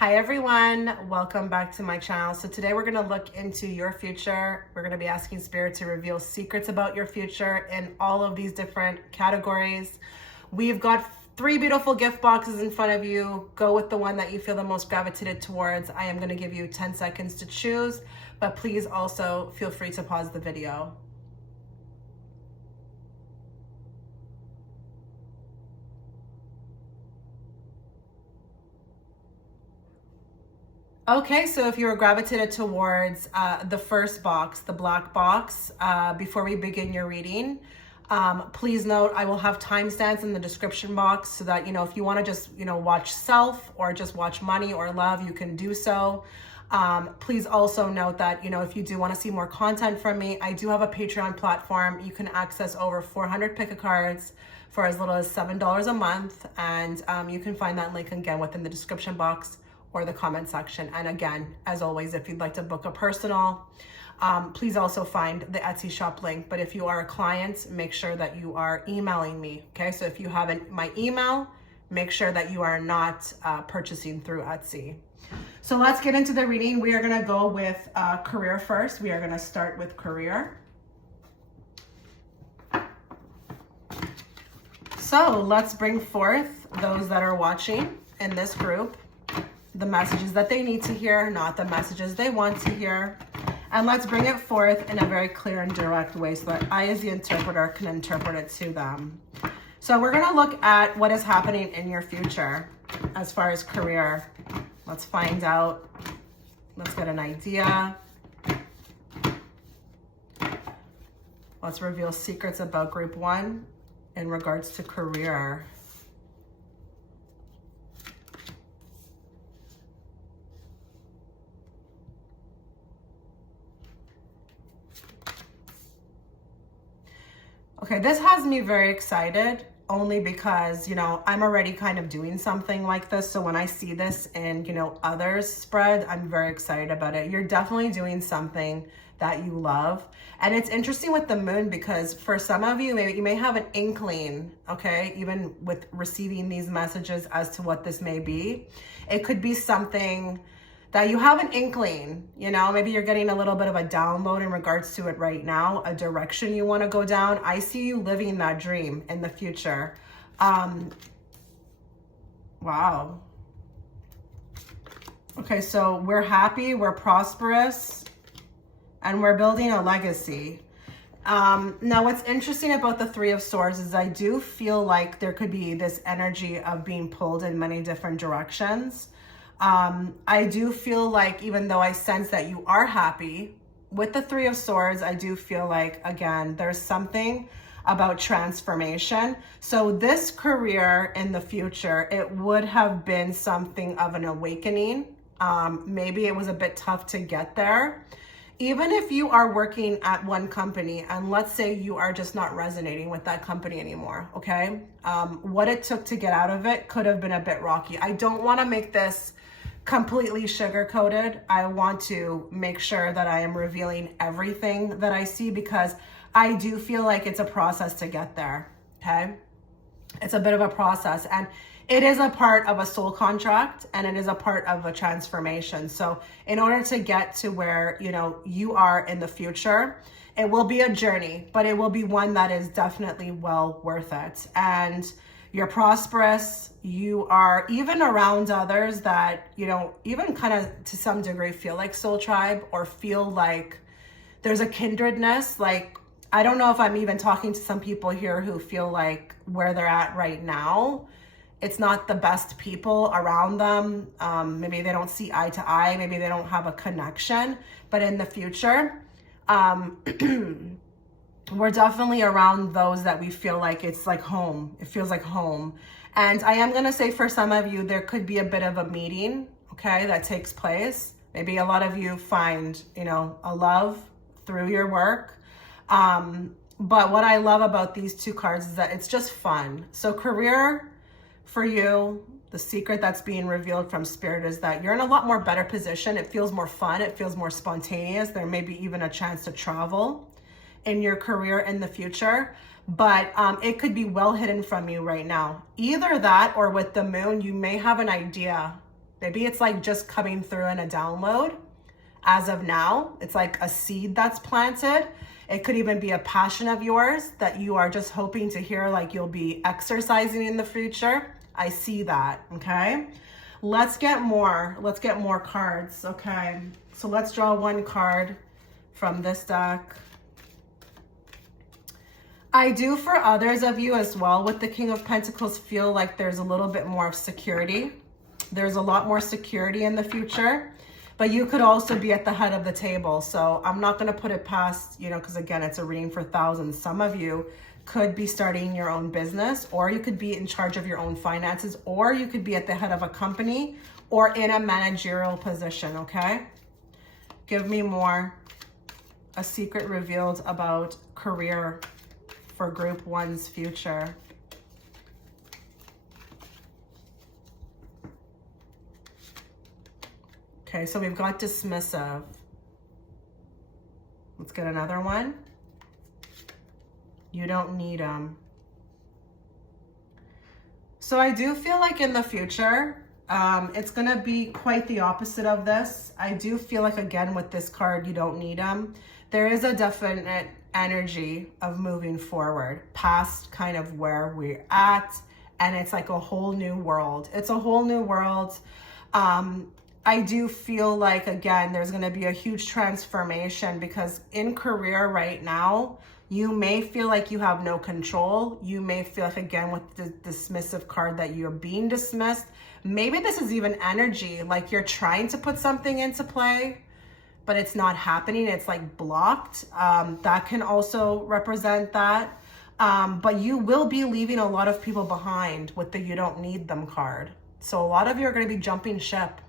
Hi everyone, welcome back to my channel. So today we're going to look into your future. We're going to be asking Spirit to reveal secrets about your future in all of these different categories. We've got 3 beautiful gift boxes in front of you. Go with the one that you feel the most gravitated towards. I am going to give you 10 seconds to choose, but please also feel free to pause the video. Okay, so if you were gravitated towards the first box, the black box, before we begin your reading, please note I will have timestamps in the description box so that, if you want to just, watch self or just watch money or love, you can do so. Please also note that, if you do want to see more content from me, I do have a Patreon platform. You can access over 400 pick a cards for as little as $7 a month. And you can find that link again within the description box or the comment section. And again, as always, if you'd like to book a personal, please also find the Etsy shop link. But if you are a client, make sure that you are emailing me. Okay, so if you have my email, make sure that you are not purchasing through Etsy. So let's get into the reading. We are gonna go with career first. We are gonna start with career. So let's bring forth those that are watching in this group the messages that they need to hear, not the messages they want to hear. And let's bring it forth in a very clear and direct way so that I, as the interpreter, can interpret it to them. So we're going to look at what is happening in your future as far as career. Let's find out. Let's get an idea. Let's reveal secrets about group 1 in regards to career. Okay, this has me very excited only because, I'm already kind of doing something like this. So when I see this and, others spread, I'm very excited about it. You're definitely doing something that you love. And it's interesting with the moon because for some of you, maybe you may have an inkling, okay, even with receiving these messages as to what this may be. It could be something that you have an inkling, maybe you're getting a little bit of a download in regards to it right now, a direction you want to go down. I see you living that dream in the future. Wow. Okay, so we're happy, we're prosperous, and we're building a legacy. Now, what's interesting about the 3 of Swords is I do feel like there could be this energy of being pulled in many different directions. I do feel like even though I sense that you are happy with the 3 of Swords, I do feel like, again, there's something about transformation. So this career in the future, it would have been something of an awakening. Maybe it was a bit tough to get there. Even if you are working at one company and let's say you are just not resonating with that company anymore, okay? What it took to get out of it could have been a bit rocky. I don't want to make this completely sugar-coated. I want to make sure that I am revealing everything that I see because I do feel like it's a process to get there, okay? It's a bit of a process and it is a part of a soul contract and it is a part of a transformation. So in order to get to where, you are in the future, it will be a journey, but it will be one that is definitely well worth it. And you're prosperous. You are even around others that, even kind of to some degree feel like soul tribe or feel like there's a kindredness. Like, I don't know if I'm even talking to some people here who feel like where they're at right now, it's not the best people around them. Maybe they don't see eye to eye. Maybe they don't have a connection. But in the future, we're definitely around those that we feel like it's like home. It feels like home. And I am going to say for some of you, there could be a bit of a meeting, okay, that takes place. Maybe a lot of you find, a love through your work. But what I love about these 2 cards is that it's just fun. So career for you, the secret that's being revealed from Spirit is that you're in a lot more better position. It feels more fun. It feels more spontaneous. There may be even a chance to travel in your career in the future, but it could be well hidden from you right now. Either that or with the moon, you may have an idea Maybe it's like just coming through in a download as of now. It's like a seed that's planted. It could even be a passion of yours that you are just hoping to hear, like you'll be exercising in the future. I see that, okay? Let's get more cards, okay? So let's draw one card from this deck. I do, for others of you as well, with the King of Pentacles, feel like there's a little bit more of security. There's a lot more security in the future, but you could also be at the head of the table. So I'm not going to put it past, you know, because again, it's a reading for thousands. Some of you could be starting your own business, or you could be in charge of your own finances, or you could be at the head of a company or in a managerial position, okay? Give me more. A secret revealed about career for group one's future. Okay, so we've got dismissive. Let's get another one. You don't need them. So I do feel like in the future, it's going to be quite the opposite of this. I do feel like, again, with this card, you don't need them. There is a definite energy of moving forward past kind of where we're at. And it's like a whole new world. It's a whole new world. I do feel like, again, there's going to be a huge transformation, because in career right now, you may feel like you have no control. You may feel like, again, with the dismissive card, that you're being dismissed. Maybe this is even energy, like you're trying to put something into play, but it's not happening. It's like blocked. That can also represent that. But you will be leaving a lot of people behind with the you don't need them card. So a lot of you are going to be jumping ship.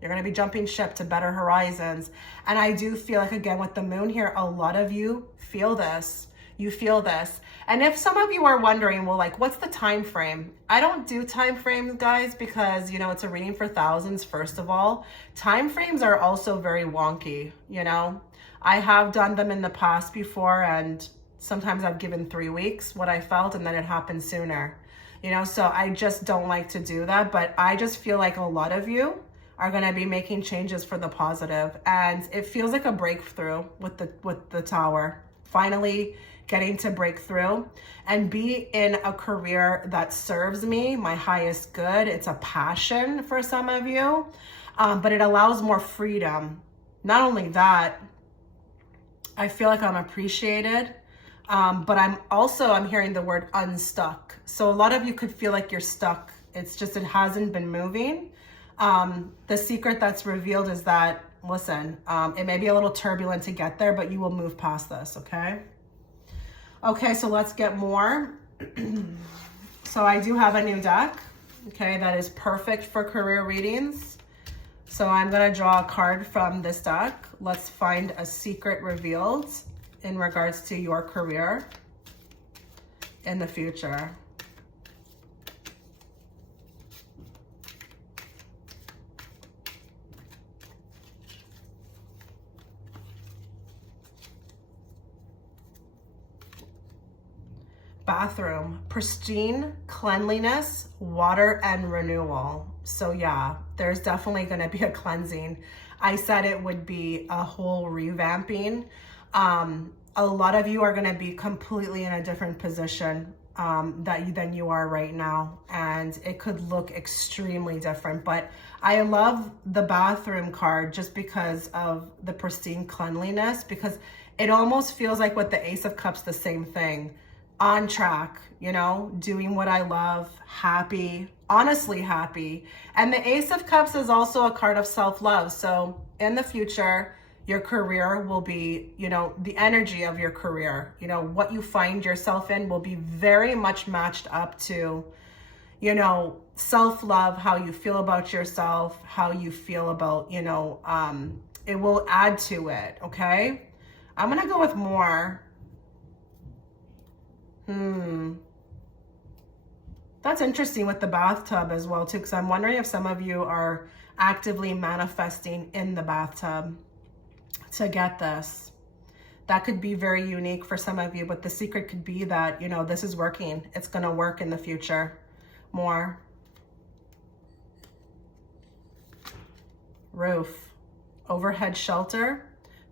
You're going to be jumping ship to better horizons. And I do feel like, again, with the moon here, a lot of you feel this. You feel this. And if some of you are wondering, well, like, what's the time frame? I don't do time frames, guys, because, you know, it's a reading for thousands, first of all. Time frames are also very wonky, you know. I have done them in the past before, and sometimes I've given 3 weeks what I felt, and then it happened sooner. You know, so I just don't like to do that. But I just feel like a lot of you are going to be making changes for the positive, and it feels like a breakthrough with the Tower. Finally getting to break through and be in a career that serves me, my highest good. It's a passion for some of you, but it allows more freedom. Not only that, I feel like I'm appreciated, but I'm hearing the word unstuck. So a lot of you could feel like you're stuck. It's just, it hasn't been moving. The secret that's revealed is that, listen, it may be a little turbulent to get there, but you will move past this, okay? Okay, so let's get more. So I do have a new deck, okay, that is perfect for career readings. So I'm going to draw a card from this deck. Let's find a secret revealed in regards to your career in the future. Bathroom, pristine cleanliness, water, and renewal. So yeah, there's definitely going to be a cleansing. I said it would be a whole revamping. A lot of you are going to be completely in a different position than you are right now, and it could look extremely different. But I love the bathroom card just because of the pristine cleanliness, because it almost feels like with the Ace of Cups, the same thing. On track, you know, doing what I love, happy, honestly happy. And the Ace of Cups is also a card of self-love. So in the future, your career will be, you know, the energy of your career, you know, what you find yourself in will be very much matched up to, you know, self-love, how you feel about yourself, how you feel about, you know, it will add to it, okay? I'm going to go with more. That's interesting with the bathtub as well too, because I'm wondering if some of you are actively manifesting in the bathtub to get this. That could be very unique for some of you, but the secret could be that, you know, this is working. It's going to work in the future more. roof, overhead shelter,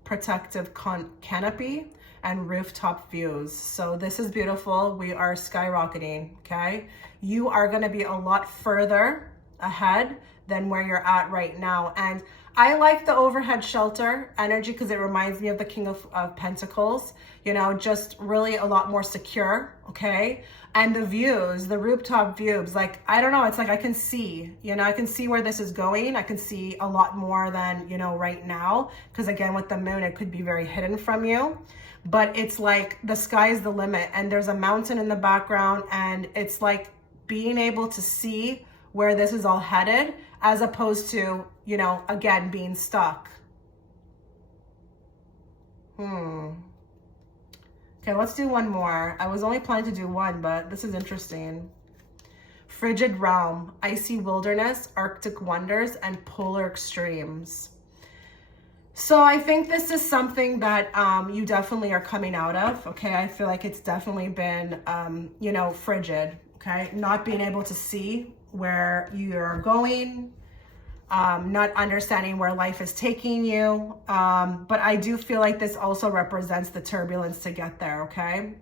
protective canopy, and rooftop views. So this is beautiful. We are skyrocketing, okay? You are gonna be a lot further ahead than where you're at right now. And I like the overhead shelter energy because it reminds me of the King of Pentacles, you know, just really a lot more secure, okay? And the views, the rooftop views, like, I don't know, it's like I can see, you know, I can see where this is going. I can see a lot more than, you know, right now. Because again, with the moon, it could be very hidden from you. But it's like the sky is the limit and there's a mountain in the background and it's like being able to see where this is all headed as opposed to, you know, again, being stuck. Okay, let's do one more. I was only planning to do one, but this is interesting. Frigid realm, icy wilderness, Arctic wonders, and polar extremes. So I think this is something that you definitely are coming out of, okay? I feel like it's definitely been, you know, frigid, okay? Not being able to see where you're going, not understanding where life is taking you. But I do feel like this also represents the turbulence to get there, okay?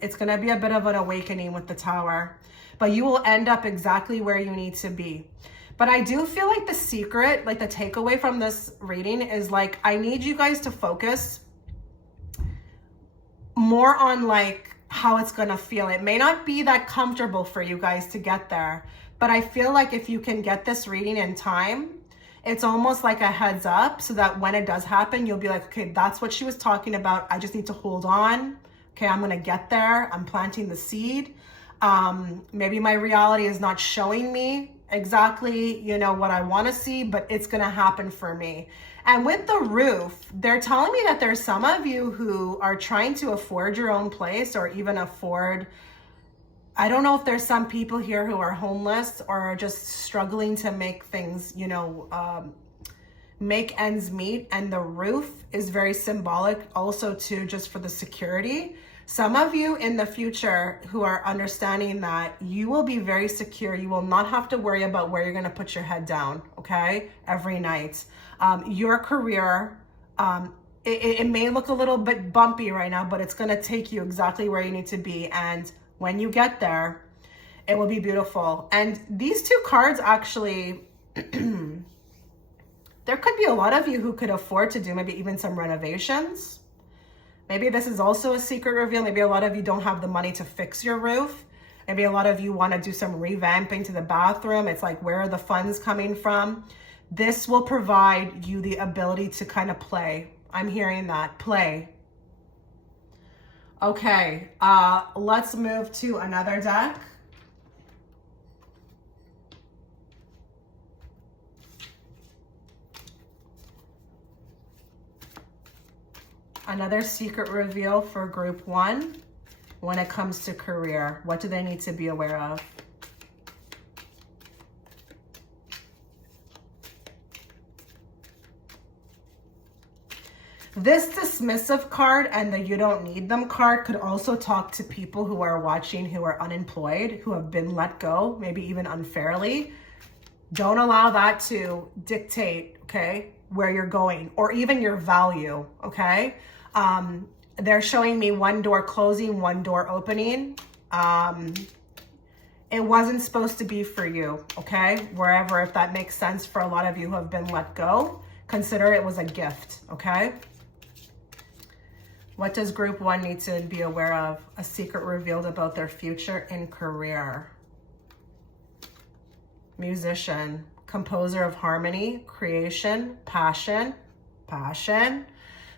It's gonna be a bit of an awakening with the Tower, but you will end up exactly where you need to be. But I do feel like the secret, like the takeaway from this reading is like, I need you guys to focus more on like how it's gonna feel. It may not be that comfortable for you guys to get there, but I feel like if you can get this reading in time, it's almost like a heads up so that when it does happen, you'll be like, okay, that's what she was talking about. I just need to hold on. Okay, I'm gonna get there. I'm planting the seed. Maybe my reality is not showing me exactly, you know, what I want to see, but it's going to happen for me. And with the roof, they're telling me that there's some of you who are trying to afford your own place or even afford, I don't know if there's some people here who are homeless or are just struggling to make things, you know, make ends meet. And the roof is very symbolic also too, just for the security. Some of you in the future who are understanding that you will be very secure. You will not have to worry about where you're going to put your head down, okay, every night. Your career, it may look a little bit bumpy right now, but it's going to take you exactly where you need to be. And when you get there, it will be beautiful. And these two cards actually, there could be a lot of you who could afford to do maybe even some renovations. Maybe this is also a secret reveal. Maybe a lot of you don't have the money to fix your roof. Maybe a lot of you want to do some revamping to the bathroom. It's like, where are the funds coming from? This will provide you the ability to kind of play. I'm hearing that, play. Okay, let's move to another deck. Another secret reveal for group 1 when it comes to career. What do they need to be aware of? This dismissive card and the you don't need them card could also talk to people who are watching who are unemployed, who have been let go, maybe even unfairly. Don't allow that to dictate, okay, where you're going or even your value, okay? They're showing me one door closing, one door opening. It wasn't supposed to be for you, okay? Wherever, if that makes sense for a lot of you who have been let go, consider it was a gift, okay? What does group 1 need to be aware of? A secret revealed about their future in career. Musician, composer of harmony, creation, passion,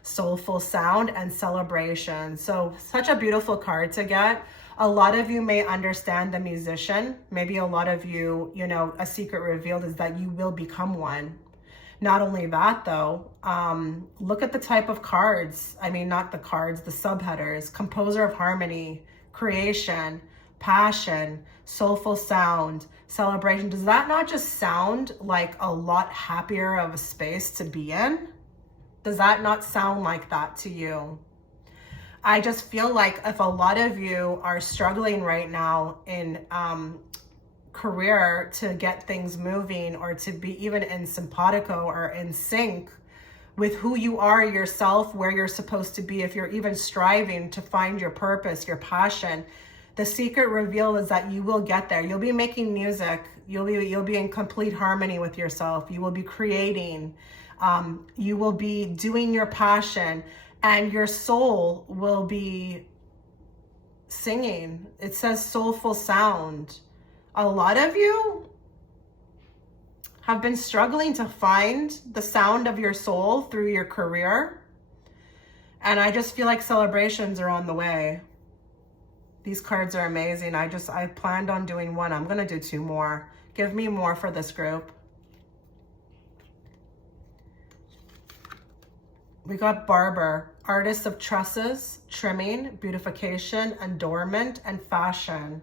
soulful sound, and celebration. So such a beautiful card to get. A lot of you may understand the musician. Maybe a lot of you, you know, a secret revealed is that you will become one. Not only that though, look at the type of cards. I mean, not the cards, the subheaders. Composer of harmony, creation, passion, soulful sound, celebration. Does that not just sound like a lot happier of a space to be in? Does that not sound like that to you? I just feel like if a lot of you are struggling right now in career to get things moving, or to be even in simpatico or in sync with who you are yourself, where you're supposed to be, if you're even striving to find your purpose, your passion. The secret reveal is that you will get there. You'll be making music. You'll be in complete harmony with yourself. You will be creating. You will be doing your passion, and your soul will be singing. It says soulful sound. A lot of you have been struggling to find the sound of your soul through your career. And I just feel like celebrations are on the way. These cards are amazing. I planned on doing one. I'm going to do 2 more. Give me more for this group. We got barber, artist of tresses, trimming, beautification, adornment, and fashion.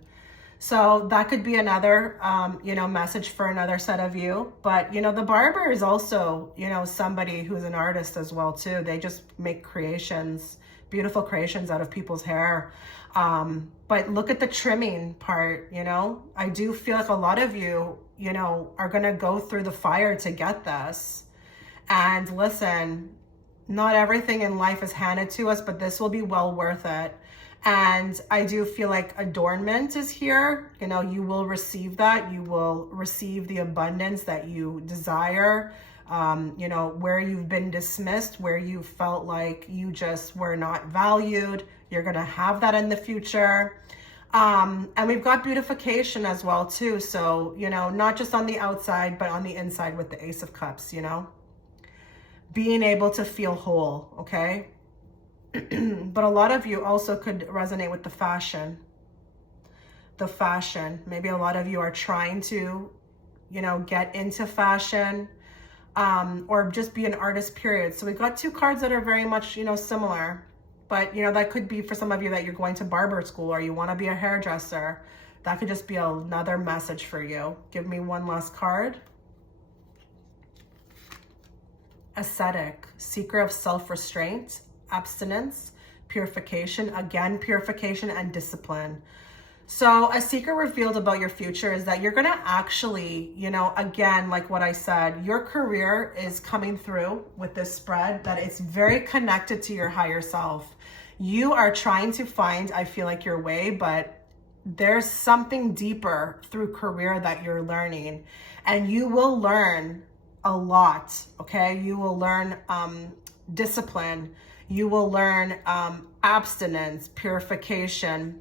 So that could be another, message for another set of you. But, the barber is also, somebody who's an artist as well, too. They just make creations, beautiful creations out of people's hair. But look at the trimming part, I do feel like a lot of you, are going to go through the fire to get this. And listen, not everything in life is handed to us, but this will be well worth it. And I do feel like adornment is here. You will receive that. You will receive the abundance that you desire. Where you've been dismissed, where you felt like you just were not valued, you're going to have that in the future. And we've got beautification as well, too. So, not just on the outside, but on the inside with the Ace of Cups, being able to feel whole, okay? But a lot of you also could resonate with the fashion. The fashion. Maybe a lot of you are trying to, get into fashion, or just be an artist, period. So we've got 2 cards that are very much, similar. But, that could be for some of you that you're going to barber school, or you want to be a hairdresser. That could just be another message for you. Give me one last card. Ascetic, seeker of self-restraint, abstinence, purification, again, purification and discipline. So a secret revealed about your future is that you're going to actually, again, like what I said, your career is coming through with this spread, that it's very connected to your higher self. You are trying to find, I feel like, your way, but there's something deeper through career that you're learning, and you will learn a lot, okay? You will learn discipline. You will learn abstinence, purification.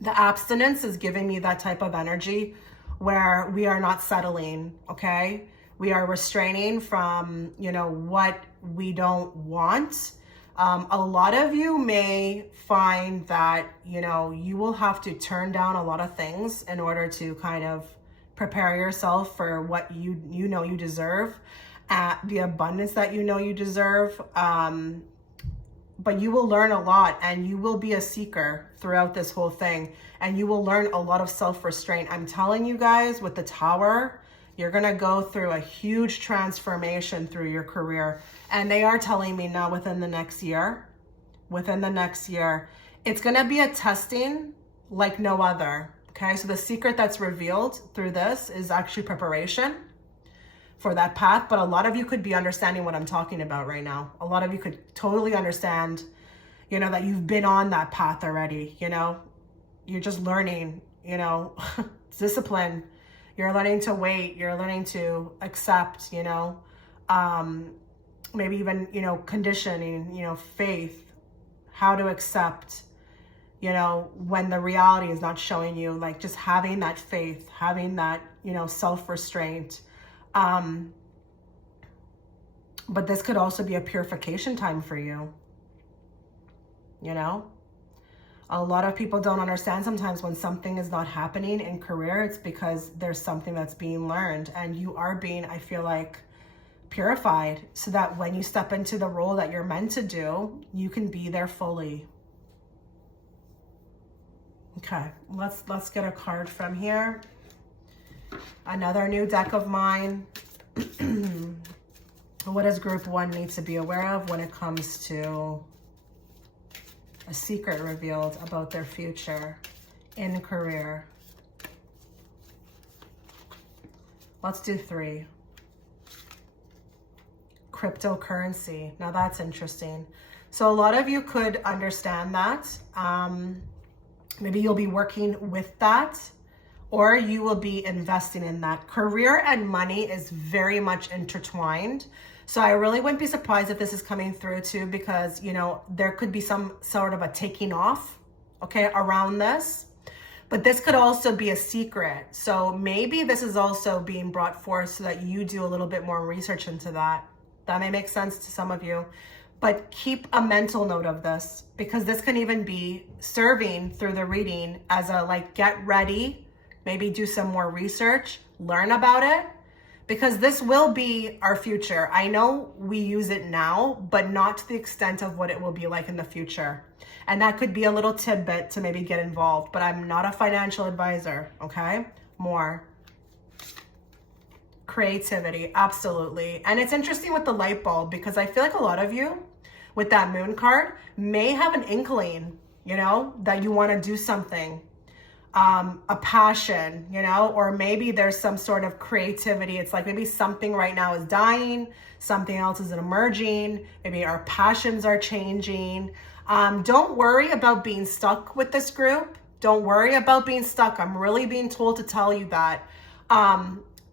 The abstinence is giving me that type of energy where we are not settling, okay? We are restraining from, what we don't want. A lot of you may find that, you will have to turn down a lot of things in order to kind of prepare yourself for what you deserve, the abundance that you deserve. But you will learn a lot, and you will be a seeker throughout this whole thing, and you will learn a lot of self-restraint. I'm telling you guys, with the Tower, you're going to go through a huge transformation through your career. And they are telling me now within the next year, it's going to be a testing like no other. Okay, so the secret that's revealed through this is actually preparation for that path. But a lot of you could be understanding what I'm talking about right now. A lot of you could totally understand, that you've been on that path already. You're just learning, discipline. You're learning to wait. You're learning to accept, maybe even, conditioning, faith, how to accept, when the reality is not showing you, like just having that faith, having that, self-restraint. But this could also be a purification time for you. A lot of people don't understand sometimes when something is not happening in career, it's because there's something that's being learned, and you are being, I feel like, purified, so that when you step into the role that you're meant to do, you can be there fully. Okay, let's get a card from here. Another new deck of mine. What does group 1 need to be aware of when it comes to a secret revealed about their future in career? Let's do 3. Cryptocurrency. Now that's interesting. So a lot of you could understand that. Maybe you'll be working with that, or you will be investing in that. Career and money is very much intertwined. So I really wouldn't be surprised if this is coming through too, because, you know, there could be some sort of a taking off, okay, around this. But this could also be a secret. So maybe this is also being brought forth so that you do a little bit more research into that. That may make sense to some of you. But keep a mental note of this, because this can even be serving through the reading as a, like, get ready, maybe do some more research, learn about it, because this will be our future. I know we use it now, but not to the extent of what it will be like in the future. And that could be a little tidbit to maybe get involved, but I'm not a financial advisor, okay? More. Creativity, absolutely. And it's interesting with the light bulb, because I feel like a lot of you with that moon card may have an inkling, you know, that you want to do something, a passion, you know, or maybe there's some sort of creativity. It's like maybe something right now is dying, something else is emerging, maybe our passions are changing. Don't worry about being stuck with this group. Don't worry about being stuck. I'm really being told to tell you that.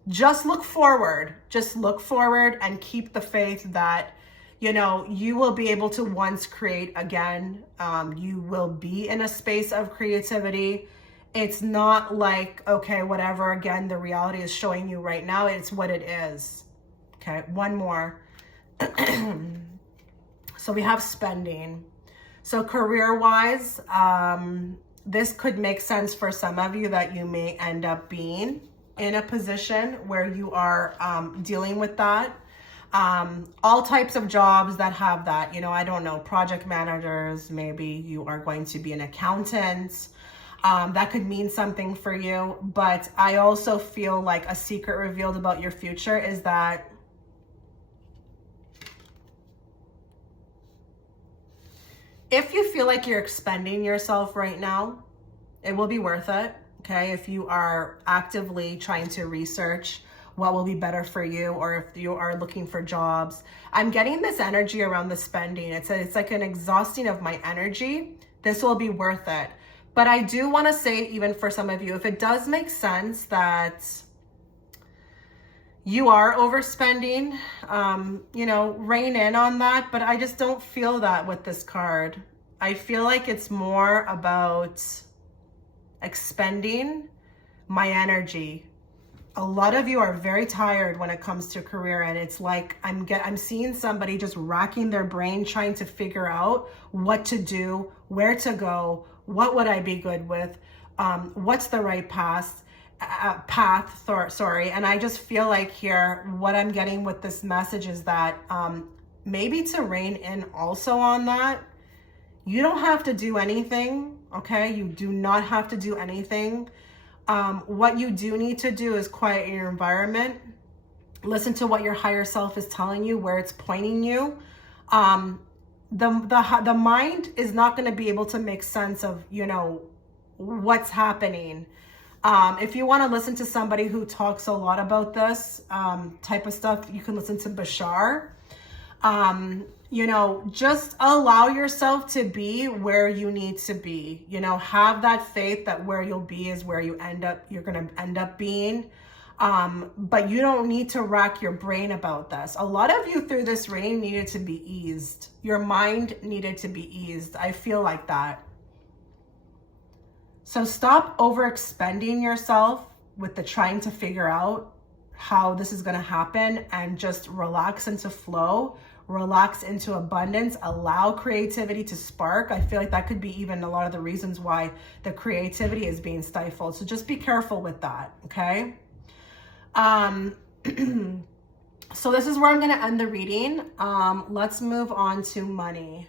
Just look forward. Just look forward and keep the faith that, you know, you will be able to once create again. You will be in a space of creativity. It's not like, okay, whatever, again, the reality is showing you right now. It's what it is. Okay, one more. So we have spending. So career-wise, this could make sense for some of you that you may end up being in a position where you are dealing with that. All types of jobs that have that, you know, I don't know, project managers, maybe you are going to be an accountant. That could mean something for you. But I also feel like a secret revealed about your future is that if you feel like you're expending yourself right now, it will be worth it. Okay, if you are actively trying to research what will be better for you, or if you are looking for jobs, I'm getting this energy around the spending. It's like an exhausting of my energy. This will be worth it. But I do want to say, even for some of you, if it does make sense that you are overspending, you know, rein in on that. But I just don't feel that with this card. I feel like it's more about expending my energy. A lot of you are very tired when it comes to career, and it's like I'm seeing somebody just racking their brain trying to figure out what to do, where to go, what would I be good with, what's the right path. And I just feel like here what I'm getting with this message is that maybe to rein in also on that. You don't have to do anything, okay? You do not have to do anything. What you do need to do is quiet your environment. Listen to what your higher self is telling you, where it's pointing you. The mind is not going to be able to make sense of, you know, what's happening. If you want to listen to somebody who talks a lot about this type of stuff, you can listen to Bashar. You know, just allow yourself to be where you need to be. You know, have that faith that where you'll be is where you're going to end up being. But you don't need to rack your brain about this. A lot of you through this reading needed to be eased. Your mind needed to be eased. I feel like that. So stop overexpending yourself with the trying to figure out how this is going to happen, and just relax into flow, relax into abundance, allow creativity to spark. I feel like that could be even a lot of the reasons why the creativity is being stifled. So just be careful with that, okay? So this is where I'm going to end the reading. Let's move on to money.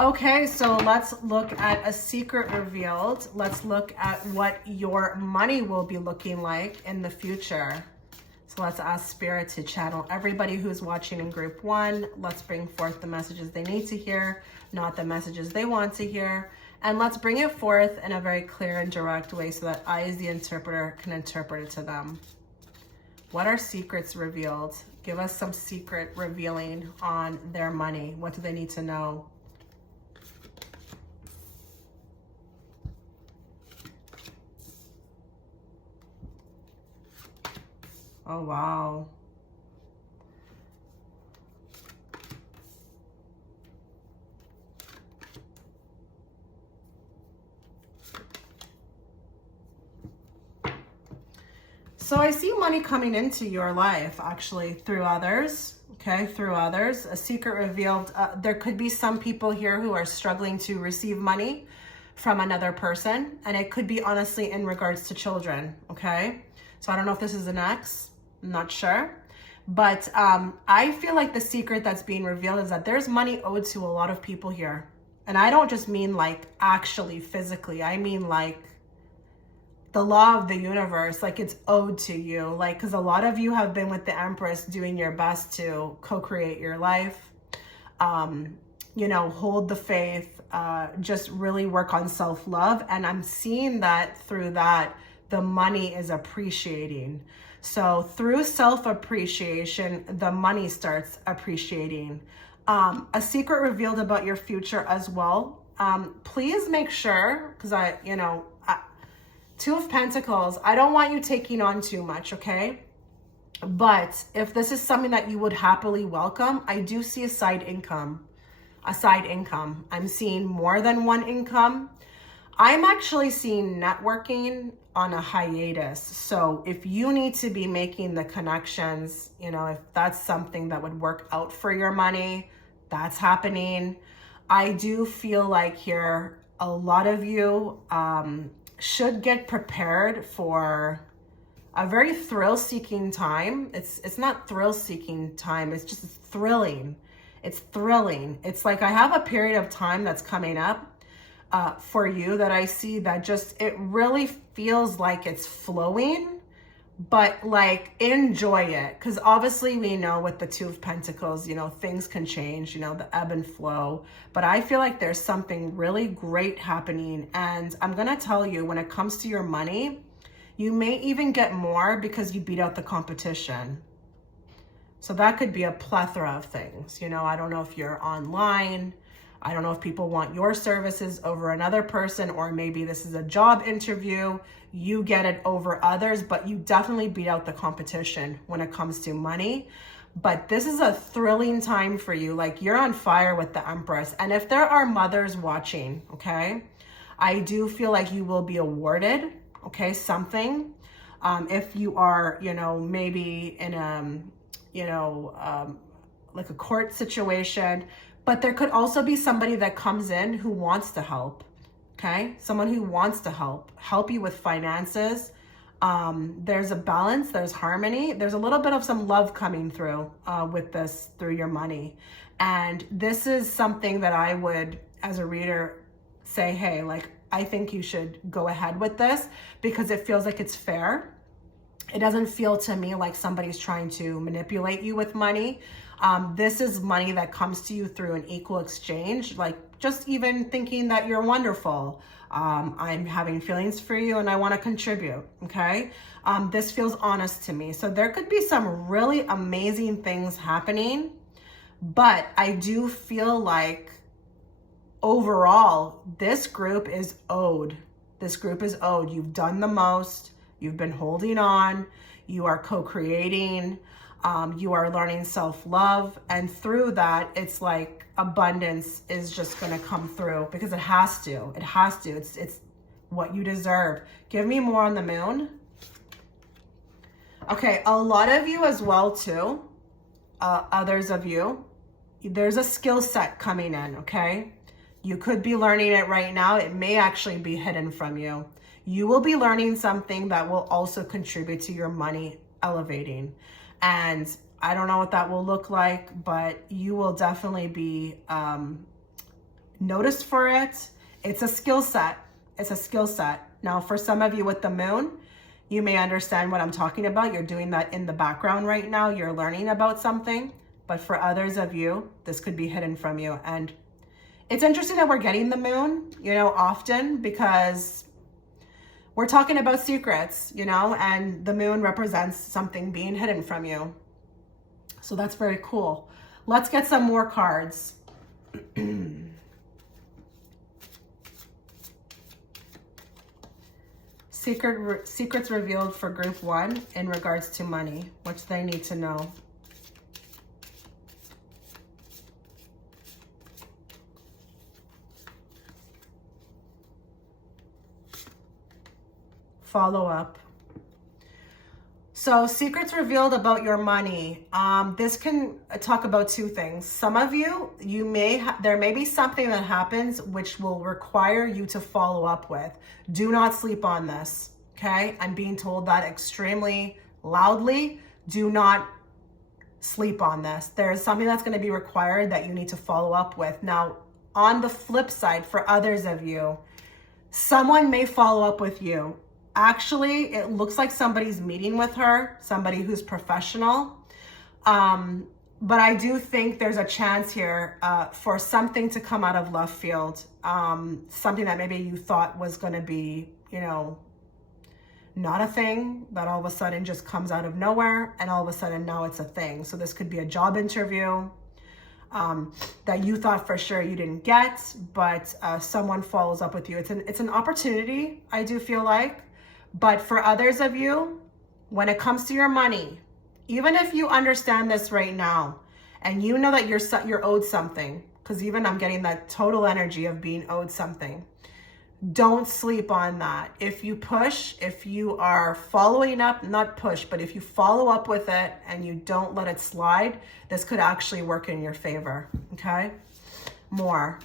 Okay, so let's look at a secret revealed. Let's look at what your money will be looking like in the future. So let's ask Spirit to channel everybody who's watching in group 1. Let's bring forth the messages they need to hear, not the messages they want to hear. And let's bring it forth in a very clear and direct way so that I, as the interpreter, can interpret it to them. What are secrets revealed? Give us some secret revealing on their money. What do they need to know? Oh, wow. So I see money coming into your life, actually, through others, okay, through others. A secret revealed. There could be some people here who are struggling to receive money from another person, and it could be honestly in regards to children, okay? So I don't know if this is an ex, I'm not sure. But I feel like the secret that's being revealed is that there's money owed to a lot of people here. And I don't just mean like actually physically, I mean like the law of the universe, like it's owed to you. Like, because a lot of you have been with the Empress doing your best to co-create your life, you know, hold the faith, just really work on self-love. And I'm seeing that through that, the money is appreciating. So through self-appreciation, the money starts appreciating. A secret revealed about your future as well. Please make sure, because Two of Pentacles, I don't want you taking on too much, okay? But if this is something that you would happily welcome, I do see a side income. A side income. I'm seeing more than one income. I'm actually seeing networking on a hiatus. So if you need to be making the connections, you know, if that's something that would work out for your money, that's happening. I do feel like here, a lot of you should get prepared for a very thrill-seeking time. It's not thrill-seeking time, it's just thrilling. It's thrilling. It's like I have a period of time that's coming up for you that I see that just, it really feels like it's flowing, but like enjoy it. Because obviously we know with the Two of Pentacles, you know, things can change, you know, the ebb and flow. But I feel like there's something really great happening. And I'm going to tell you, when it comes to your money, you may even get more because you beat out the competition. So that could be a plethora of things. You know, I don't know if you're online. I don't know if people want your services over another person, or maybe this is a job interview. You get it over others, but you definitely beat out the competition when it comes to money. But this is a thrilling time for you. Like, you're on fire with the Empress. And if there are mothers watching, okay, I do feel like you will be awarded, okay, something. If you are, you know, maybe in like a court situation, but there could also be somebody that comes in who wants to help, okay? Someone who wants to help you with finances. There's a balance, there's harmony. There's a little bit of some love coming through with this, through your money. And this is something that I would, as a reader, say, hey, like, I think you should go ahead with this because it feels like it's fair. It doesn't feel to me like somebody's trying to manipulate you with money. This is money that comes to you through an equal exchange, like just even thinking that you're wonderful. I'm having feelings for you and I want to contribute, okay? This feels honest to me. So there could be some really amazing things happening, but I do feel like overall, this group is owed. This group is owed. You've done the most. You've been holding on. You are co-creating. You are learning self-love. And through that, it's like abundance is just going to come through because it has to. It has to. It's what you deserve. Give me more on the Moon. Okay, a lot of you as well too. Others of you. There's a skill set coming in, okay? You could be learning it right now. It may actually be hidden from you. You will be learning something that will also contribute to your money elevating. And I don't know what that will look like, but you will definitely be noticed for it. It's a skill set. It's a skill set. Now, for some of you with the Moon, you may understand what I'm talking about. You're doing that in the background right now. You're learning about something. But for others of you, this could be hidden from you. And it's interesting that we're getting the Moon, you know, often, because we're talking about secrets, you know, and the moon represents something being hidden from you. So that's very cool. Let's get some more cards. Secrets revealed for group 1 in regards to money, which they need to know. Follow up. So secrets revealed about your money. This can talk about two things. Some of you, there may be something that happens which will require you to follow up with. Do not sleep on this, okay? I'm being told that extremely loudly. Do not sleep on this. There is something that's going to be required that you need to follow up with. Now, on the flip side, for others of you, someone may follow up with you. Actually, it looks like somebody's meeting with her, somebody who's professional. But I do think there's a chance here for something to come out of left field. Something that maybe you thought was going to be, you know, not a thing, that all of a sudden just comes out of nowhere, and all of a sudden now it's a thing. So this could be a job interview that you thought for sure you didn't get, but someone follows up with you. It's an opportunity, I do feel like. But for others of you, when it comes to your money, even if you understand this right now, and you know that you're owed something, because even I'm getting that total energy of being owed something, don't sleep on that. If you push, if you are following up, not push, but if you follow up with it and you don't let it slide, this could actually work in your favor, okay? More.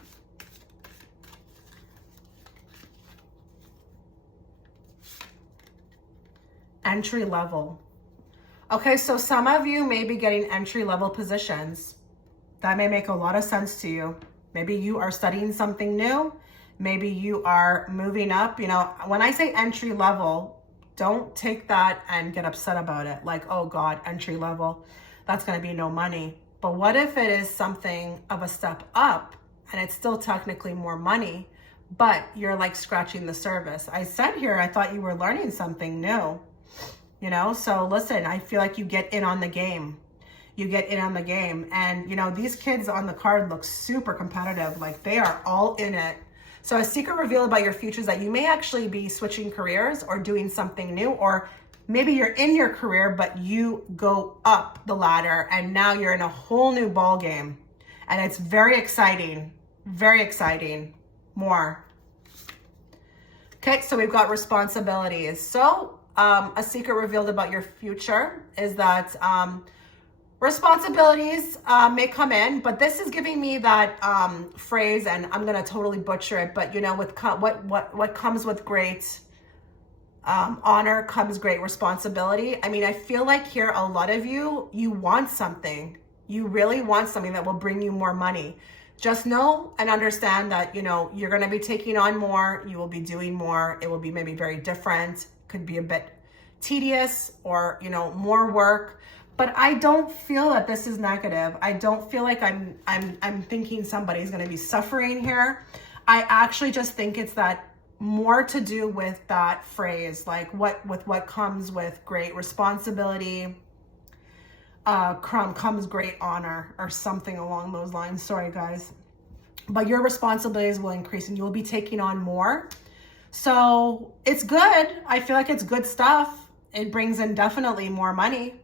Entry level. Okay, so some of you may be getting entry level positions. That may make a lot of sense to you. Maybe you are studying something new. Maybe you are moving up. You know, when I say entry level, don't take that and get upset about it. Like, oh God, entry level, that's going to be no money. But what if it is something of a step up and it's still technically more money, but you're like scratching the surface? I said here, I thought you were learning something new. You know, so listen, I feel like you get in on the game. You get in on the game. And, you know, these kids on the card look super competitive. Like they are all in it. So a secret revealed about your future is that you may actually be switching careers or doing something new, or maybe you're in your career, but you go up the ladder and now you're in a whole new ball game. And it's very exciting. Very exciting. More. Okay, so we've got responsibilities. So a secret revealed about your future is that responsibilities may come in, but this is giving me that phrase, and I'm gonna totally butcher it, but you know, with what comes with great honor comes great responsibility. I mean, I feel like here a lot of you want something. You really want something that will bring you more money. Just know and understand that, you know, you're gonna be taking on more, you will be doing more, it will be maybe very different. Could be a bit tedious or, you know, more work, but I don't feel that this is negative. I don't feel like I'm thinking somebody's going to be suffering here. I actually just think it's that more to do with that phrase, like what comes with great responsibility, comes great honor, or something along those lines. Sorry guys, but your responsibilities will increase and you'll be taking on more. So it's good. I feel like it's good stuff. It brings in definitely more money.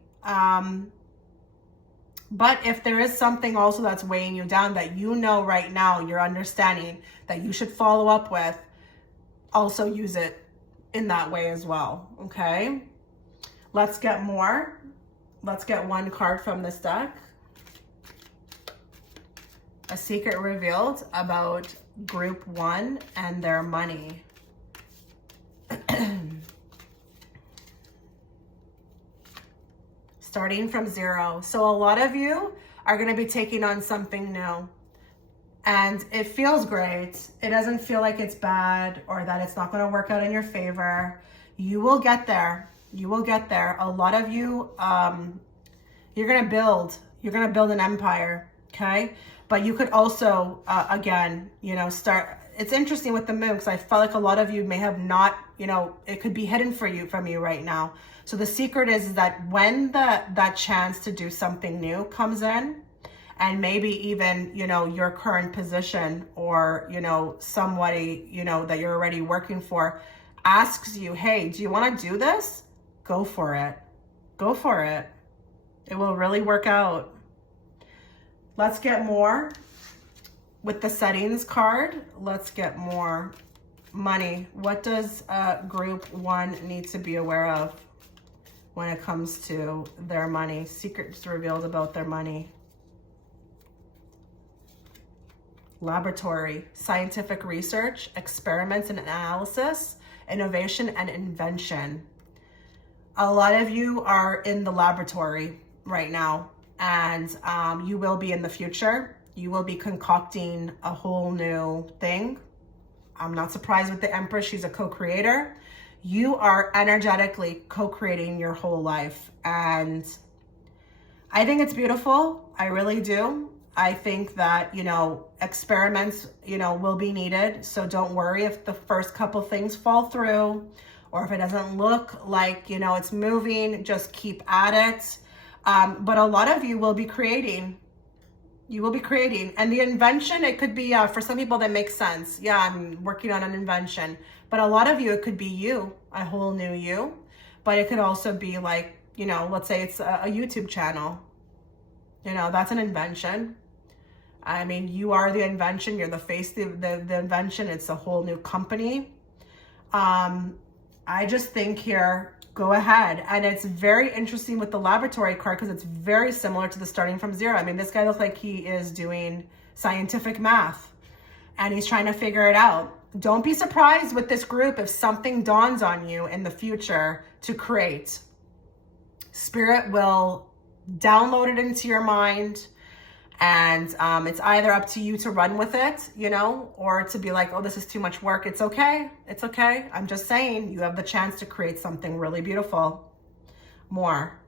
But if there is something also that's weighing you down that you know right now, you're understanding that you should follow up with, also use it in that way as well. Okay. Let's get more. Let's get one card from this deck. A secret revealed about group 1 and their money. Starting from 0. So a lot of you are going to be taking on something new. And it feels great. It doesn't feel like it's bad or that it's not going to work out in your favor. You will get there. You will get there. A lot of you, you're going to build. You're going to build an empire. Okay. But you could also, again, you know, start. It's interesting with the moon because I felt like a lot of you may have not, you know, it could be hidden from you right now. So the secret is that when that chance to do something new comes in, and maybe even, you know, your current position or, you know, somebody, you know, that you're already working for asks you, hey, do you want to do this? Go for it. Go for it. It will really work out. Let's get more with the settings card. Let's get more money. What does group 1 need to be aware of when it comes to their money? Secrets revealed about their money. Laboratory, scientific research, experiments and analysis, innovation and invention. A lot of you are in the laboratory right now, and you will be in the future. You will be concocting a whole new thing. I'm not surprised with the Empress. She's a co-creator. You are energetically co-creating your whole life. And I think it's beautiful. I really do. I think that, you know, experiments, you know, will be needed. So don't worry if the first couple things fall through, or if it doesn't look like, you know, it's moving, just keep at it. But a lot of you will be creating. You will be creating. And the invention, it could be, for some people that makes sense. Yeah, I'm working on an invention. But a lot of you, it could be you, a whole new you. But it could also be like, you know, let's say it's a YouTube channel. You know, that's an invention. I mean, you are the invention. You're the face of the invention. It's a whole new company. I just think here, go ahead. And it's very interesting with the laboratory card because it's very similar to the starting from zero. I mean, this guy looks like he is doing scientific math and he's trying to figure it out. Don't be surprised with this group if something dawns on you in the future to create. Spirit will download it into your mind, and it's either up to you to run with it, you know, or to be like, oh, this is too much work. It's okay. It's okay. I'm just saying you have the chance to create something really beautiful. More.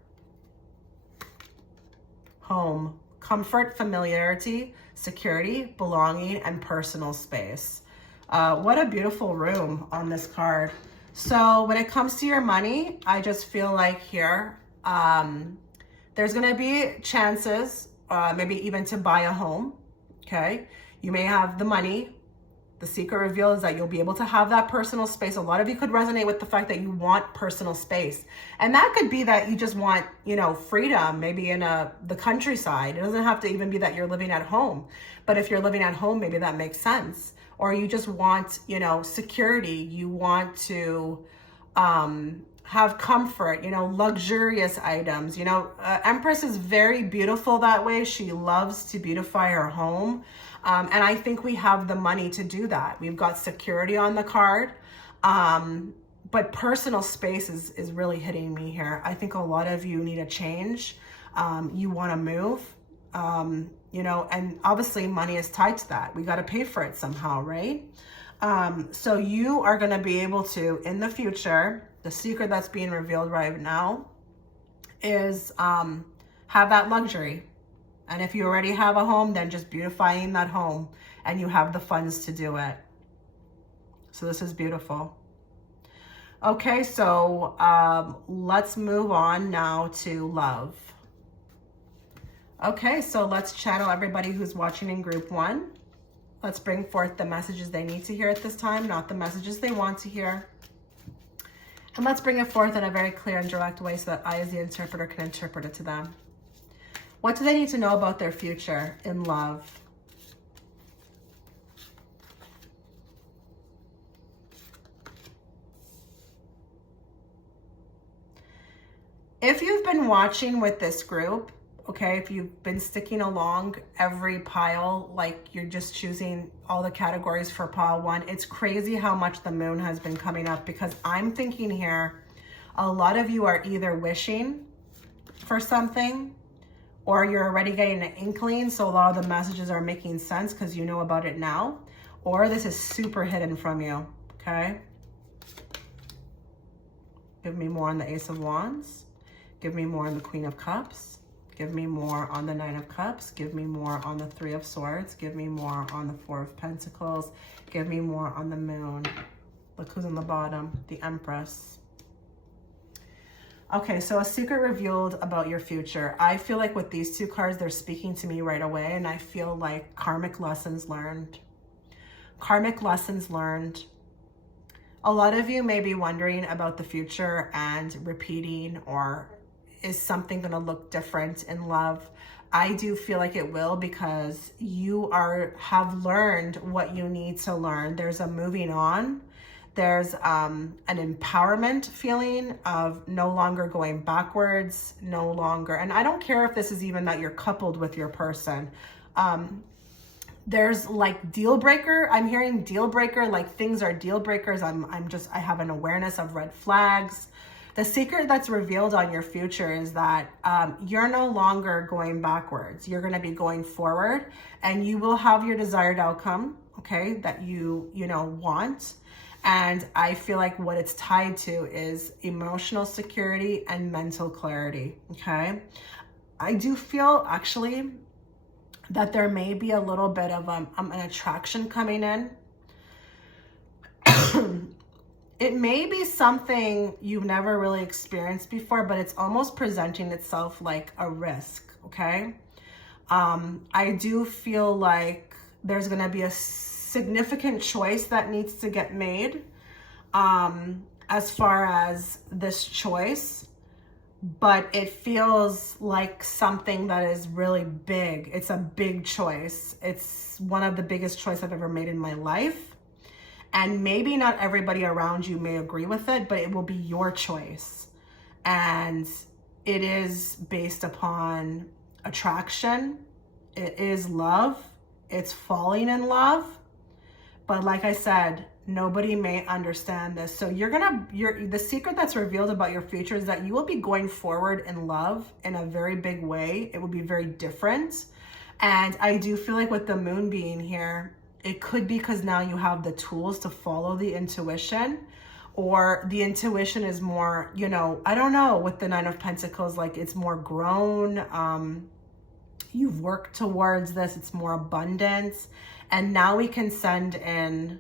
Home. Comfort, familiarity, security, belonging, and personal space. What a beautiful room on this card. So when it comes to your money, I just feel like here, there's going to be chances, maybe even to buy a home. Okay. You may have the money. The secret reveal is that you'll be able to have that personal space. A lot of you could resonate with the fact that you want personal space. And that could be that you just want, you know, freedom, maybe in the countryside. It doesn't have to even be that you're living at home. But if you're living at home, maybe that makes sense. Or you just want, you know, security. You want to have comfort, you know, luxurious items. You know, Empress is very beautiful that way. She loves to beautify her home. And I think we have the money to do that. We've got security on the card. But personal space is really hitting me here. I think a lot of you need a change. You want to move, you know, and obviously money is tied to that. We got to pay for it somehow, right? So you are going to be able to, in the future, the secret that's being revealed right now is have that luxury. And if you already have a home, then just beautifying that home, and you have the funds to do it. So this is beautiful. Okay, so let's move on now to love. Okay, so let's channel everybody who's watching in group 1. Let's bring forth the messages they need to hear at this time, not the messages they want to hear. And let's bring it forth in a very clear and direct way so that I, as the interpreter, can interpret it to them. What do they need to know about their future in love? If you've been watching with this group, okay, if you've been sticking along every pile, like you're just choosing all the categories for pile 1, it's crazy how much the moon has been coming up, because I'm thinking here, a lot of you are either wishing for something, or you're already getting an inkling, so a lot of the messages are making sense because you know about it now, or this is super hidden from you, okay? Give me more on the Ace of Wands. Give me more on the Queen of Cups. Give me more on the Nine of Cups. Give me more on the Three of Swords. Give me more on the Four of Pentacles. Give me more on the Moon. Look who's on the bottom, the Empress. Okay, so a secret revealed about your future. I feel like with these two cards, they're speaking to me right away, and I feel like karmic lessons learned. Karmic lessons learned. A lot of you may be wondering about the future and repeating, or is something going to look different in love? I do feel like it will, because you have learned what you need to learn. There's a moving on. There's an empowerment feeling of no longer going backwards, no longer. And I don't care if this is even that you're coupled with your person. There's like deal breaker. I'm hearing deal breaker, like things are deal breakers. I have an awareness of red flags. The secret that's revealed on your future is that you're no longer going backwards. You're going to be going forward, and you will have your desired outcome, okay, that you want. And I feel like what it's tied to is emotional security and mental clarity, okay? I do feel actually that there may be a little bit of an attraction coming in. It may be something you've never really experienced before, but it's almost presenting itself like a risk, okay? I do feel like there's going to be a significant choice that needs to get made as far as this choice, but it feels like something that is really big. It's a big choice. It's one of the biggest choices I've ever made in my life. And maybe not everybody around you may agree with it, but it will be your choice. And it is based upon attraction. It is love. It's falling in love. But like I said, nobody may understand this. So the secret that's revealed about your future is that you will be going forward in love in a very big way. It will be very different. And I do feel like with the moon being here, it could be because now you have the tools to follow the intuition, or the intuition is more, I don't know, with the Nine of Pentacles, like it's more grown. You've worked towards this. It's more abundance. And now we can send in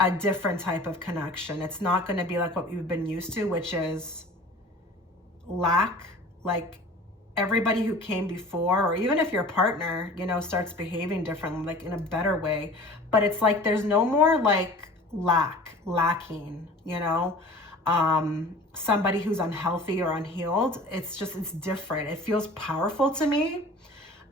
a different type of connection. It's not going to be like what you've been used to, which is lack, like everybody who came before, or even if your partner, starts behaving differently, like in a better way. But it's like there's no more like lacking, somebody who's unhealthy or unhealed. It's different. It feels powerful to me.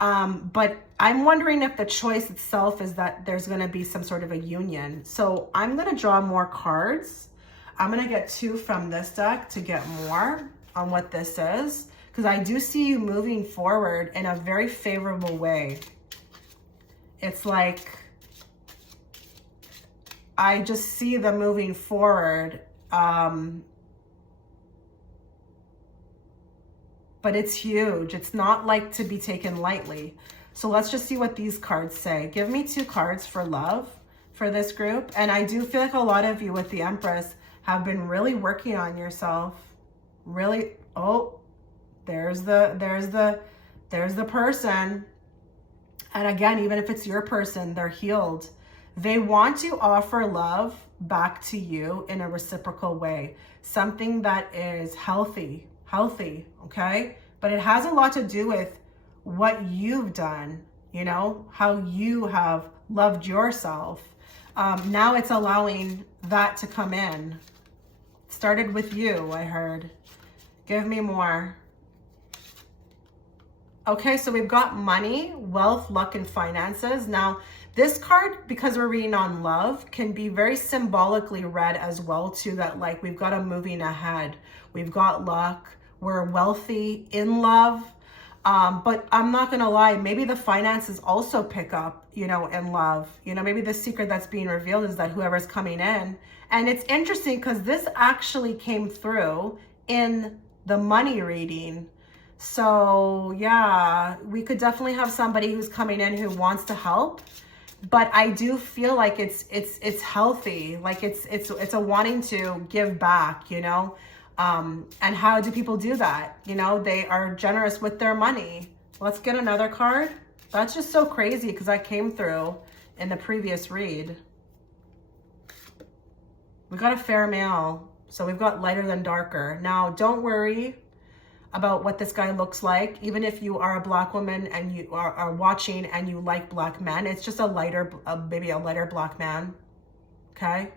But I'm wondering if the choice itself is that there's going to be some sort of a union. So I'm going to draw more cards. I'm going to get 2 from this deck to get more on what this is, because I do see you moving forward in a very favorable way. It's like, I just see them moving forward. But it's huge. It's not like to be taken lightly. So let's just see what these cards say. Give me 2 cards for love for this group. And I do feel like a lot of you with the Empress have been really working on yourself. Really, oh, there's the person. And again, even if it's your person, they're healed. They want to offer love back to you in a reciprocal way. Something that is healthy, okay? But it has a lot to do with what you've done, how you have loved yourself. Now it's allowing that to come in. It started with you, I heard. Give me more. Okay, so we've got money, wealth, luck, and finances. Now, this card, because we're reading on love, can be very symbolically read as well too, that like we've got a moving ahead. We've got luck. We're wealthy in love. But I'm not going to lie, maybe the finances also pick up, in love. Maybe the secret that's being revealed is that whoever's coming in. And it's interesting because this actually came through in the money reading. So yeah, we could definitely have somebody who's coming in who wants to help. But I do feel like it's healthy. Like it's a wanting to give back, and how do people do that? They are generous with their money. Let's get another card. That's just so crazy because I came through in the previous read. We've got a fair male. So we've got lighter than darker. Now, don't worry about what this guy looks like. Even if you are a black woman and you are watching and you like black men, it's just a lighter, maybe a lighter black man. Okay.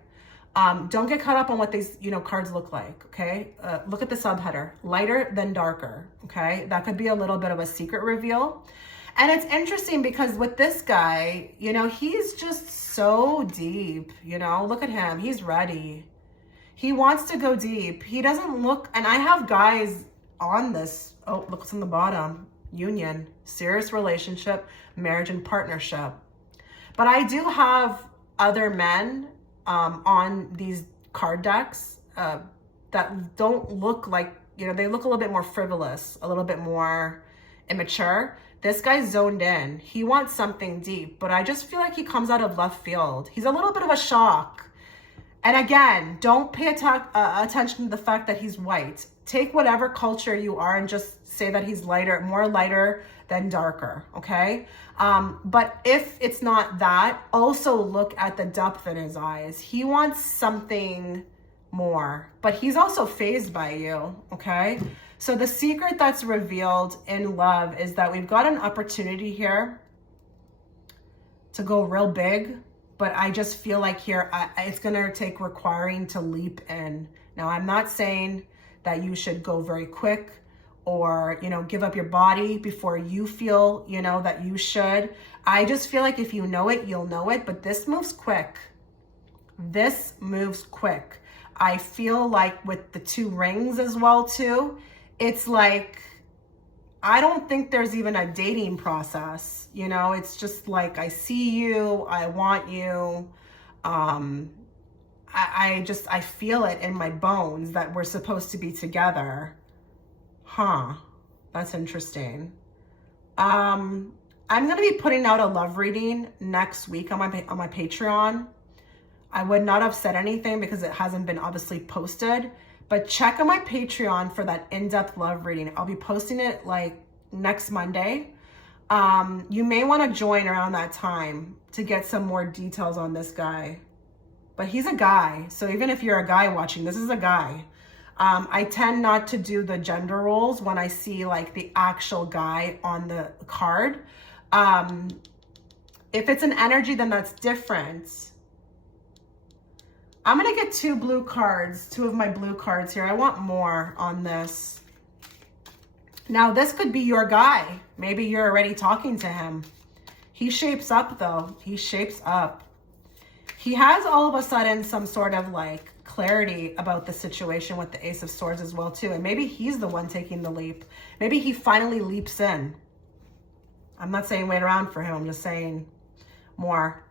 Don't get caught up on what these, cards look like. Okay. Look at the subheader, lighter than darker. Okay. That could be a little bit of a secret reveal. And it's interesting because with this guy, he's just so deep, look at him. He's ready. He wants to go deep. He doesn't look, and I have guys on this. Oh, look what's on the bottom. Union, serious relationship, marriage and partnership. But I do have other men on these card decks that don't look like, they look a little bit more frivolous, a little bit more immature. This guy's zoned in. He wants something deep, but I just feel like he comes out of left field. He's a little bit of a shock. And again, don't pay attention to the fact that he's white. Take whatever culture you are and just say that he's lighter, more lighter than darker, okay? But if it's not that, also look at the depth in his eyes. He wants something more, but he's also fazed by you, okay? So the secret that's revealed in love is that we've got an opportunity here to go real big, but I just feel like here, it's gonna take requiring to leap in. Now, I'm not saying that you should go very quick or, give up your body before you feel, that you should. I just feel like if you know it, you'll know it, but this moves quick. This moves quick. I feel like with the 2 rings as well too, it's like, I don't think there's even a dating process. It's just like, I see you, I want you. I feel it in my bones that we're supposed to be together. Huh, that's interesting. I'm going to be putting out a love reading next week on my Patreon. I would not have said anything because it hasn't been obviously posted, but check on my Patreon for that in-depth love reading. I'll be posting it like next Monday. You may want to join around that time to get some more details on this guy. But he's a guy. So even if you're a guy watching, this is a guy. I tend not to do the gender roles when I see like the actual guy on the card. If it's an energy, then that's different. I'm going to get 2 blue cards, 2 of my blue cards here. I want more on this. Now, this could be your guy. Maybe you're already talking to him. He shapes up, though. He shapes up. He has all of a sudden some sort of like clarity about the situation with the Ace of Swords as well, too. And maybe he's the one taking the leap. Maybe he finally leaps in. I'm not saying wait around for him. I'm just saying more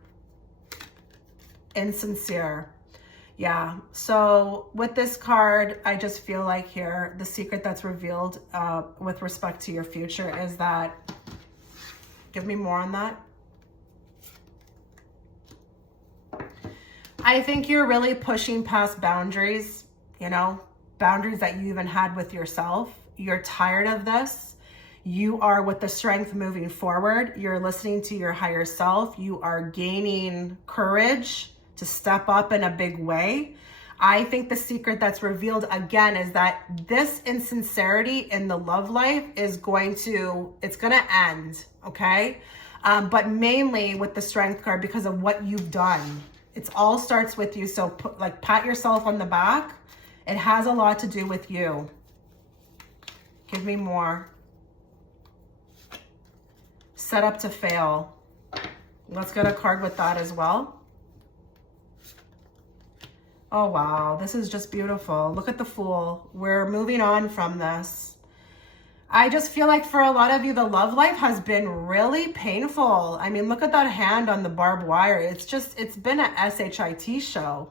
insincere. Yeah, so with this card, I just feel like here, the secret that's revealed with respect to your future is that, give me more on that. I think you're really pushing past boundaries, boundaries that you even had with yourself. You're tired of this. You are with the strength moving forward. You're listening to your higher self. You are gaining courage to step up in a big way. I think the secret that's revealed again is that this insincerity in the love life is it's gonna end, okay? But mainly with the strength card because of what you've done. It all starts with you, so pat yourself on the back. It has a lot to do with you. Give me more. Set up to fail. Let's get a card with that as well. Oh, wow. This is just beautiful. Look at the Fool. We're moving on from this. I just feel like for a lot of you, the love life has been really painful. I mean, look at that hand on the barbed wire. It's been a SHIT show.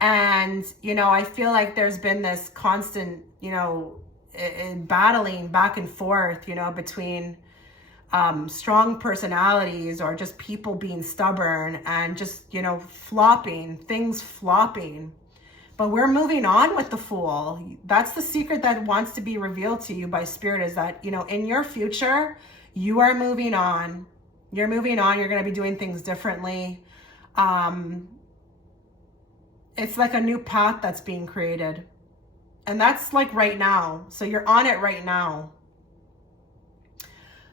And, I feel like there's been this constant, battling back and forth, between strong personalities or just people being stubborn and just, things flopping. But we're moving on with the Fool. That's the secret that wants to be revealed to you by Spirit is that, in your future, you are moving on. You're moving on. You're going to be doing things differently. It's like a new path that's being created. And that's like right now. So you're on it right now.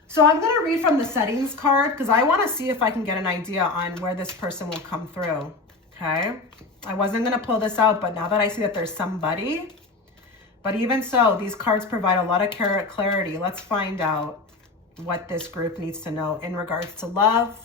So I'm going to read from the settings card because I want to see if I can get an idea on where this person will come through. Okay. I wasn't going to pull this out, but now that I see that there's somebody, but even so, these cards provide a lot of clarity. Let's find out what this group needs to know in regards to love.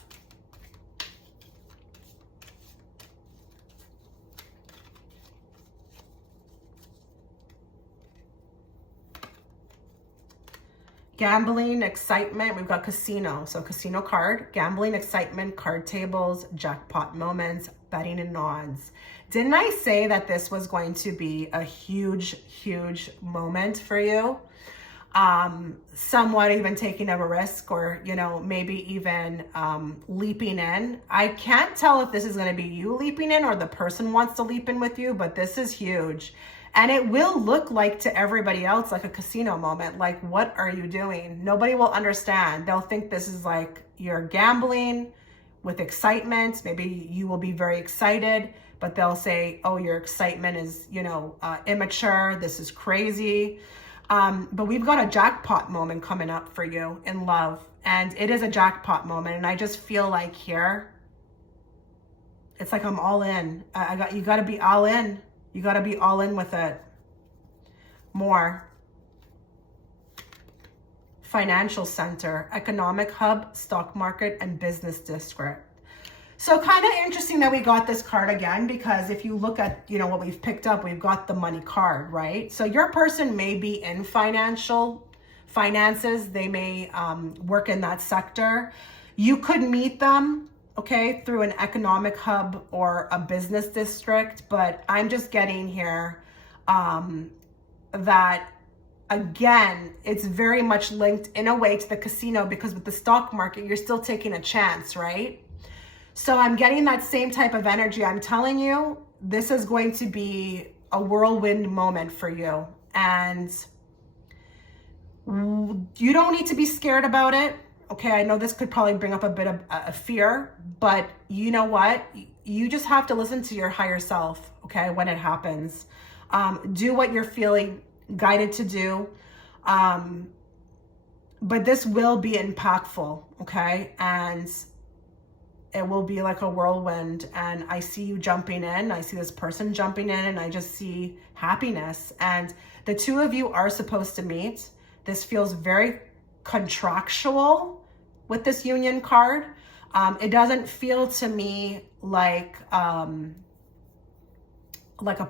Gambling, excitement, we've got casino. So casino card, gambling, excitement, card tables, jackpot moments, betting and odds. Didn't I say that this was going to be a huge, huge moment for you? Somewhat even taking a risk or, you know, maybe even leaping in. I can't tell if this is going to be you leaping in or the person wants to leap in with you, but this is huge. And it will look like to everybody else like a casino moment. Like, what are you doing? Nobody will understand. They'll think this is like you're gambling with excitement. Maybe you will be very excited, but they'll say, oh, your excitement is, you know, immature. This is crazy. But we've got a jackpot moment coming up for you in love. And it is a jackpot moment. And I just feel like here, it's like I'm all in. You got to be all in. You got to be all in with it. More. Financial center, economic hub, stock market, and business district. So kind of interesting that we got this card again, because if you look at, you know, what we've picked up, we've got the money card, right? So your person may be in finances. They may work in that sector. You could meet them, okay, through an economic hub or a business district, but I'm just getting here that, again, it's very much linked in a way to the casino, because with the stock market, you're still taking a chance, right? So I'm getting that same type of energy. I'm telling you, this is going to be a whirlwind moment for you. And you don't need to be scared about it. Okay, I know this could probably bring up a bit of a fear, but you know what? You just have to listen to your higher self, okay, when it happens. Do what you're feeling guided to do. But this will be impactful, okay? And it will be like a whirlwind. And I see you jumping in. I see this person jumping in, and I just see happiness. And the two of you are supposed to meet. This feels very contractual with this union card. It doesn't feel to me like a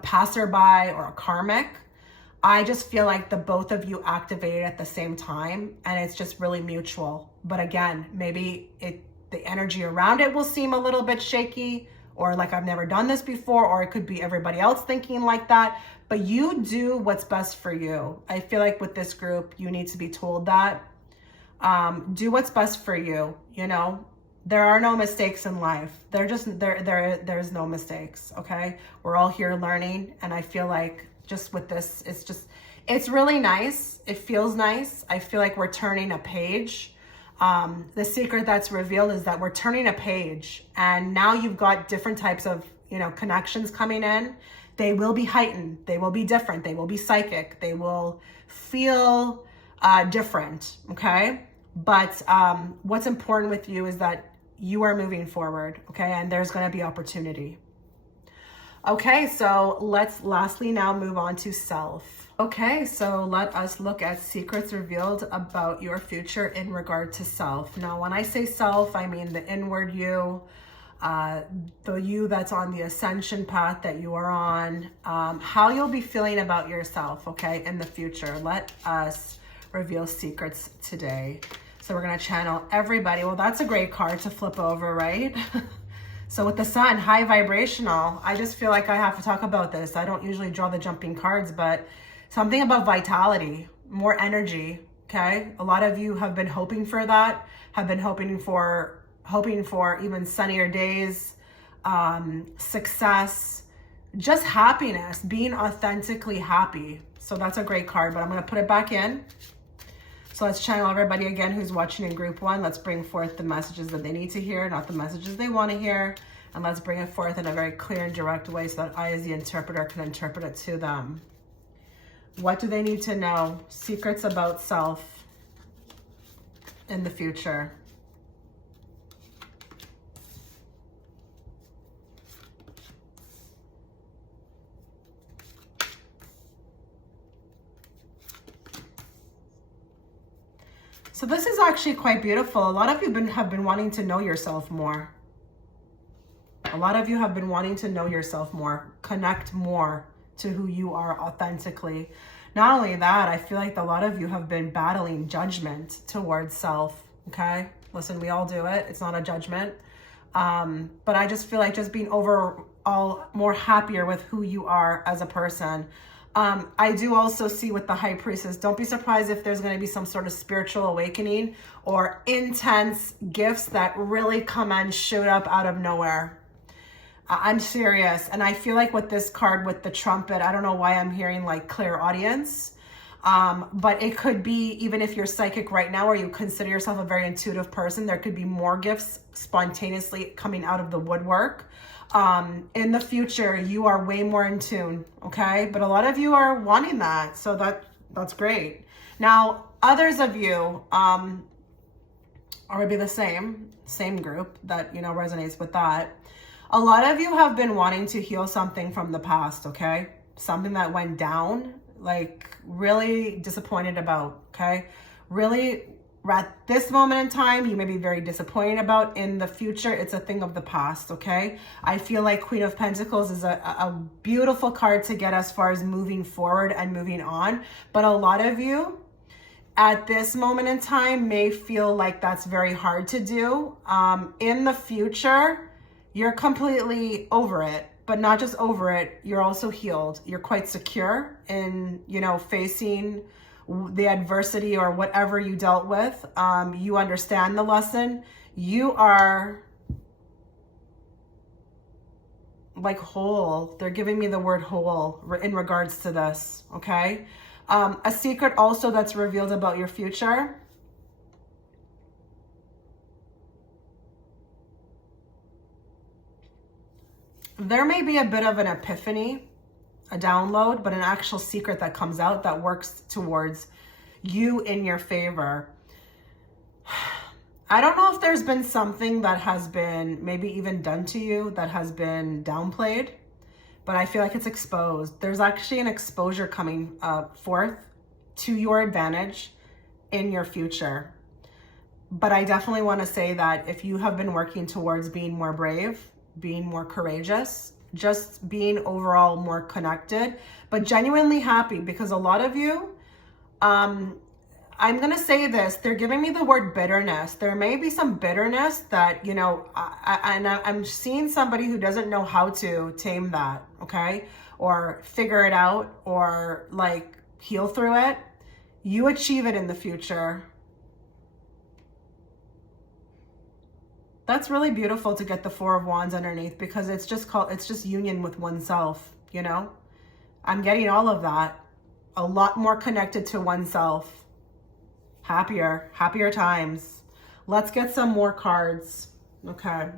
passerby or a karmic. I just feel like the both of you activated at the same time, and it's just really mutual. But again, maybe the energy around it will seem a little bit shaky, or like I've never done this before, or it could be everybody else thinking like that. But you do what's best for you. I feel like with this group, you need to be told that. Do what's best for you. You know, there are no mistakes in life. There's no mistakes. Okay. We're all here learning. And I feel like just with this, it's really nice. It feels nice. I feel like we're turning a page. The secret that's revealed is that we're turning a page, and now you've got different types of, you know, connections coming in. They will be heightened. They will be different. They will be psychic. They will feel different. Okay. But what's important with you is that you are moving forward. Okay. And there's going to be opportunity. Okay. So let's lastly now move on to self. Okay. So let us look at secrets revealed about your future in regard to self. Now, when I say self, I mean the inward you, the you that's on the ascension path that you are on, how you'll be feeling about yourself. Okay. In the future, let us reveal secrets today. So we're going to channel everybody. Well, that's a great card to flip over, right? So with the sun, high vibrational, I just feel like I have to talk about this. I don't usually draw the jumping cards, but something about vitality, more energy. Okay. A lot of you have been hoping for that, have been hoping for even sunnier days, success, just happiness, being authentically happy. So that's a great card, but I'm going to put it back in. So let's channel everybody again who's watching in group one. Let's bring forth the messages that they need to hear, not the messages they want to hear. And let's bring it forth in a very clear and direct way so that I, as the interpreter, can interpret it to them. What do they need to know? Secrets about self in the future. So this is actually quite beautiful. A lot of you have been wanting to know yourself more. A lot of you have been wanting to know yourself more, connect more to who you are authentically. Not only that, I feel like a lot of you have been battling judgment towards self, okay? Listen, we all do it. It's not a judgment. But I just feel like just being overall more happier with who you are as a person. I do also see with the High Priestess, don't be surprised if there's going to be some sort of spiritual awakening or intense gifts that really come and shoot up out of nowhere. I'm serious. And I feel like with this card, with the trumpet, I don't know why I'm hearing like clairaudience. But it could be, even if you're psychic right now or you consider yourself a very intuitive person, there could be more gifts spontaneously coming out of the woodwork. In the future, you are way more in tune, okay? But a lot of you are wanting that, so that's great. Now, others of you are maybe the same group that, resonates with that. A lot of you have been wanting to heal something from the past, okay? Something that went down, like really disappointed about, okay? Really, at this moment in time, you may be very disappointed about. In the future, it's a thing of the past, okay? I feel like Queen of Pentacles is a beautiful card to get as far as moving forward and moving on. But a lot of you at this moment in time may feel like that's very hard to do. In the future, you're completely over it. But not just over it, you're also healed. You're quite secure in, facing the adversity or whatever you dealt with. You understand the lesson. You are like whole. They're giving me the word whole in regards to this, okay? A secret also that's revealed about your future. There may be a bit of an epiphany, a download, but an actual secret that comes out that works towards you in your favor. I don't know if there's been something that has been maybe even done to you that has been downplayed, but I feel like it's exposed. There's actually an exposure coming forth to your advantage in your future. But I definitely want to say that if you have been working towards being more brave, being more courageous, just being overall more connected, but genuinely happy, because a lot of you, I'm going to say this, they're giving me the word bitterness. There may be some bitterness that, I'm seeing somebody who doesn't know how to tame that, okay? Or figure it out or like heal through it. You achieve it in the future. That's really beautiful to get the Four of Wands underneath, because it's just union with oneself, I'm getting all of that. A lot more connected to oneself. Happier times. Let's get some more cards. Okay.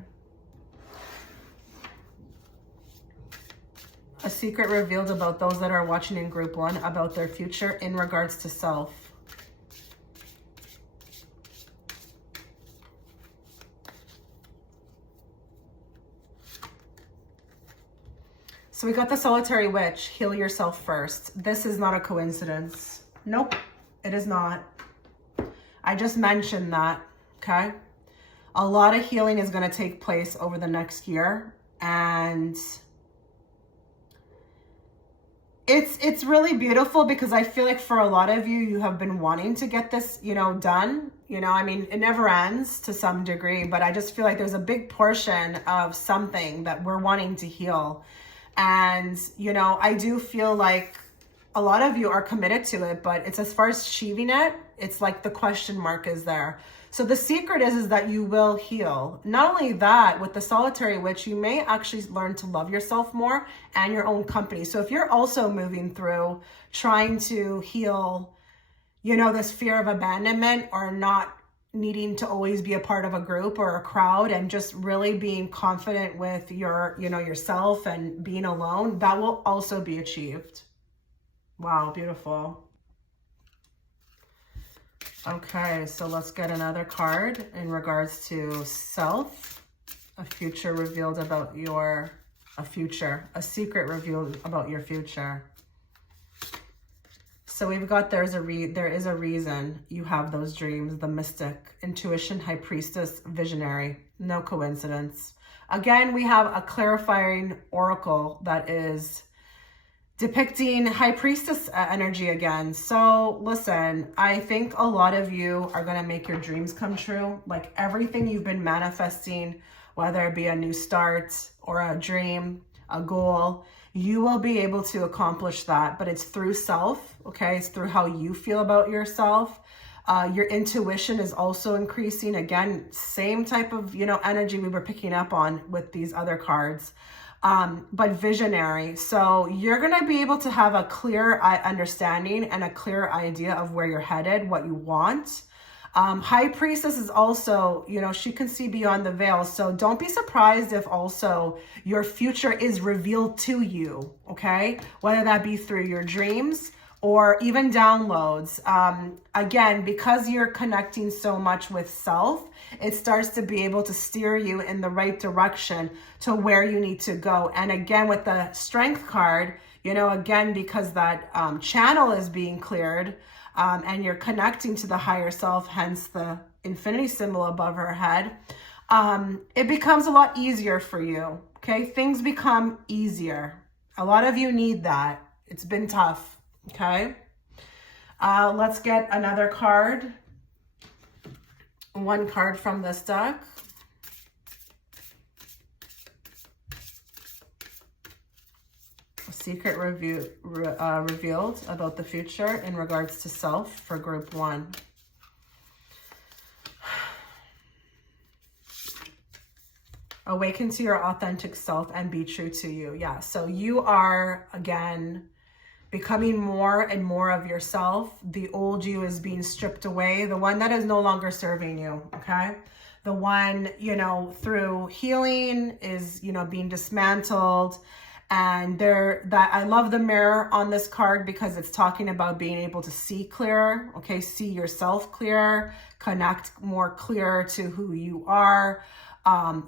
A secret revealed about those that are watching in group 1 about their future in regards to self. So we got the Solitary Witch, heal yourself first. This is not a coincidence. Nope, it is not. I just mentioned that, okay? A lot of healing is going to take place over the next year. And it's really beautiful, because I feel like for a lot of you, you have been wanting to get this, done. It never ends to some degree, but I just feel like there's a big portion of something that we're wanting to heal. And, I do feel like a lot of you are committed to it, but it's as far as achieving it, it's like the question mark is there. So the secret is that you will heal. Not only that, with the Solitary Witch, you may actually learn to love yourself more and your own company. So if you're also moving through trying to heal, this fear of abandonment or not needing to always be a part of a group or a crowd and just really being confident with your, yourself and being alone, that will also be achieved. Wow, beautiful. Okay, so let's get another card in regards to self, a future revealed about a secret revealed about your future. So we've got there is a reason you have those dreams, the mystic, intuition, high priestess, visionary, no coincidence. Again, we have a clarifying oracle that is depicting high priestess energy again. So listen, I think a lot of you are going to make your dreams come true. Like everything you've been manifesting, whether it be a new start or a dream, a goal, you will be able to accomplish that, but it's through self, okay? It's through how you feel about yourself. Your intuition is also increasing. Again, same type of, energy we were picking up on with these other cards, but visionary. So you're going to be able to have a clear understanding and a clear idea of where you're headed, what you want. High priestess is also, she can see beyond the veil. So don't be surprised if also your future is revealed to you, okay? Whether that be through your dreams or even downloads. Again, because you're connecting so much with self, it starts to be able to steer you in the right direction to where you need to go. And again, with the strength card, again, because that channel is being cleared, and you're connecting to the higher self, hence the infinity symbol above her head, it becomes a lot easier for you, okay? Things become easier. A lot of you need that. It's been tough, okay? Let's get another card. One card from this deck. Secret revealed about the future in regards to self for group 1. Awaken to your authentic self and be true to you. Yeah, so you are, again, becoming more and more of yourself. The old you is being stripped away. The one that is no longer serving you, okay? The one, through healing is, being dismantled. And I love the mirror on this card because it's talking about being able to see clearer, okay? See yourself clearer, connect more clearer to who you are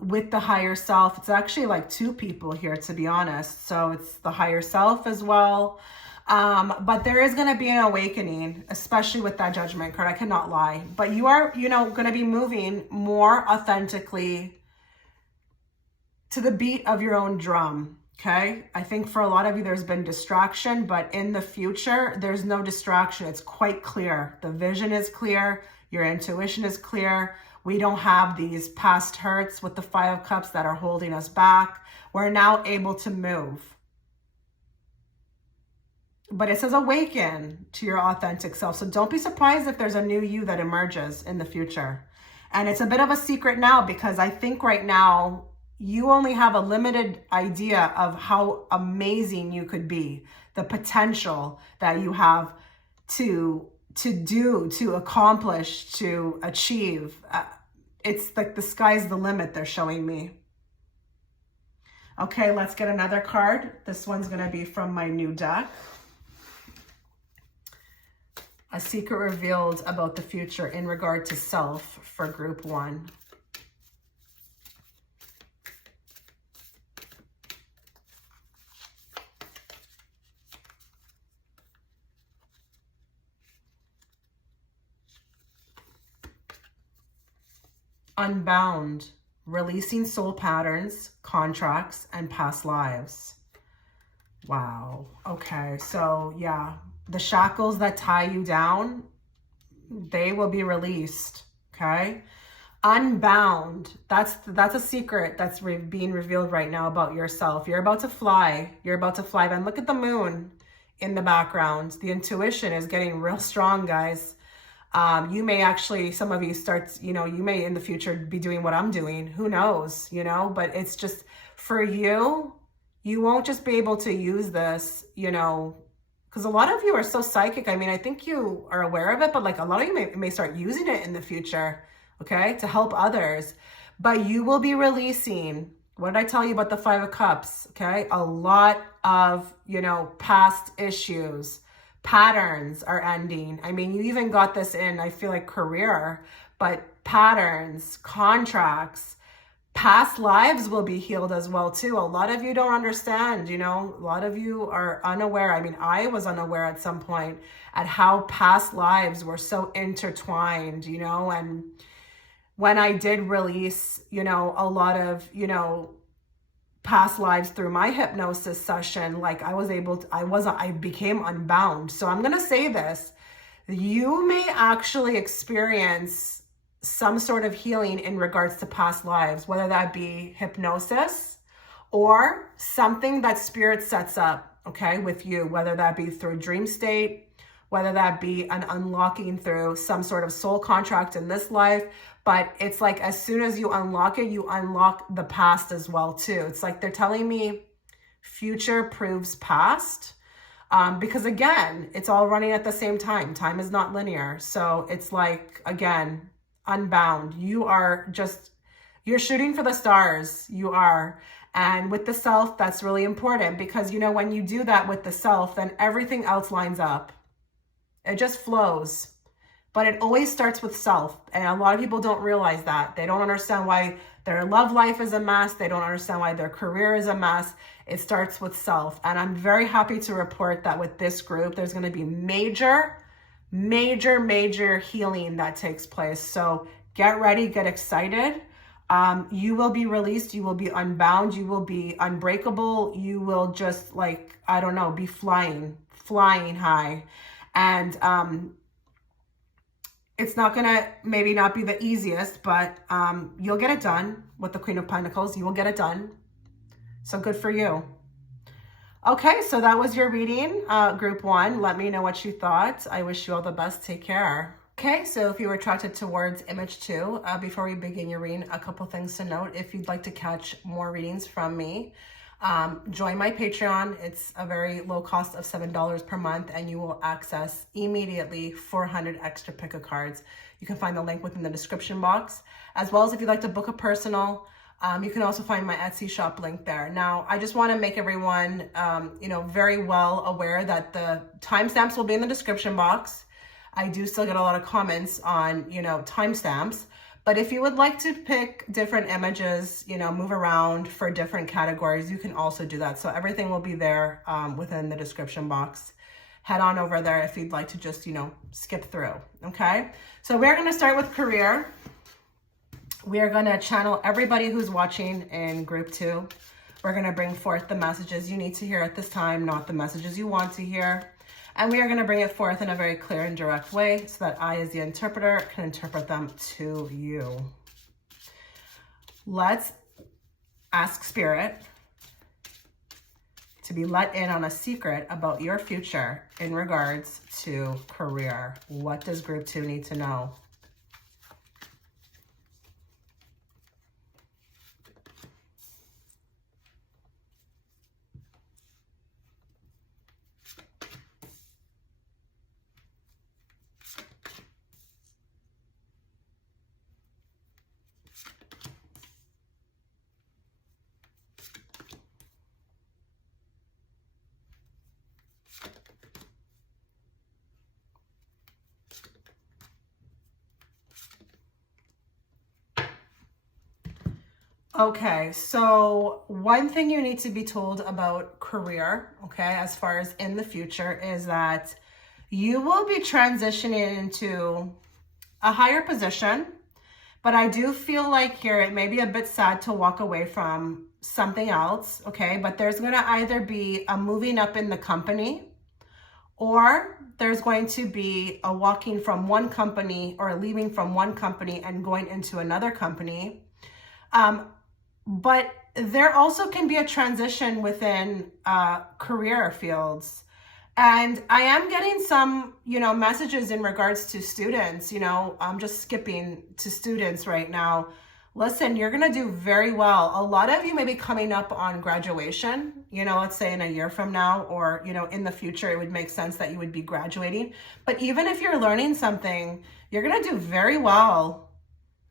with the higher self. It's actually like two people here, to be honest. So it's the higher self as well. But there is going to be an awakening, especially with that judgment card. I cannot lie. But you are, going to be moving more authentically to the beat of your own drum. Okay, I think for a lot of you, there's been distraction, but in the future, there's no distraction. It's quite clear. The vision is clear. Your intuition is clear. We don't have these past hurts with the 5 of Cups that are holding us back. We're now able to move. But it says awaken to your authentic self. So don't be surprised if there's a new you that emerges in the future. And it's a bit of a secret now because I think right now, you only have a limited idea of how amazing you could be, the potential that you have to do, to accomplish, to achieve. It's like the sky's the limit, they're showing me. Okay, let's get another card. This one's going to be from my new deck. A secret revealed about the future in regard to self for group 1. Unbound, releasing soul patterns, contracts, and past lives. Wow. Okay. So yeah, the shackles that tie you down, they will be released. Okay. Unbound. That's a secret that's being revealed right now about yourself. You're about to fly. You're about to fly. And look at the moon in the background. The intuition is getting real strong, guys. You may actually, some of you start, you may in the future be doing what I'm doing. Who knows, but it's just for you, you won't just be able to use this, because a lot of you are so psychic. I mean, I think you are aware of it, but like a lot of you may start using it in the future. okay, to help others. But you will be releasing, what did I tell you about the Five of Cups? Okay, a lot of, past issues, patterns are ending. I mean, you even got this in, I feel like, career, but patterns, contracts, past lives will be healed as well too. A lot of you don't understand, a lot of you are unaware. I mean, I was unaware at some point at how past lives were so intertwined, and when I did release, a lot of, past lives through my hypnosis session, like I became unbound. So I'm going to say this, you may actually experience some sort of healing in regards to past lives, whether that be hypnosis or something that spirit sets up, okay, with you, whether that be through dream state, whether that be an unlocking through some sort of soul contract in this life. But it's like, as soon as you unlock it, you unlock the past as well too. It's like they're telling me future proves past. Because again, it's all running at the same time. Time is not linear. So it's like, again, unbound. You're shooting for the stars. You are. And with the self, that's really important, because, when you do that with the self, then everything else lines up. It just flows. But it always starts with self. And a lot of people don't realize that. They don't understand why their love life is a mess. They don't understand why their career is a mess. It starts with self. And I'm very happy to report that with this group, there's going to be major healing that takes place. So get ready, get excited. You will be released. You will be unbound. You will be unbreakable. You will just, like, I don't know, be flying high. And, it's not going to maybe not be the easiest, but you'll get it done with the Queen of Pentacles. You will get it done. So good for you. Okay, so that was your reading, group 1. Let me know what you thought. I wish you all the best. Take care. Okay, so if you were attracted towards image 2, before we begin your reading, a couple things to note. If you'd like to catch more readings from me, join my Patreon. It's a very low cost of $7 per month, and you will access immediately 400 extra pick-a cards. You can find the link within the description box, as well as if you'd like to book a personal, you can also find my Etsy shop link there. Now, I just want to make everyone, very well aware that the timestamps will be in the description box. I do still get a lot of comments on, timestamps. But if you would like to pick different images, move around for different categories, you can also do that. So everything will be there within the description box. Head on over there if you'd like to just, skip through. Okay. So we're going to start with career. We are going to channel everybody who's watching in group 2. We're going to bring forth the messages you need to hear at this time, not the messages you want to hear. And we are going to bring it forth in a very clear and direct way so that I, as the interpreter, can interpret them to you. Let's ask Spirit to be let in on a secret about your future in regards to career. What does group 2 need to know? Okay, so one thing you need to be told about career, okay, as far as in the future, is that you will be transitioning into a higher position, but I do feel like here it may be a bit sad to walk away from something else, okay, but there's going to either be a moving up in the company, or there's going to be a walking from one company or leaving from one company and going into another company. But there also can be a transition within career fields. And I am getting some, messages in regards to students. I'm just skipping to students right now. Listen, you're going to do very well. A lot of you may be coming up on graduation, let's say in a year from now, or, in the future, it would make sense that you would be graduating. But even if you're learning something, you're going to do very well.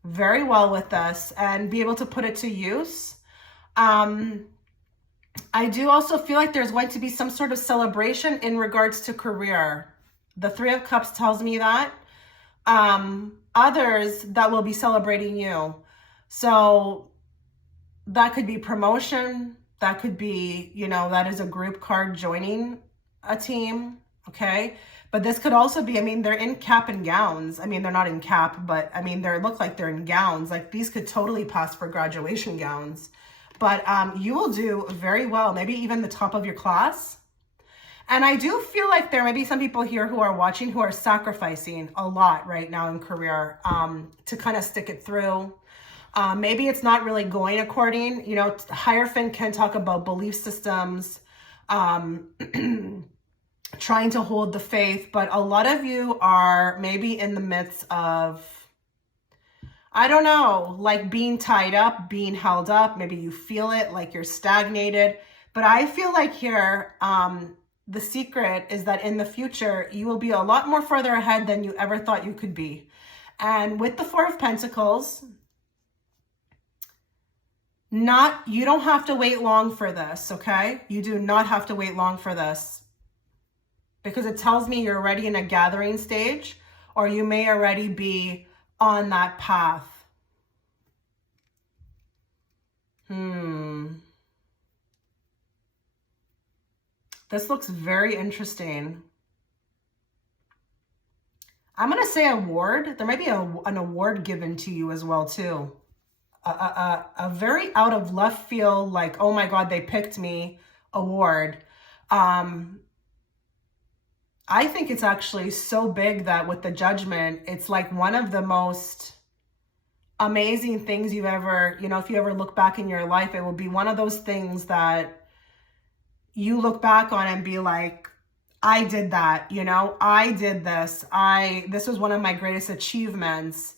very well with this and be able to put it to use. I do also feel like there's going to be some sort of celebration in regards to career. The Three of Cups tells me that. Others that will be celebrating you. So that could be promotion. That could be, you know, that is a group card joining a team. Okay. But this could also be, I mean, they're in cap and gowns. I mean, they're not in cap, but I mean, they look like they're in gowns. Like these could totally pass for graduation gowns. But you will do very well, maybe even the top of your class. And I do feel like there may be some people here who are watching who are sacrificing a lot right now in career to kind of stick it through. Maybe it's not really going according, you know, Hierophant can talk about belief systems, trying to hold the faith, but a lot of you are maybe in the midst of, I don't know, like being tied up, being held up. Maybe you feel it like you're stagnated, but I feel like here, the secret is that in the future, you will be a lot more further ahead than you ever thought you could be. And with the Four of Pentacles, you don't have to wait long for this, okay? You do not have to wait long for this because it tells me you're already in a gathering stage or you may already be on that path. This looks very interesting. I'm going to say award. There might be an award given to you as well, too. A very out of left field, like, oh my God, they picked me award. I think it's actually so big that with the Judgment, it's like one of the most amazing things you've ever, you know, if you ever look back in your life, it will be one of those things that you look back on and be like, I did that, you know, I did this. This was one of my greatest achievements.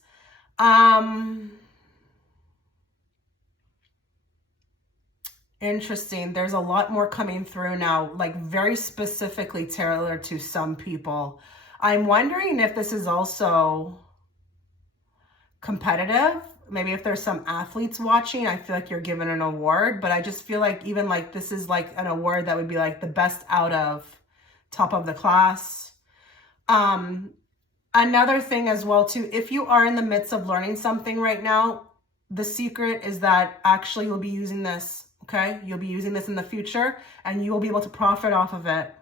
Interesting. There's a lot more coming through now, like very specifically tailored to some people. I'm wondering if this is also competitive. Maybe if there's some athletes watching, I feel like you're given an award, but I just feel like even like this is like an award that would be like the best out of top of the class. Another thing as well too, if you are in the midst of learning something right now, the secret is that actually you'll be using this. Okay, you'll be using this in the future and you will be able to profit off of it.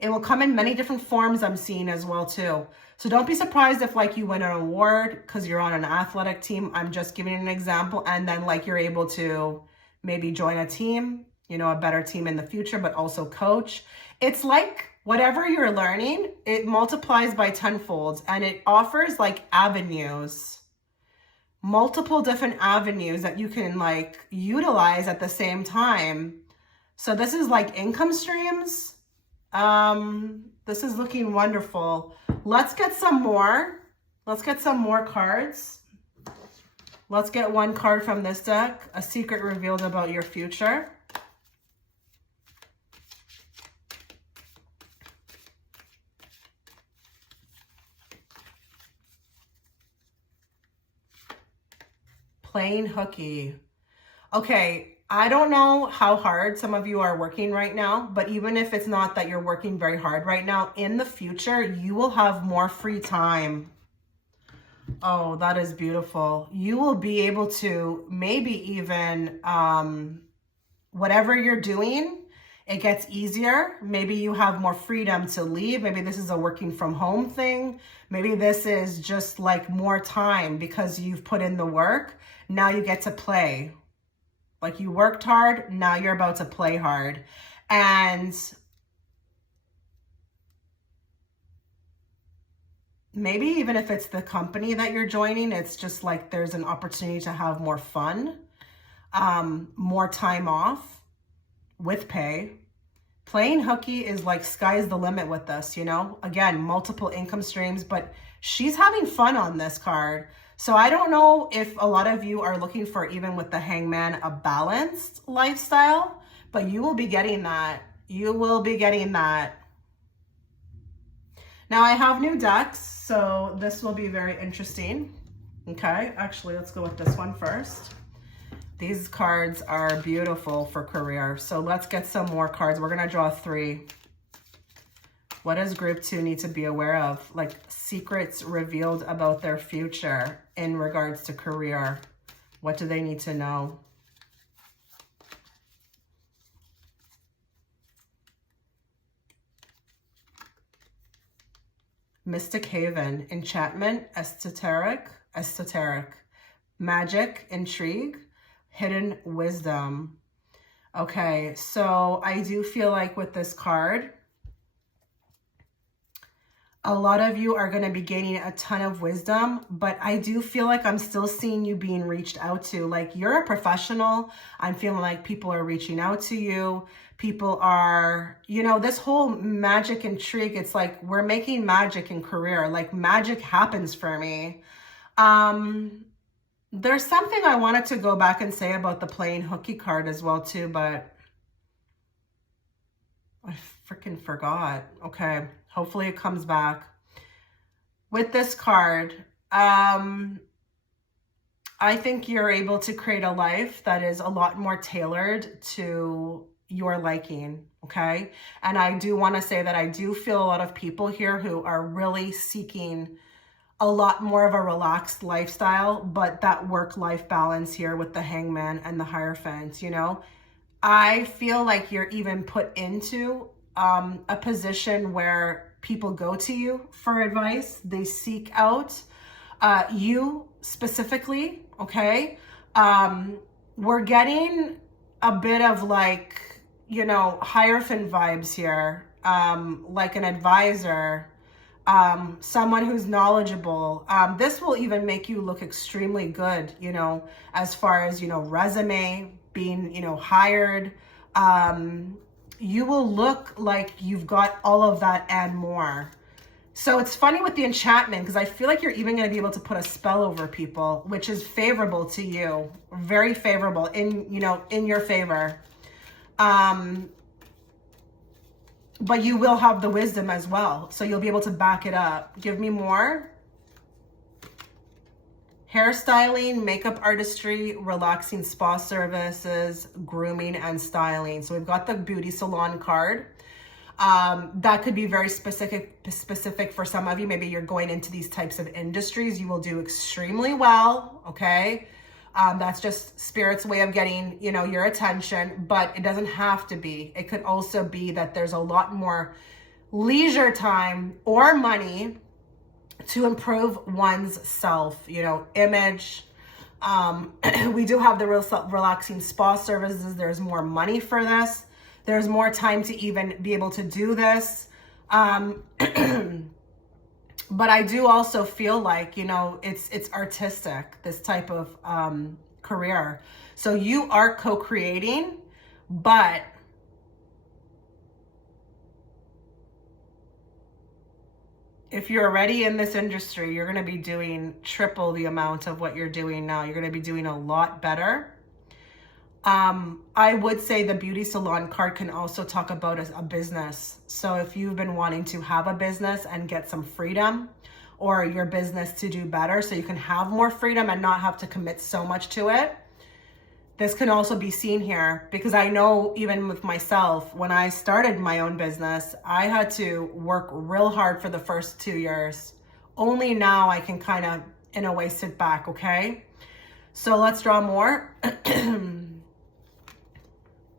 It will come in many different forms I'm seeing as well too. So don't be surprised if like you win an award because you're on an athletic team. I'm just giving an example. And then like you're able to maybe join a team, you know, a better team in the future, but also coach. It's like whatever you're learning, it multiplies by tenfold and it offers like avenues. Multiple different avenues that you can like utilize at the same time. So this is like income streams. This is looking wonderful. Let's get some more. Let's get some more cards. Let's get one card from this deck. A secret revealed about your future. Plain hooky. Okay, I don't know how hard some of you are working right now, but even if it's not that you're working very hard right now, in the future, you will have more free time. Oh, that is beautiful. You will be able to maybe even, whatever you're doing, it gets easier. Maybe you have more freedom to leave. Maybe this is a working from home thing. Maybe this is just like more time because you've put in the work. Now you get to play. Like you worked hard, now you're about to play hard. And maybe even if it's the company that you're joining, it's just like there's an opportunity to have more fun, more time off with pay. Playing hooky is like sky's the limit with this, you know? Again, multiple income streams, but she's having fun on this card. So I don't know if a lot of you are looking for, even with the Hangman, a balanced lifestyle, but you will be getting that. You will be getting that. Now I have new decks, so this will be very interesting. Okay, actually, let's go with this one first. These cards are beautiful for career. So let's get some more cards. We're going to draw 3. What does group 2 need to be aware of? Like secrets revealed about their future in regards to career. What do they need to know? Mystic Haven, enchantment, esoteric, magic, intrigue, hidden wisdom. Okay, so I do feel like with this card, a lot of you are going to be gaining a ton of wisdom, but I do feel like I'm still seeing you being reached out to. Like you're a professional. I'm feeling like people are reaching out to you. People are, you know, this whole magic intrigue. It's like we're making magic in career. Like magic happens for me. There's something I wanted to go back and say about the playing hooky card as well too, but I freaking forgot. Okay, hopefully it comes back. With this card, I think you're able to create a life that is a lot more tailored to your liking, okay? And I do want to say that I do feel a lot of people here who are really seeking a lot more of a relaxed lifestyle, but that work-life balance here with the Hangman and the Hierophant, you know? I feel like you're even put into a position where people go to you for advice. They seek out you specifically, okay? We're getting a bit of like, you know, Hierophant vibes here, like an advisor, someone who's knowledgeable. This will even make you look extremely good, you know, as far as, you know, resume, being, you know, hired. You will look like you've got all of that and more. So it's funny with the enchantment, because I feel like you're even going to be able to put a spell over people, which is favorable to you, very favorable in, you know, in your favor. But you will have the wisdom as well. So you'll be able to back it up. Give me more. Hairstyling, makeup artistry, relaxing spa services, grooming and styling. So we've got the beauty salon card. That could be very specific for some of you. Maybe you're going into these types of industries. You will do extremely well, okay? That's just Spirit's way of getting, you know, your attention, but it doesn't have to be. It could also be that there's a lot more leisure time or money to improve one's self, you know, image. We do have the relaxing spa services. There's more money for this. There's more time to even be able to do this. But I do also feel like, you know, it's artistic, this type of career. So you are co-creating, but if you're already in this industry, you're going to be doing triple the amount of what you're doing now. You're going to be doing a lot better. I would say the beauty salon card can also talk about a business. So if you've been wanting to have a business and get some freedom, or your business to do better so you can have more freedom and not have to commit so much to it, this can also be seen here. Because I know even with myself, when I started my own business, I had to work real hard for the first 2 years. Only now I can kind of, in a way, sit back, okay? So let's draw more.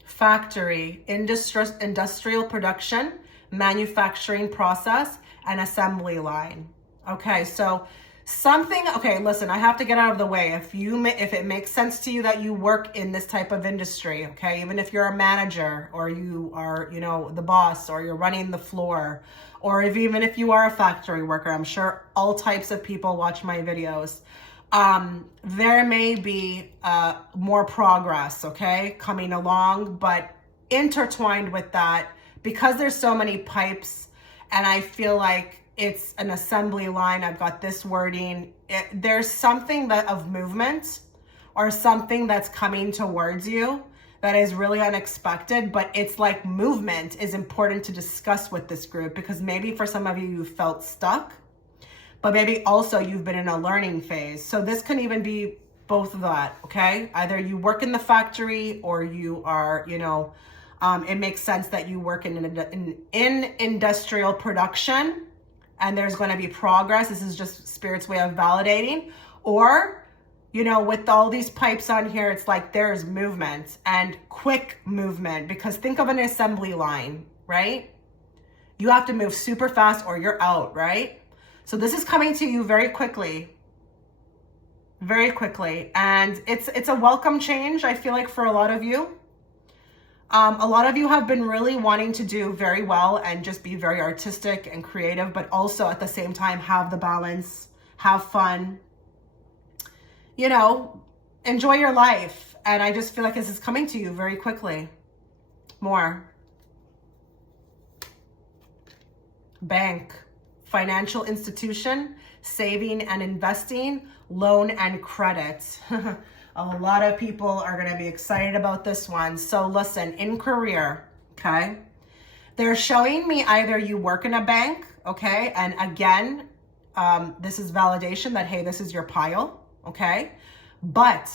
Factory, industrial production, manufacturing process, and assembly line. Okay, so something, okay, listen, I have to get out of the way. If it makes sense to you that you work in this type of industry, okay, even if you're a manager or you are, you know, the boss, or you're running the floor, or even if you are a factory worker, I'm sure all types of people watch my videos. There may be more progress, okay, coming along, but intertwined with that, because there's so many pipes, and I feel like it's an assembly line, I've got this wording, there's something of movement or something that's coming towards you that is really unexpected, but it's like movement is important to discuss with this group, because maybe for some of you, you felt stuck. but maybe also you've been in a learning phase. So this can even be both of that, okay? Either you work in the factory or you are, you know, it makes sense that you work in industrial production and there's going to be progress. This is just Spirit's way of validating. Or, you know, with all these pipes on here, it's like there's movement and quick movement, because think of an assembly line, right? You have to move super fast or you're out, right? So this is coming to you very quickly. Very quickly. And it's a welcome change, I feel like, for a lot of you. A lot of you have been really wanting to do very well and just be very artistic and creative, but also at the same time have the balance, have fun, you know, enjoy your life. And I just feel like this is coming to you very quickly. More. Bank, financial institution, saving and investing, loan and credit. A lot of people are going to be excited about this one. So listen, in career, okay, they're showing me either you work in a bank, okay, and again, this is validation that, hey, this is your pile, okay, but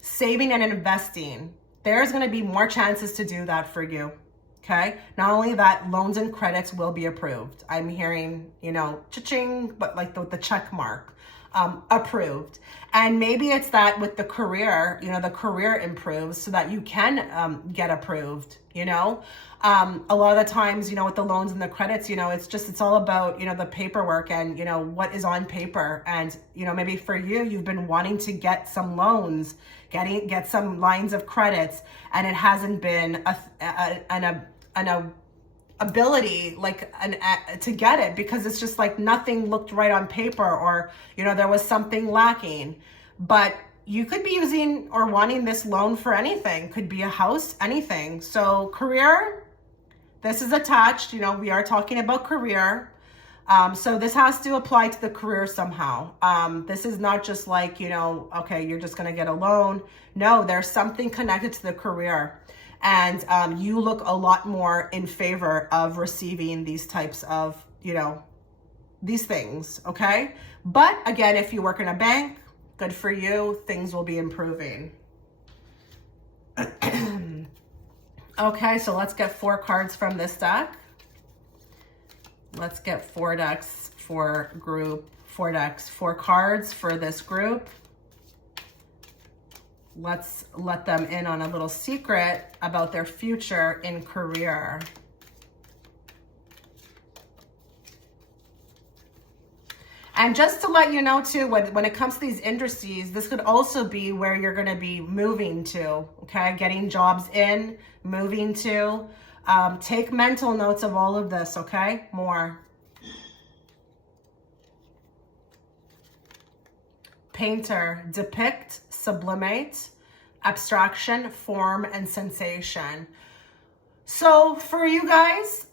saving and investing, there's going to be more chances to do that for you, okay? Not only that, loans and credits will be approved. I'm hearing, you know, cha-ching, but like the check mark. Approved. And maybe it's that with the career, you know, the career improves so that you can get approved, you know. A lot of the times, you know, with the loans and the credits, you know, it's all about, you know, the paperwork and, you know, what is on paper. And, you know, maybe for you, you've been wanting to get some loans, get some lines of credits, and it hasn't been an ability like to get it, because it's just like nothing looked right on paper, or, you know, there was something lacking. But you could be using or wanting this loan for anything. Could be a house, anything. So career, this is attached, you know, we are talking about career. So this has to apply to the career somehow. This is not just like, you know, okay, you're just going to get a loan. No, there's something connected to the career. And you look a lot more in favor of receiving these types of, you know, these things, okay? But again, if you work in a bank, good for you. Things will be improving. Okay, so let's get 4 cards from this deck. Let's get 4 decks for group, 4 decks, 4 cards for this group. Let's let them in on a little secret about their future in career. And just to let you know too, when it comes to these industries, this could also be where you're going to be moving to, okay? Getting jobs in, moving to. Take mental notes of all of this, okay? More. Painter, depict, sublimate, abstraction, form, and sensation. So for you guys,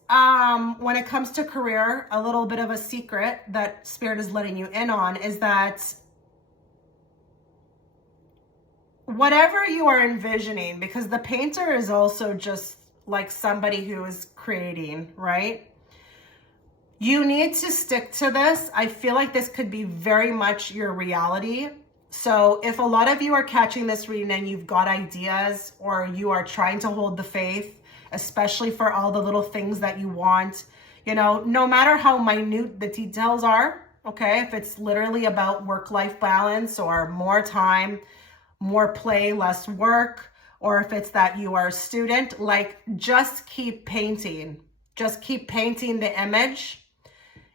when it comes to career, a little bit of a secret that Spirit is letting you in on is that whatever you are envisioning, because the painter is also just like somebody who is creating, right? You need to stick to this. I feel like this could be very much your reality. So if a lot of you are catching this reading and you've got ideas, or you are trying to hold the faith, especially for all the little things that you want, you know, no matter how minute the details are, okay, if it's literally about work-life balance or more time, more play, less work, or if it's that you are a student, like just keep painting. Just keep painting the image.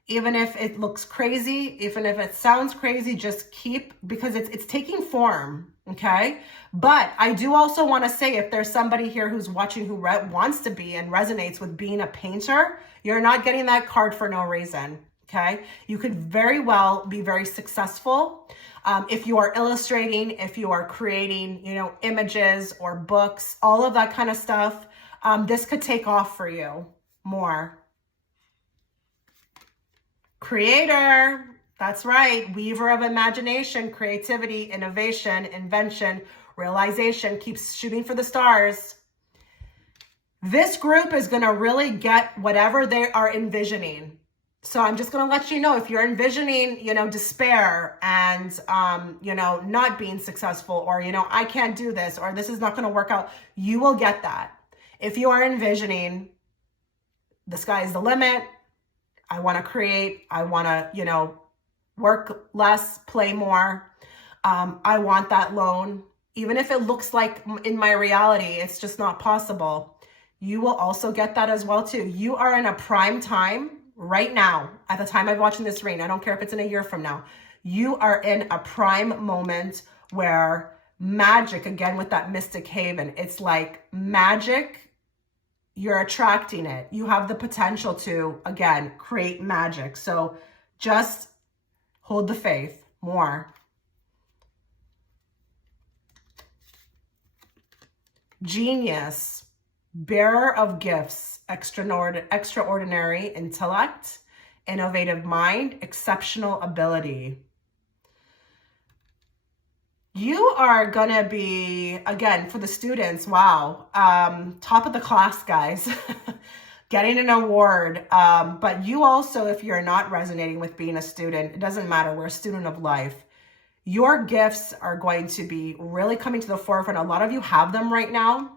Even if it looks crazy, even if it sounds crazy, just keep, because it's taking form, okay? But I do also want to say, if there's somebody here who's watching who wants to be and resonates with being a painter, you're not getting that card for no reason, okay? You could very well be very successful. If you are illustrating, if you are creating, you know, images or books, all of that kind of stuff, this could take off for you more. Creator, that's right. Weaver of imagination, creativity, innovation, invention, realization. Keeps shooting for the stars. This group is going to really get whatever they are envisioning. So I'm just going to let you know, if you're envisioning, despair and, not being successful, or, I can't do this, or this is not going to work out, you will get that. If you are envisioning the sky is the limit, I want to create, I want to, work less, play more. I want that loan. Even if it looks like in my reality, it's just not possible. You will also get that as well too. You are in a prime time right now, at the time I'm watching this reading. I don't care if it's in a year from now. You are in a prime moment where magic, again with that mystic haven, it's like magic, you're attracting it. You have the potential to, again, create magic. So just hold the faith more. Genius, bearer of gifts, extraordinary intellect, innovative mind, exceptional ability. You are gonna be, again, for the students, wow, top of the class, guys, getting an award. But you also, if you're not resonating with being a student, it doesn't matter, we're a student of life. Your gifts are going to be really coming to the forefront. A lot of you have them right now.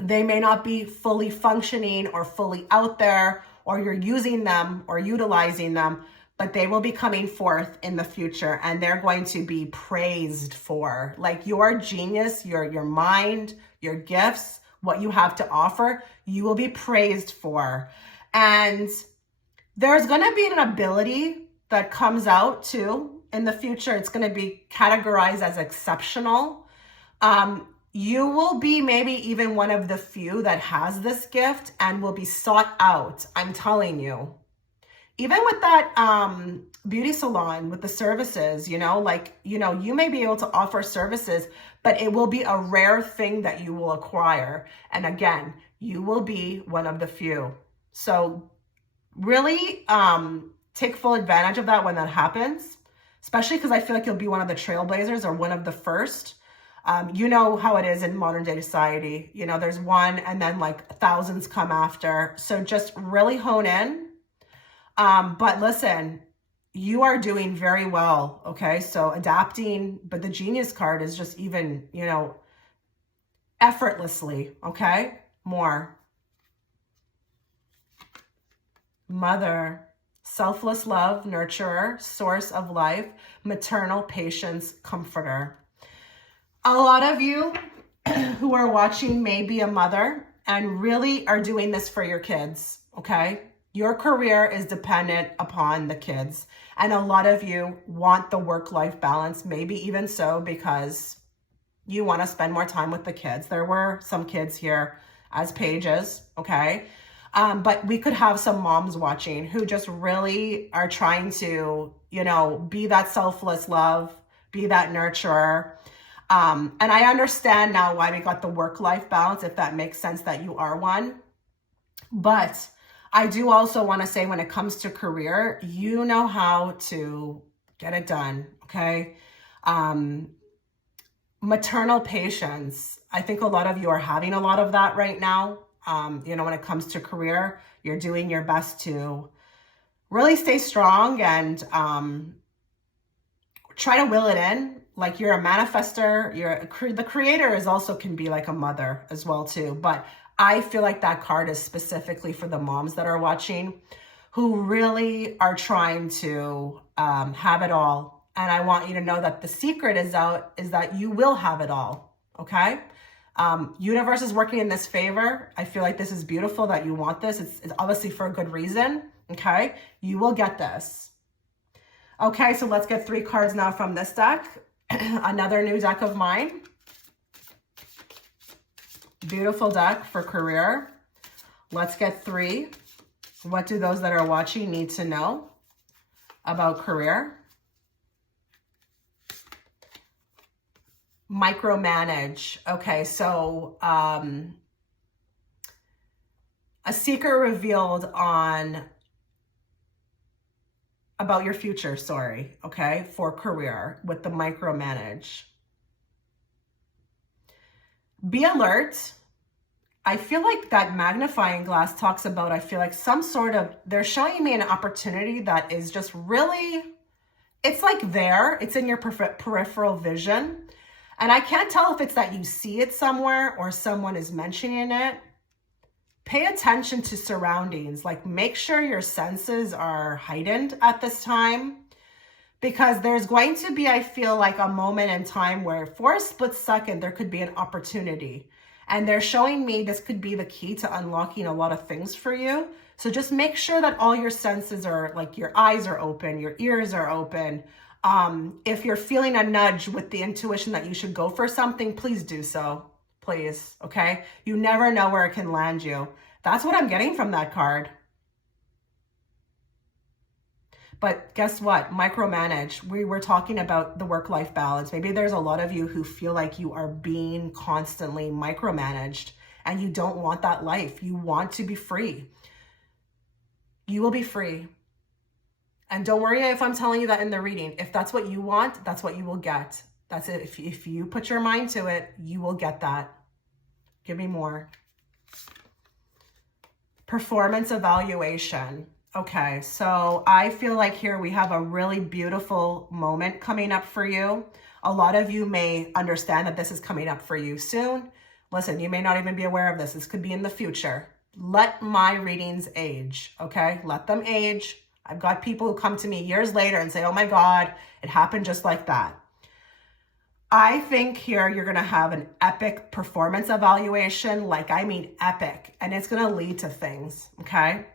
They may not be fully functioning or fully out there, or you're using them or utilizing them, but they will be coming forth in the future, and they're going to be praised for. Like your genius, your mind, your gifts, what you have to offer, you will be praised for. And there's going to be an ability that comes out too in the future. It's going to be categorized as exceptional. You will be maybe even one of the few that has this gift and will be sought out. I'm telling you. Even with that beauty salon, with the services, you may be able to offer services, but it will be a rare thing that you will acquire. And again, you will be one of the few. So really take full advantage of that when that happens, especially because I feel like you'll be one of the trailblazers or one of the first. You know how it is in modern day society. There's one and then like thousands come after. So just really hone in. But listen, you are doing very well. Okay. So adapting, but the genius card is just even, effortlessly. Okay. More. Mother, selfless love, nurturer, source of life, maternal patience, comforter. A lot of you who are watching may be a mother and really are doing this for your kids, okay? Your career is dependent upon the kids. And a lot of you want the work-life balance, maybe even so because you want to spend more time with the kids. There were some kids here as pages, okay? But we could have some moms watching who just really are trying to, be that selfless love, be that nurturer. And I understand now why we got the work-life balance, if that makes sense that you are one. But I do also want to say when it comes to career, you know how to get it done, okay? Maternal patience. I think a lot of you are having a lot of that right now. When it comes to career, you're doing your best to really stay strong and try to will it in. Like you're a manifester, the creator is also can be like a mother as well too. But I feel like that card is specifically for the moms that are watching who really are trying to have it all. And I want you to know that the secret is that you will have it all, okay? Universe is working in this favor. I feel like this is beautiful that you want this. It's obviously for a good reason, okay? You will get this. Okay, so let's get 3 cards now from this deck. Another new deck of mine. Beautiful deck for career. Let's get 3. What do those that are watching need to know about career? Micromanage. Okay, so a secret revealed about your future, okay, for career with the micromanage. Be alert. I feel like that magnifying glass talks about, I feel like some sort of, they're showing me an opportunity that is just really, it's like there, it's in your peripheral vision. And I can't tell if it's that you see it somewhere or someone is mentioning it. Pay attention to surroundings, like make sure your senses are heightened at this time, because there's going to be, I feel like, a moment in time where for a split second, there could be an opportunity. And they're showing me this could be the key to unlocking a lot of things for you. So just make sure that all your senses are, like your eyes are open, your ears are open. If you're feeling a nudge with the intuition that you should go for something, please do so, please, okay? You never know where it can land you. That's what I'm getting from that card. But guess what? Micromanage. We were talking about the work-life balance. Maybe there's a lot of you who feel like you are being constantly micromanaged and you don't want that life. You want to be free. You will be free. And don't worry if I'm telling you that in the reading. If that's what you want, that's what you will get. That's it. If you put your mind to it, you will get that. Give me more. Performance evaluation. Okay, so I feel like here we have a really beautiful moment coming up for you. A lot of you may understand that this is coming up for you soon. Listen, you may not even be aware of this. This could be in the future. Let my readings age, okay? Let them age. I've got people who come to me years later and say, oh my God, it happened just like that. I think here you're going to have an epic performance evaluation, like I mean epic, and it's going to lead to things, okay?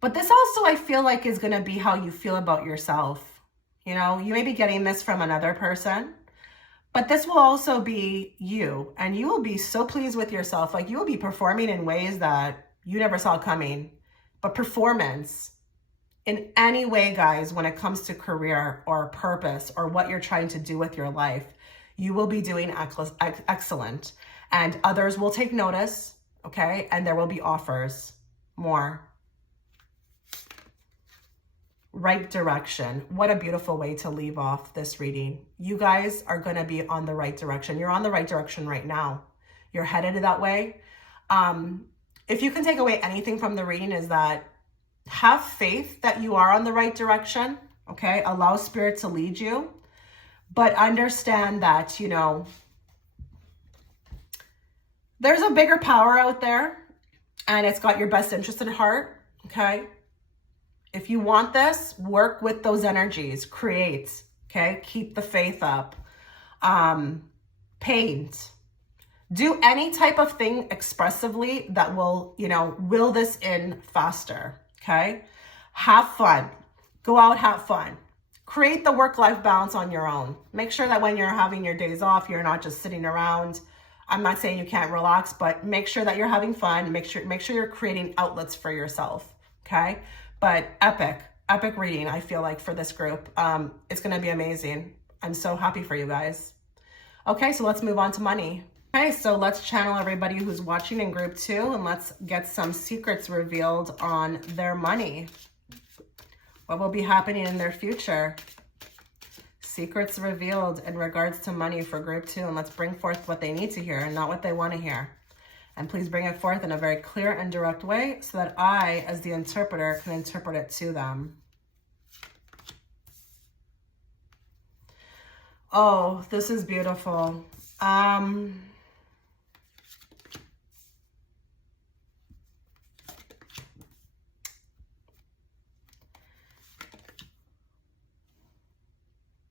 But this also, I feel like, is going to be how you feel about yourself. You know, you may be getting this from another person, but this will also be you, and you will be so pleased with yourself. Like you will be performing in ways that you never saw coming. But performance in any way, guys, when it comes to career or purpose or what you're trying to do with your life, you will be doing excellent, and others will take notice. Okay, and there will be offers. More. Right direction. What a beautiful way to leave off this reading. You guys are going to be on the right direction. You're on the right direction right now. You're headed that way. If you can take away anything from the reading, is that have faith that you are on the right direction. Okay, allow spirit to lead you, but understand that, you know, there's a bigger power out there and it's got your best interest at heart, okay? If you want this, work with those energies, create, okay? Keep the faith up. Paint. Do any type of thing expressively that will, you know, will this in faster, okay? Have fun. Go out, have fun. Create the work-life balance on your own. Make sure that when you're having your days off, you're not just sitting around. I'm not saying you can't relax, but make sure that you're having fun. Make sure you're creating outlets for yourself, okay? But epic reading, I feel like, for this group. It's going to be amazing. I'm so happy for you guys. Okay, so let's move on to money. Okay, so let's channel everybody who's watching in group 2 and let's get some secrets revealed on their money. What will be happening in their future? Secrets revealed in regards to money for group 2, and let's bring forth what they need to hear and not what they want to hear. And please bring it forth in a very clear and direct way so that I, as the interpreter, can interpret it to them. Oh, this is beautiful.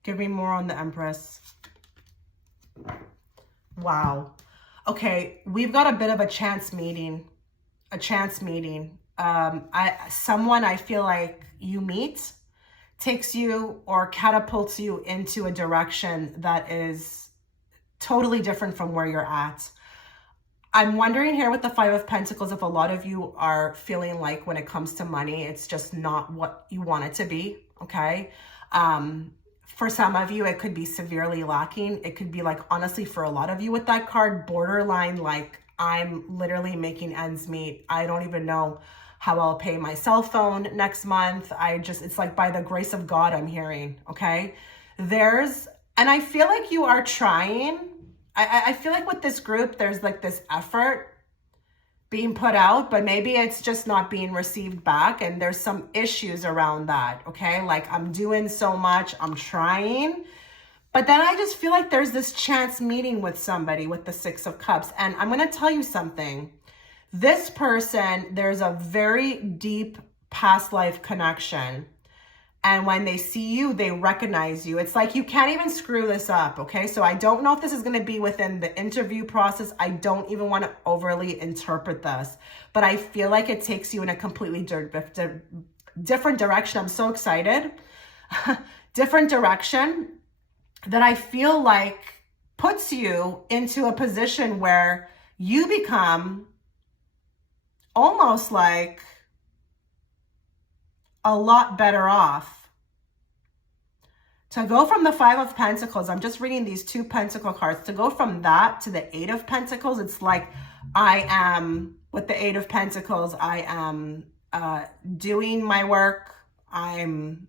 Give me more on the Empress. Wow. Okay, we've got a bit of a chance meeting. Someone I feel like you meet takes you or catapults you into a direction that is totally different from where you're at. I'm wondering here with the 5 of Pentacles if a lot of you are feeling like when it comes to money, it's just not what you want it to be, okay? For some of you, it could be severely lacking. It could be like, honestly, for a lot of you with that card, borderline, like I'm literally making ends meet. I don't even know how I'll pay my cell phone next month. It's like by the grace of God, I'm hearing, okay? And I feel like you are trying. I feel like with this group, there's like this effort being put out, but maybe it's just not being received back. And there's some issues around that. Okay. Like I'm doing so much, I'm trying, but then I just feel like there's this chance meeting with somebody with the Six of Cups. And I'm going to tell you something. This person, there's a very deep past life connection. And when they see you, they recognize you. It's like you can't even screw this up, okay? So I don't know if this is going to be within the interview process. I don't even want to overly interpret this. But I feel like it takes you in a completely different direction. I'm so excited. Different direction that I feel like puts you into a position where you become almost like a lot better off. To go from the Five of Pentacles, I'm just reading these two Pentacle cards, to go from that to the Eight of Pentacles, it's like I am, with the Eight of Pentacles, I am doing my work. I'm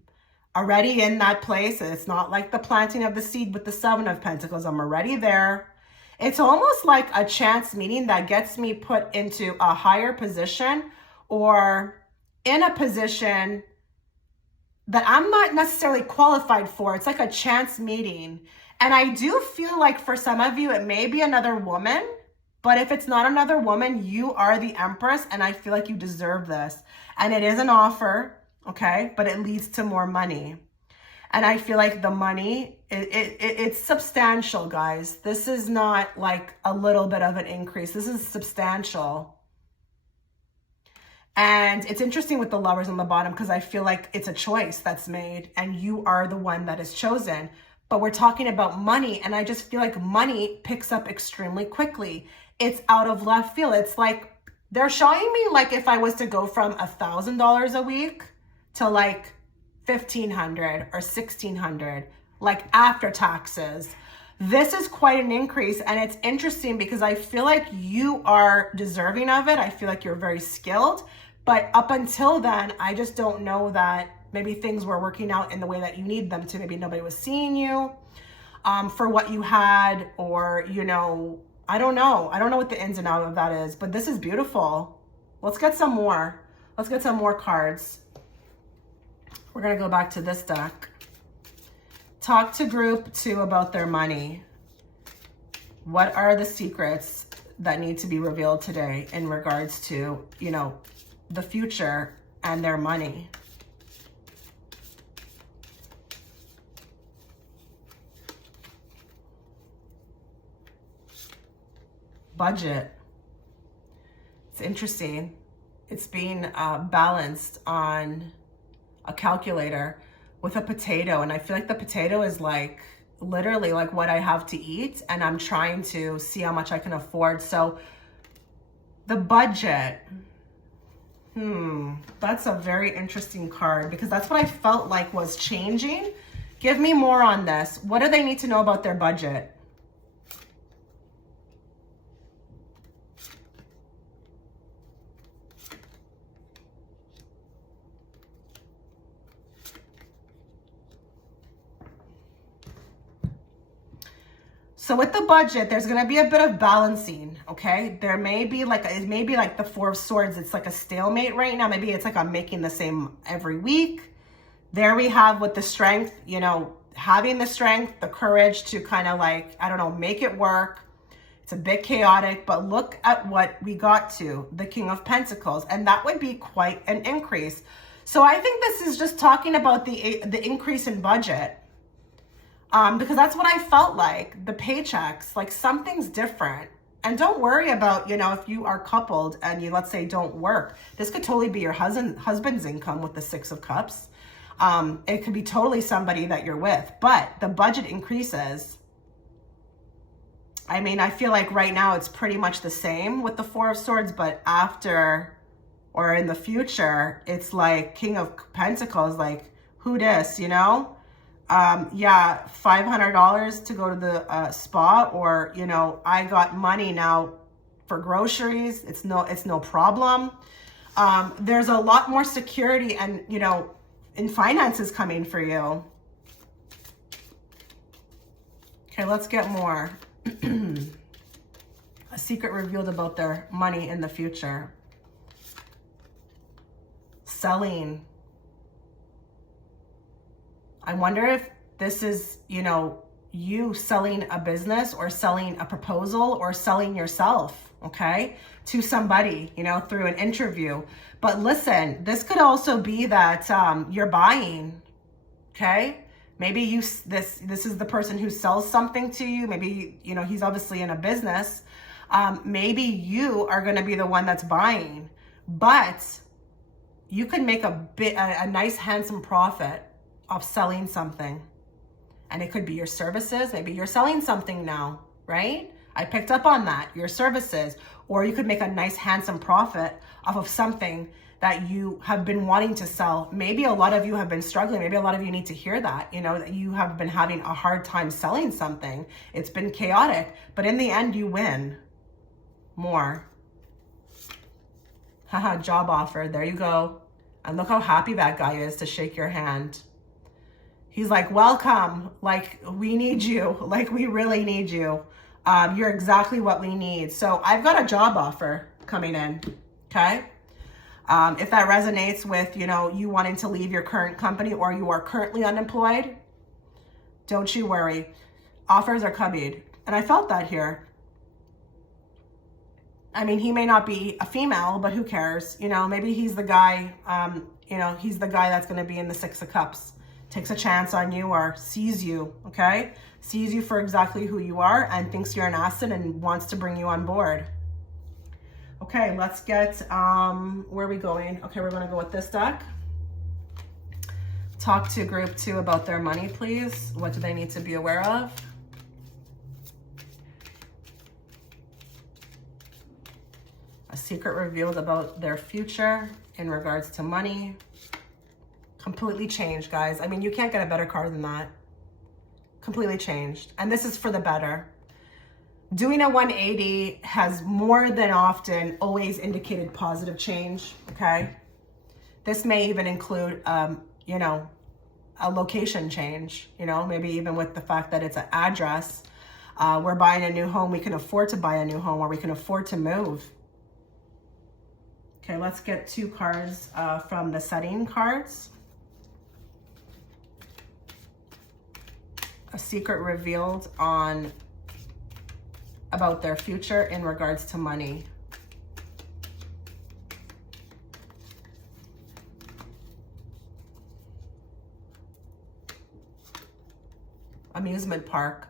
already in that place. It's not like the planting of the seed with the Seven of Pentacles. I'm already there. It's almost like a chance meeting that gets me put into a higher position or in a position that I'm not necessarily qualified for. It's like a chance meeting. And I do feel like for some of you, it may be another woman, but if it's not another woman, you are the Empress, and I feel like you deserve this. And it is an offer, okay? But it leads to more money. And I feel like the money, it's substantial, guys. This is not like a little bit of an increase. This is substantial. And it's interesting with the Lovers on the bottom because I feel like it's a choice that's made and you are the one that is chosen. But we're talking about money, and I just feel like money picks up extremely quickly. It's out of left field. It's like they're showing me like if I was to go from $1,000 a week to like $1,500 or $1,600, like after taxes. This is quite an increase, and it's interesting because I feel like you are deserving of it. I feel like you're very skilled, but up until then, I just don't know that maybe things were working out in the way that you need them to. Maybe nobody was seeing you for what you had, or, you know, I don't know. I don't know what the ins and outs of that is, but this is beautiful. Let's get some more. Let's get some more cards. We're going to go back to this deck. Talk to group 2 about their money. What are the secrets that need to be revealed today in regards to, you know, the future and their money? Budget. It's interesting. It's being balanced on a calculator with a potato, and I feel like the potato is like literally like what I have to eat, and I'm trying to see how much I can afford. So the budget, that's a very interesting card because that's what I felt like was changing. Give me more on this. What do they need to know about their budget? So with the budget, there's going to be a bit of balancing, okay? There may be like, it may be like the Four of Swords. It's like a stalemate right now. Maybe it's like I'm making the same every week. There we have with the strength, you know, having the strength, the courage to kind of like, I don't know, make it work. It's a bit chaotic, but look at what we got to, the King of Pentacles, and that would be quite an increase. So I think this is just talking about the increase in budget. Because that's what I felt like, the paychecks, like something's different. And don't worry about, you know, if you are coupled and you, let's say, don't work. This could totally be your husband's income with the Six of Cups. It could be totally somebody that you're with, but the budget increases. I mean, I feel like right now it's pretty much the same with the Four of Swords, but after or in the future, it's like King of Pentacles, like who dis, you know? Yeah, $500 to go to the spa, or, you know, I got money now for groceries. It's no problem. There's a lot more security and, you know, in finances coming for you. Okay, let's get more. A secret revealed about their money in the future. Selling. I wonder if this is, you know, you selling a business or selling a proposal or selling yourself, okay, to somebody, you know, through an interview. But listen, this could also be that you're buying, okay? Maybe this is the person who sells something to you. Maybe, you know, he's obviously in a business. Maybe you are going to be the one that's buying, but you could make a nice, handsome profit of selling something. And it could be your services. Maybe you're selling something now, right? I picked up on that, your services. Or you could make a nice, handsome profit off of something that you have been wanting to sell. Maybe a lot of you have been struggling. Maybe a lot of you need to hear that, you know, that you have been having a hard time selling something. It's been chaotic, but in the end, you win more. Haha, job offer. There you go. And look how happy that guy is to shake your hand. He's like, welcome, like we need you, like we really need you. You're exactly what we need. So I've got a job offer coming in, okay? If that resonates with, you know, you wanting to leave your current company or you are currently unemployed, don't you worry. Offers are coming. And I felt that here. I mean, he may not be a female, but who cares? You know, maybe he's the guy, you know, he's the guy that's going to be in the 6 of Cups. Takes a chance on you or sees you, okay? Sees you for exactly who you are and thinks you're an asset and wants to bring you on board. Okay, let's get, where are we going? Okay, we're gonna go with this deck. Talk to group 2 about their money, please. What do they need to be aware of? A secret revealed about their future in regards to money. Completely changed, guys. I mean, you can't get a better card than that. Completely changed. And this is for the better. Doing a 180 has more than often always indicated positive change, okay? This may even include, you know, a location change, you know, maybe even with the fact that it's an address. We're buying a new home. We can afford to buy a new home or we can afford to move. Okay, let's get 2 cards from the setting cards. A secret revealed about their future in regards to money. Amusement park.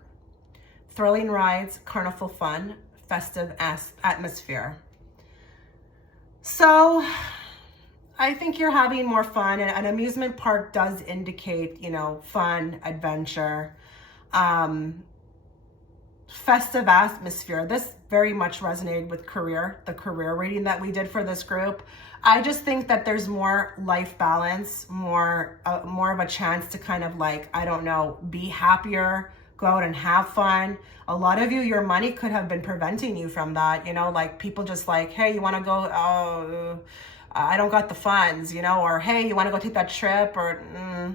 Thrilling rides, carnival fun, festive atmosphere. So I think you're having more fun, and an amusement park does indicate, you know, fun, adventure, festive atmosphere. This very much resonated with the career reading that we did for this group. I just think that there's more life balance, more of a chance to kind of like, I don't know, be happier, go out and have fun. A lot of you, your money could have been preventing you from that, you know, like people just like, hey, you want to go, oh, I don't got the funds, you know, or hey, you want to go take that trip, or,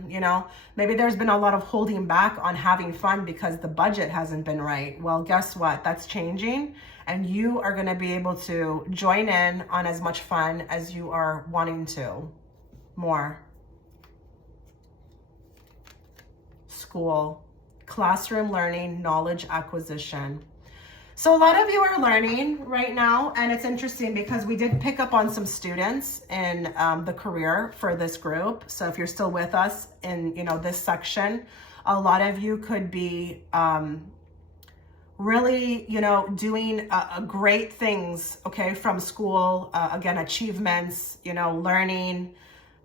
you know, maybe there's been a lot of holding back on having fun because the budget hasn't been right. Well, guess what? That's changing, and you are going to be able to join in on as much fun as you are wanting to. More. School, classroom learning, knowledge acquisition. So a lot of you are learning right now, and it's interesting because we did pick up on some students in the career for this group. So if you're still with us in, you know, this section, a lot of you could be really, you know, doing great things, okay, from school, again, achievements, you know, learning,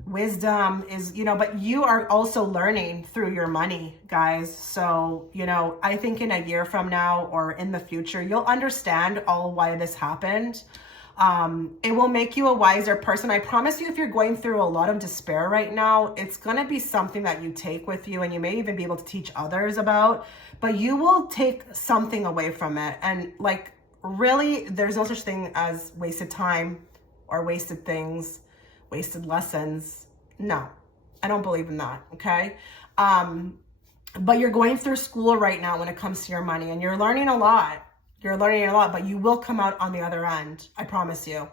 wisdom is, you know, but you are also learning through your money, guys. So, you know, I think in a year from now or in the future, you'll understand all why this happened. It will make you a wiser person. I promise you, if you're going through a lot of despair right now, it's going to be something that you take with you, and you may even be able to teach others about, but you will take something away from it. And like, really, there's no such thing as wasted time or wasted things, wasted lessons. No, I don't believe in that. Okay. but you're going through school right now when it comes to your money, and you're learning a lot. You're learning a lot, but you will come out on the other end. I promise you.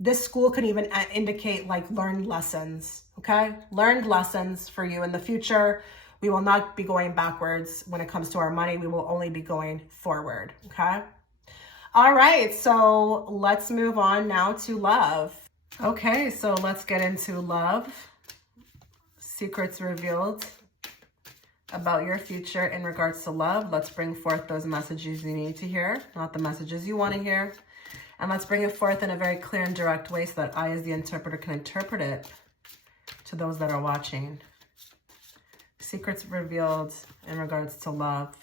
This school could even indicate like learned lessons, okay? Learned lessons for you in the future. We will not be going backwards when it comes to our money. We will only be going forward, okay? All right, so let's move on now to love. Okay, so let's get into love. Secrets revealed about your future in regards to love. Let's bring forth those messages you need to hear, not the messages you want to hear. And let's bring it forth in a very clear and direct way so that I, as the interpreter, can interpret it to those that are watching. Secrets revealed in regards to love.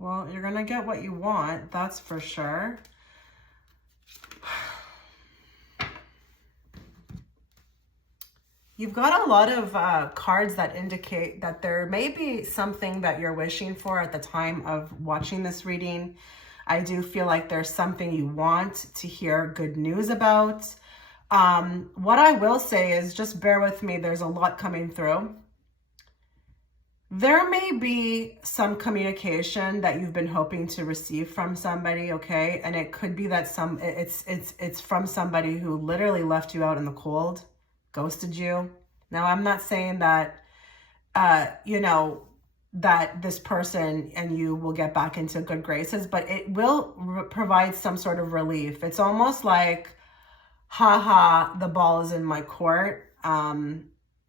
Well, you're going to get what you want, that's for sure. You've got a lot of cards that indicate that there may be something that you're wishing for at the time of watching this reading. I do feel like there's something you want to hear good news about. What I will say is just bear with me. There's a lot coming through. There may be some communication that you've been hoping to receive from somebody, okay? And it could be that it's from somebody who literally left you out in the cold, ghosted you. Now, I'm not saying that, you know, that this person and you will get back into good graces, but it will provide some sort of relief. It's almost like, haha, the ball is in my court.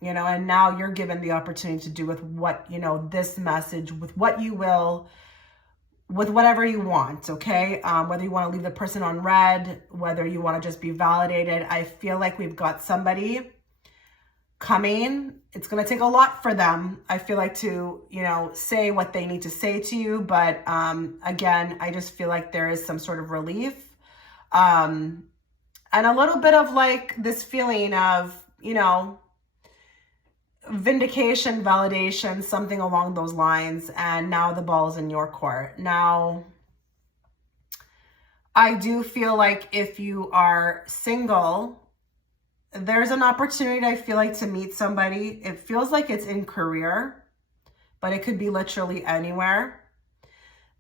You know, and now you're given the opportunity to do with what, you know, this message, with what you will, with whatever you want, okay? Whether you want to leave the person on red, whether you want to just be validated. I feel like we've got somebody coming. It's going to take a lot for them, I feel like, to, you know, say what they need to say to you. But again, I just feel like there is some sort of relief. And a little bit of like this feeling of, you know, vindication, validation, something along those lines. And now the ball is in your court. Now, I do feel like if you are single, there's an opportunity, I feel like, to meet somebody. It feels like it's in career, but it could be literally anywhere.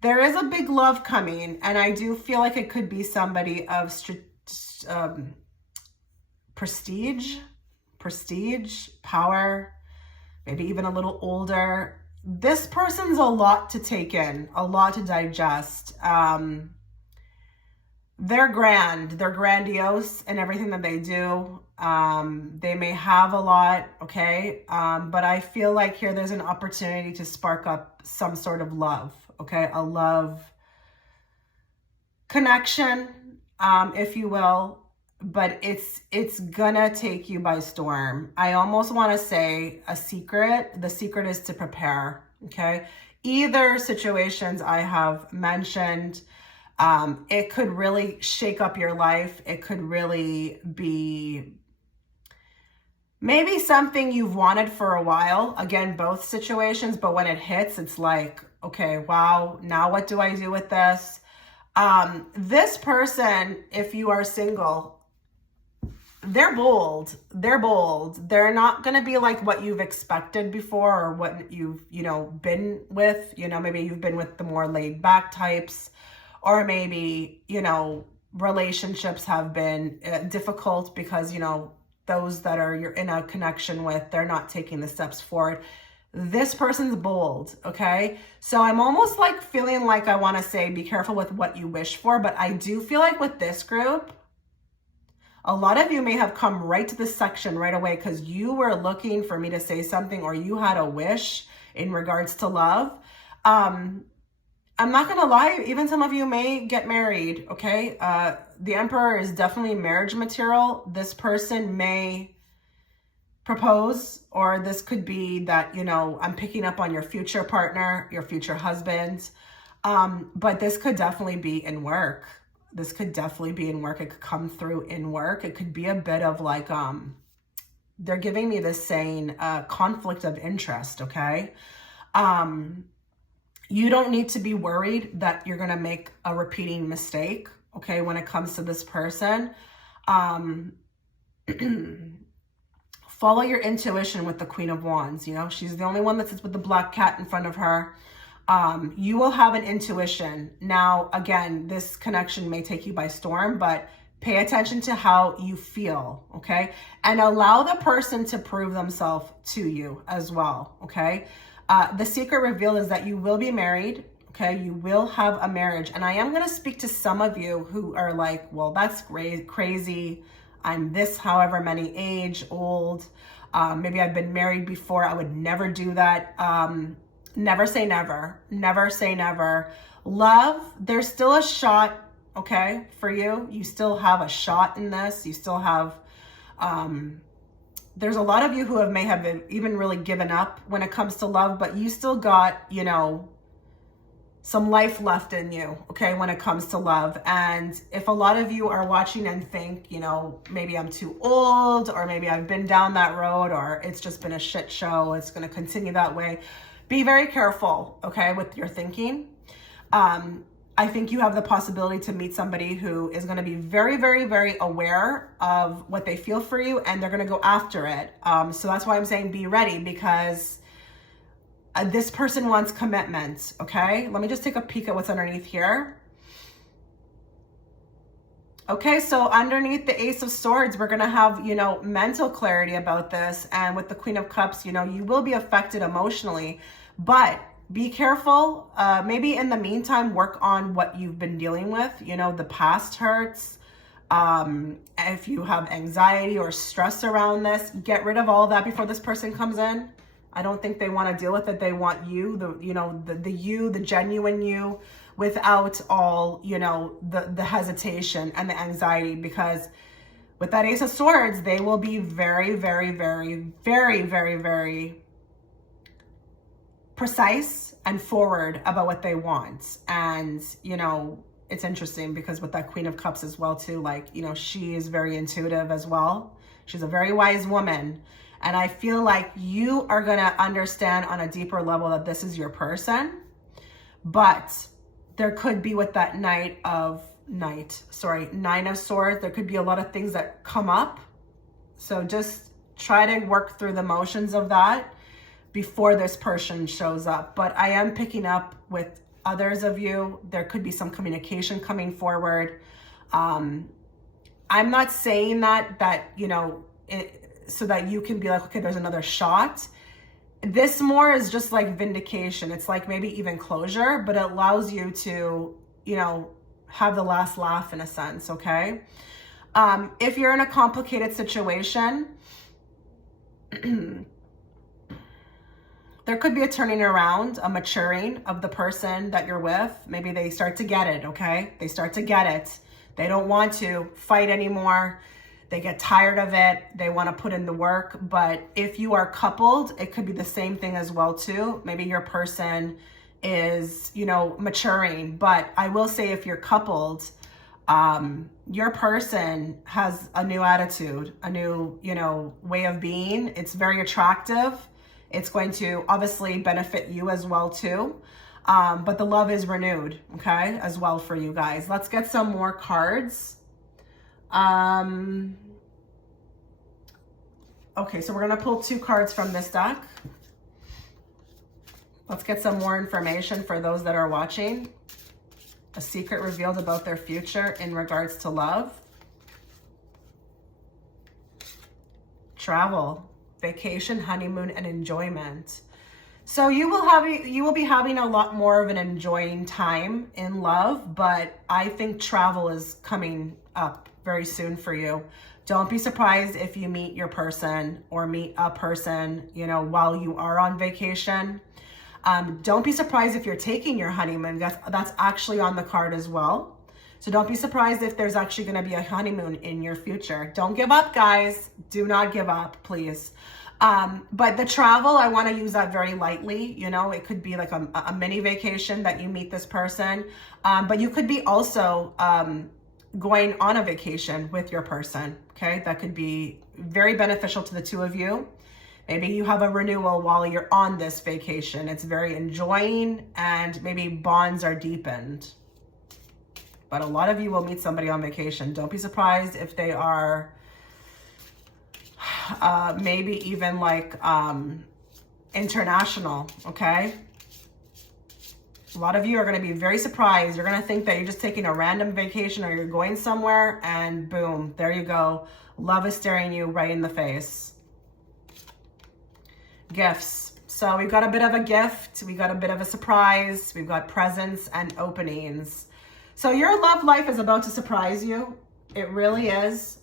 There is a big love coming, and I do feel like it could be somebody of prestige, power, maybe even a little older. This person's a lot to take in, a lot to digest. They're grand, they're grandiose in everything that they do. They may have a lot, okay? But I feel like here there's an opportunity to spark up some sort of love, okay? A love connection, if you will. But it's gonna take you by storm. I almost want to say a secret. The secret is to prepare, okay? Either situations I have mentioned, it could really shake up your life. It could really be maybe something you've wanted for a while. Again, both situations, but when it hits, it's like, okay, wow, now what do I do with this? This person, if you are single, they're bold. They're bold. They're not going to be like what you've expected before or what you've, you know, been with. You know, maybe you've been with the more laid back types, or maybe, you know, relationships have been difficult because, you know, those that you're in a connection with, they're not taking the steps forward. This person's bold, okay? So I'm almost like feeling like I want to say be careful with what you wish for, but I do feel like with this group, a lot of you may have come right to this section right away because you were looking for me to say something, or you had a wish in regards to love. I'm not going to lie, even some of you may get married, okay? The Emperor is definitely marriage material. This person may propose, or this could be that, you know, I'm picking up on your future partner, your future husband. But this could definitely be in work. This could definitely be in work. It could come through in work. It could be a bit of like, they're giving me this saying, conflict of interest, okay? You don't need to be worried that you're going to make a repeating mistake, okay, when it comes to this person. Follow your intuition with the Queen of Wands. You know, she's the only one that sits with the black cat in front of her. You will have an intuition. Now, again, this connection may take you by storm, but pay attention to how you feel, okay? And allow the person to prove themselves to you as well, okay? The secret reveal is that you will be married, okay? You will have a marriage. And I am going to speak to some of you who are like, well, that's crazy. I'm this however many age old. Maybe I've been married before. I would never do that. Never say never. Never say never. Love, there's still a shot, okay, for you. You still have a shot in this. You still have, there's a lot of you who may have even really given up when it comes to love, but you still got, you know, some life left in you, okay, when it comes to love. And if a lot of you are watching and think, you know, maybe I'm too old, or maybe I've been down that road, or it's just been a shit show, it's going to continue that way, be very careful, okay, with your thinking. I think you have the possibility to meet somebody who is going to be very, very, very aware of what they feel for you, and they're going to go after it. So that's why I'm saying be ready, because this person wants commitment, okay? Let me just take a peek at what's underneath here. Okay, so underneath the Ace of Swords, we're going to have, you know, mental clarity about this. And with the Queen of Cups, you know, you will be affected emotionally, but be careful. Maybe in the meantime, work on what you've been dealing with, you know, the past hurts. If you have anxiety or stress around this, get rid of all that before this person comes in. I don't think they want to deal with it. They want you, the genuine you, without all, you know, the hesitation and the anxiety, because with that Ace of Swords, they will be very, very, very, very, very, very precise and forward about what they want. And, you know, it's interesting because with that Queen of Cups as well too, like, you know, she is very intuitive as well. She's a very wise woman. And I feel like you are going to understand on a deeper level that this is your person. But there could be with that Nine of Swords, there could be a lot of things that come up. So just try to work through the motions of that before this person shows up. But I am picking up with others of you. There could be some communication coming forward. I'm not saying that, you know, so that you can be like, okay, there's another shot. This more is just like vindication. It's like maybe even closure, but it allows you to, you know, have the last laugh in a sense, okay? If you're in a complicated situation, there could be a turning around, a maturing of the person that you're with. Maybe they start to get it, okay? They start to get it. They don't want to fight anymore. They get tired of it. They want to put in the work. But if you are coupled, it could be the same thing as well too. Maybe your person is, you know, maturing. But I will say if you're coupled, your person has a new attitude, a new, you know, way of being. It's very attractive. It's going to obviously benefit you as well too. But the love is renewed, okay, as well for you guys. Let's get some more cards. Okay, so we're going to pull 2 cards from this deck. Let's get some more information for those that are watching. A secret revealed about their future in regards to love. Travel, vacation, honeymoon, and enjoyment. So you will be having a lot more of an enjoying time in love, but I think travel is coming up very soon for you. Don't be surprised if you meet your person or meet a person, you know, while you are on vacation. Don't be surprised if you're taking your honeymoon. That's actually on the card as well. So don't be surprised if there's actually going to be a honeymoon in your future. Don't give up, guys. Do not give up, please. But the travel, I want to use that very lightly. You know, it could be like a mini vacation that you meet this person. But you could be also going on a vacation with your person. Okay, that could be very beneficial to the two of you. Maybe you have a renewal while you're on this vacation. It's very enjoying and maybe bonds are deepened. But a lot of you will meet somebody on vacation. Don't be surprised if they are maybe even like international, okay? A lot of you are going to be very surprised. You're going to think that you're just taking a random vacation or you're going somewhere and boom, there you go. Love is staring you right in the face. Gifts. So we've got a bit of a gift. We got a bit of a surprise. We've got presents and openings. So your love life is about to surprise you. It really is.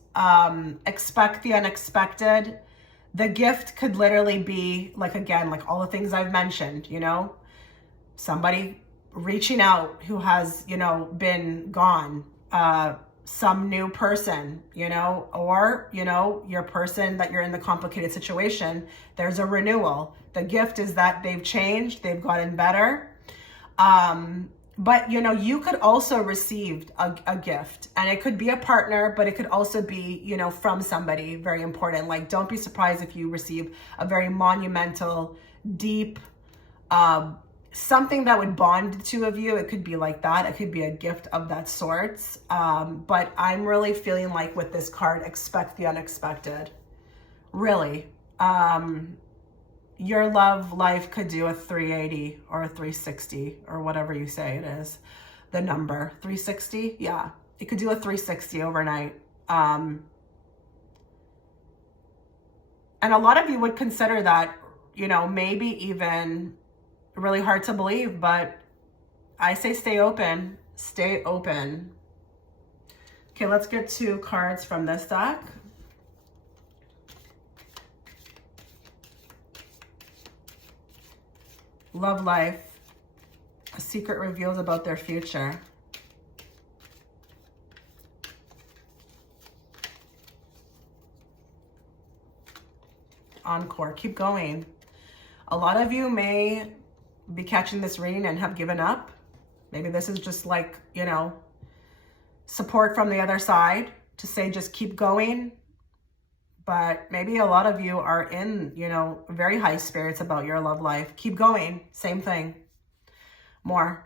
Expect the unexpected. The gift could literally be like, again, like all the things I've mentioned, you know, somebody reaching out who has, you know, been gone, some new person, you know, or, you know, your person that you're in the complicated situation, there's a renewal. The gift is that they've changed, they've gotten better. But, you know, you could also receive a gift, and it could be a partner, but it could also be, you know, from somebody very important. Like, don't be surprised if you receive a very monumental, deep, something that would bond the two of you. It could be like that. It could be a gift of that sort. But I'm really feeling like with this card, expect the unexpected. Really. Your love life could do a 380 or a 360 or whatever you say it is. The number 360. Yeah, it could do a 360 overnight. And a lot of you would consider that, you know, maybe even really hard to believe, but I say stay open. Stay open. Okay, let's get 2 cards from this deck. Love life. A secret revealed about their future. Encore. Keep going. A lot of you may be catching this reading and have given up. Maybe this is just like, you know, support from the other side to say just keep going. But maybe a lot of you are in, you know, very high spirits about your love life. Keep going. Same thing. More.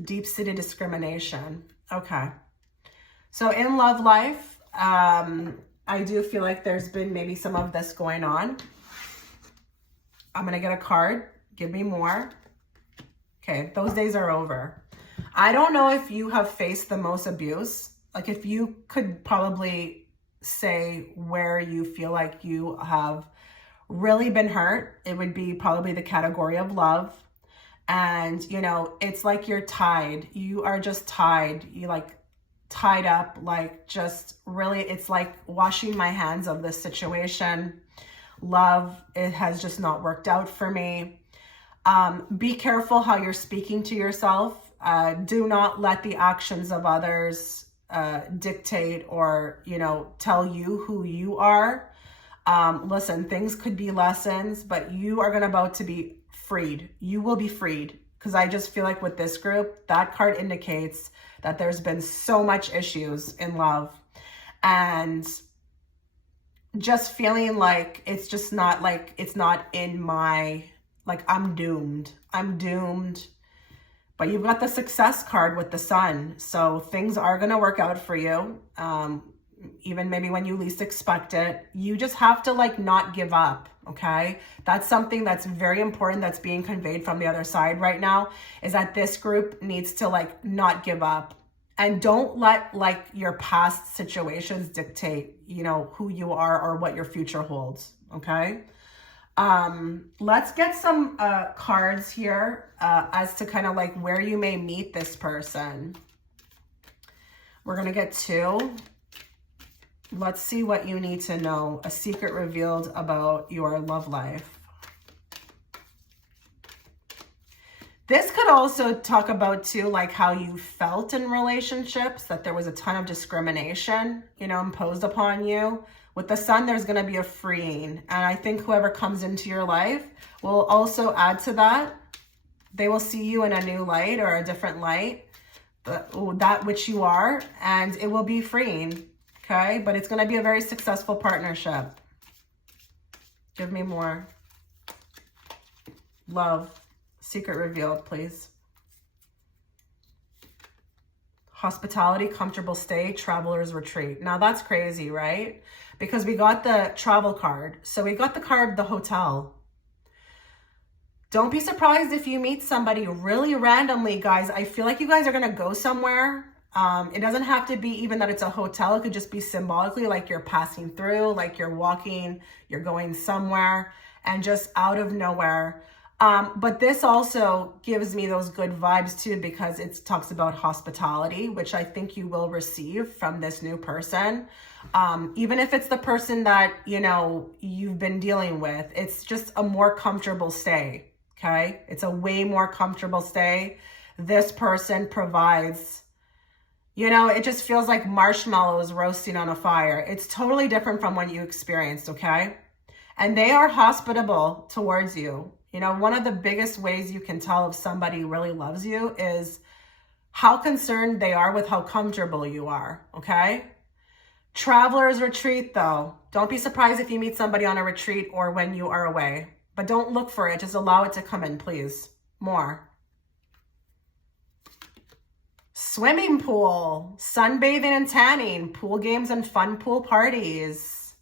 Deep-seated discrimination. Okay. So in love life, I do feel like there's been maybe some of this going on. I'm going to get a card. Give me more. Okay. Those days are over. I don't know if you have faced the most abuse. Like if you could probably say where you feel like you have really been hurt, it would be probably the category of love. And, you know, it's like you're tied. You are just tied. You like tied up, like just really, it's like washing my hands of this situation. Love, it has just not worked out for me. Be careful how you're speaking to yourself. Do not let the actions of others dictate or, you know, tell you who you are. Listen, things could be lessons, but you are about to be freed. You will be freed. Because I just feel like with this group, that card indicates that there's been so much issues in love. And just feeling like it's just not like, it's not in my, like I'm doomed. I'm doomed. But you've got the success card with the sun. So things are going to work out for you. Even maybe when you least expect it. You just have to like not give up. Okay. That's something that's very important that's being conveyed from the other side right now, is that this group needs to like not give up. And don't let like your past situations dictate, you know, who you are or what your future holds. Okay. Let's get some cards here as to kind of like where you may meet this person. We're going to get 2. Let's see what you need to know. A secret revealed about your love life. This could also talk about too, like how you felt in relationships, that there was a ton of discrimination, you know, imposed upon you. With the Sun, there's going to be a freeing. And I think whoever comes into your life will also add to that. They will see you in a new light or a different light, that which you are, and it will be freeing. Okay. But it's going to be a very successful partnership. Give me more. Love. Secret revealed, please. Hospitality, comfortable stay, traveler's retreat. Now that's crazy, right? Because we got the travel card. So we got the card, the hotel. Don't be surprised if you meet somebody really randomly, guys. I feel like you guys are going to go somewhere. It doesn't have to be even that it's a hotel. It could just be symbolically like you're passing through, like you're walking, you're going somewhere, and just out of nowhere. But this also gives me those good vibes too, because it talks about hospitality, which I think you will receive from this new person. Even if it's the person that, you know, you've been dealing with, it's just a more comfortable stay. Okay. It's a way more comfortable stay. This person provides, you know, it just feels like marshmallows roasting on a fire. It's totally different from what you experienced. Okay. And they are hospitable towards you. You know, one of the biggest ways you can tell if somebody really loves you is how concerned they are with how comfortable you are, okay? Traveler's retreat, though. Don't be surprised if you meet somebody on a retreat or when you are away. But don't look for it. Just allow it to come in, please. More. Swimming pool, sunbathing and tanning, pool games and fun pool parties.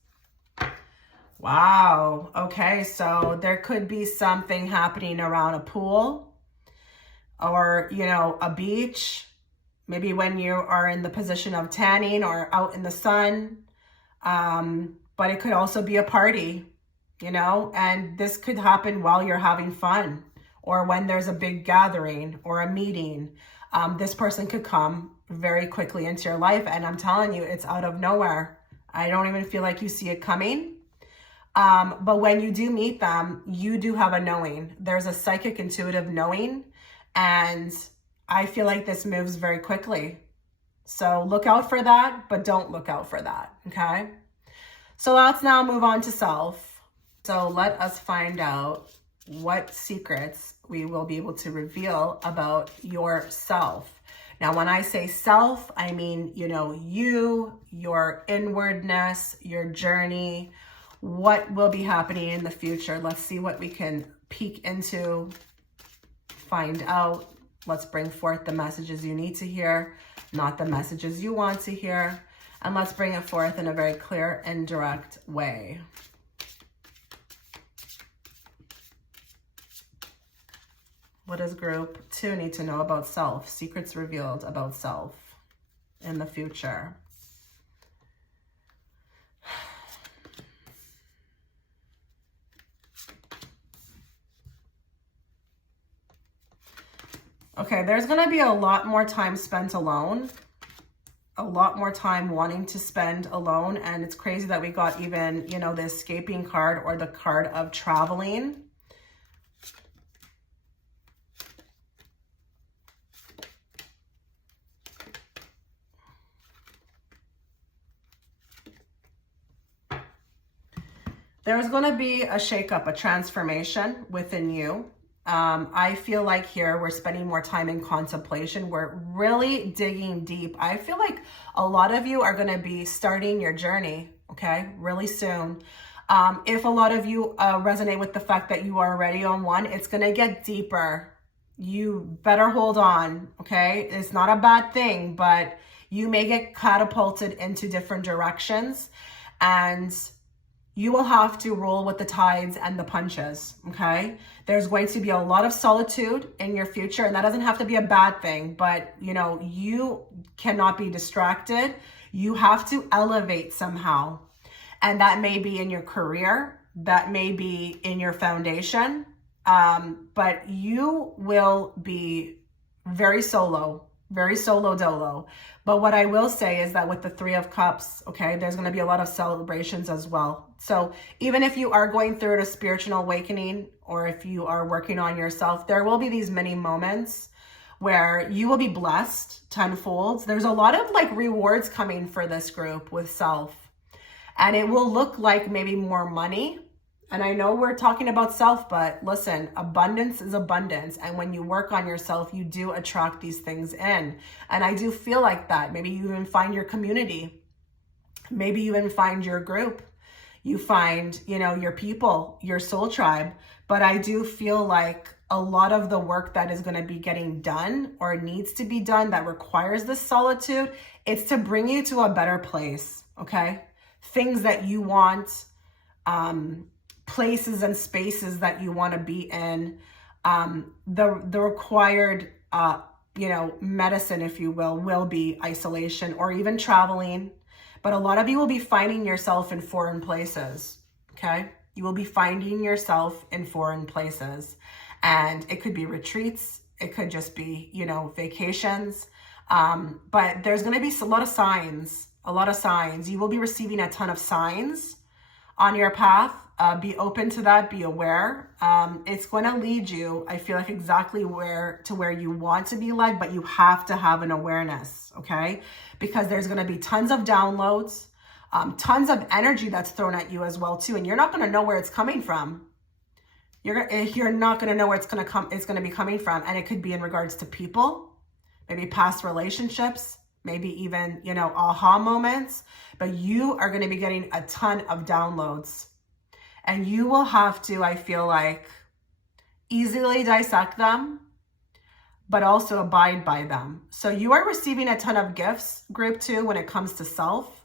Wow. Okay. So there could be something happening around a pool or, you know, a beach, maybe when you are in the position of tanning or out in the sun. But it could also be a party, you know, and this could happen while you're having fun or when there's a big gathering or a meeting. This person could come very quickly into your life. And I'm telling you, it's out of nowhere. I don't even feel like you see it coming. But when you do meet them, you do have a knowing. There's a psychic intuitive knowing. And I feel like this moves very quickly. So look out for that, but don't look out for that. Okay. So let's now move on to self. So let us find out what secrets we will be able to reveal about yourself. Now, when I say self, I mean, you know, you, your inwardness, your journey, what will be happening in the future. Let's see what we can peek into, find out. Let's bring forth the messages you need to hear, not the messages you want to hear. And let's bring it forth in a very clear and direct way. What does group 2 need to know about self? Secrets revealed about self in the future. Okay, there's going to be a lot more time spent alone, a lot more time wanting to spend alone. And it's crazy that we got even, you know, the escaping card or the card of traveling. There's going to be a shakeup, a transformation within you. I feel like here we're spending more time in contemplation. We're really digging deep. I feel like a lot of you are going to be starting your journey, okay, really soon. If a lot of you resonate with the fact that you are already on one, it's going to get deeper. You better hold on, okay? It's not a bad thing, but you may get catapulted into different directions, and you will have to roll with the tides and the punches, okay? There's going to be a lot of solitude in your future, and that doesn't have to be a bad thing, but, you know, you cannot be distracted. You have to elevate somehow, and that may be in your career, that may be in your foundation, but you will be very solo, very solo dolo. But what I will say is that with the Three of Cups, okay, there's going to be a lot of celebrations as well. So even if you are going through a spiritual awakening, or if you are working on yourself, there will be these many moments where you will be blessed tenfold. There's a lot of like rewards coming for this group with self. And it will look like maybe more money. And I know we're talking about self, but listen, abundance is abundance. And when you work on yourself, you do attract these things in. And I do feel like that. Maybe you even find your community. Maybe you even find your group. You find, you know, your people, your soul tribe. But I do feel like a lot of the work that is going to be getting done or needs to be done that requires this solitude, it's to bring you to a better place, okay? Things that you want, places and spaces that you want to be in, the required, you know, medicine, if you will be isolation or even traveling. But a lot of you will be finding yourself in foreign places, okay? You will be finding yourself in foreign places. And it could be retreats. It could just be, you know, vacations. But there's going to be a lot of signs, You will be receiving a ton of signs on your path. Be open to that, be aware. It's going to lead you, I feel like, exactly where you want to be led, but you have to have an awareness, okay? Because there's going to be tons of downloads, tons of energy that's thrown at you as well too, and you're not going to know where it's coming from. You're not going to know where it's going to be coming from, and it could be in regards to people, maybe past relationships, maybe even, you know, aha moments, but you are going to be getting a ton of downloads. And you will have to, I feel like, easily dissect them, but also abide by them. So you are receiving a ton of gifts, group 2, when it comes to self.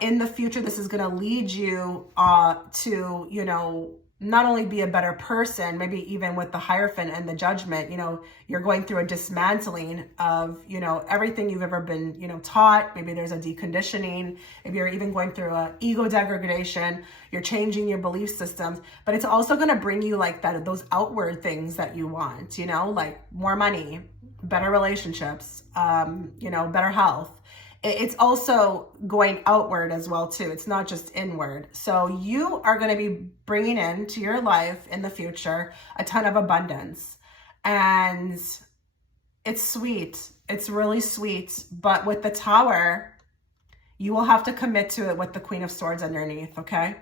In the future, this is going to lead you to, you know, not only be a better person, maybe even with the Hierophant and the Judgment, you know, you're going through a dismantling of, you know, everything you've ever been, you know, taught. Maybe there's a deconditioning. If you're even going through a ego degradation, you're changing your belief systems, but it's also going to bring you like that, those outward things that you want, you know, like more money, better relationships, you know, better health. It's also going outward as well too. It's not just inward. So you are going to be bringing into your life in the future a ton of abundance, and it's sweet. It's really sweet. But with the Tower, you will have to commit to it with the Queen of Swords underneath. Okay.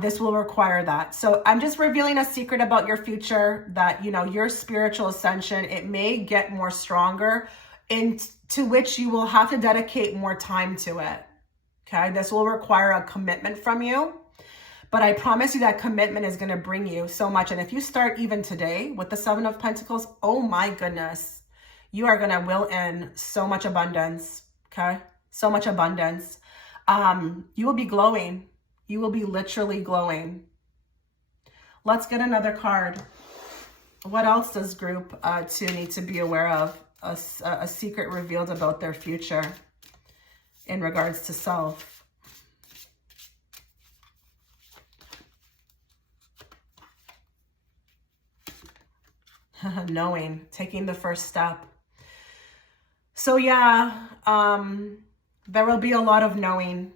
This will require that. So I'm just revealing a secret about your future, that, you know, your spiritual ascension, it may get more stronger, into which you will have to dedicate more time to it. Okay. This will require a commitment from you, but I promise you that commitment is going to bring you so much. And if you start even today with the 7 of Pentacles, oh my goodness, you are going to will in so much abundance. Okay. So much abundance. You will be glowing. You will be literally glowing. Let's get another card. What else does group 2 need to be aware of? A secret revealed about their future in regards to self. Knowing, taking the first step. So yeah, there will be a lot of knowing.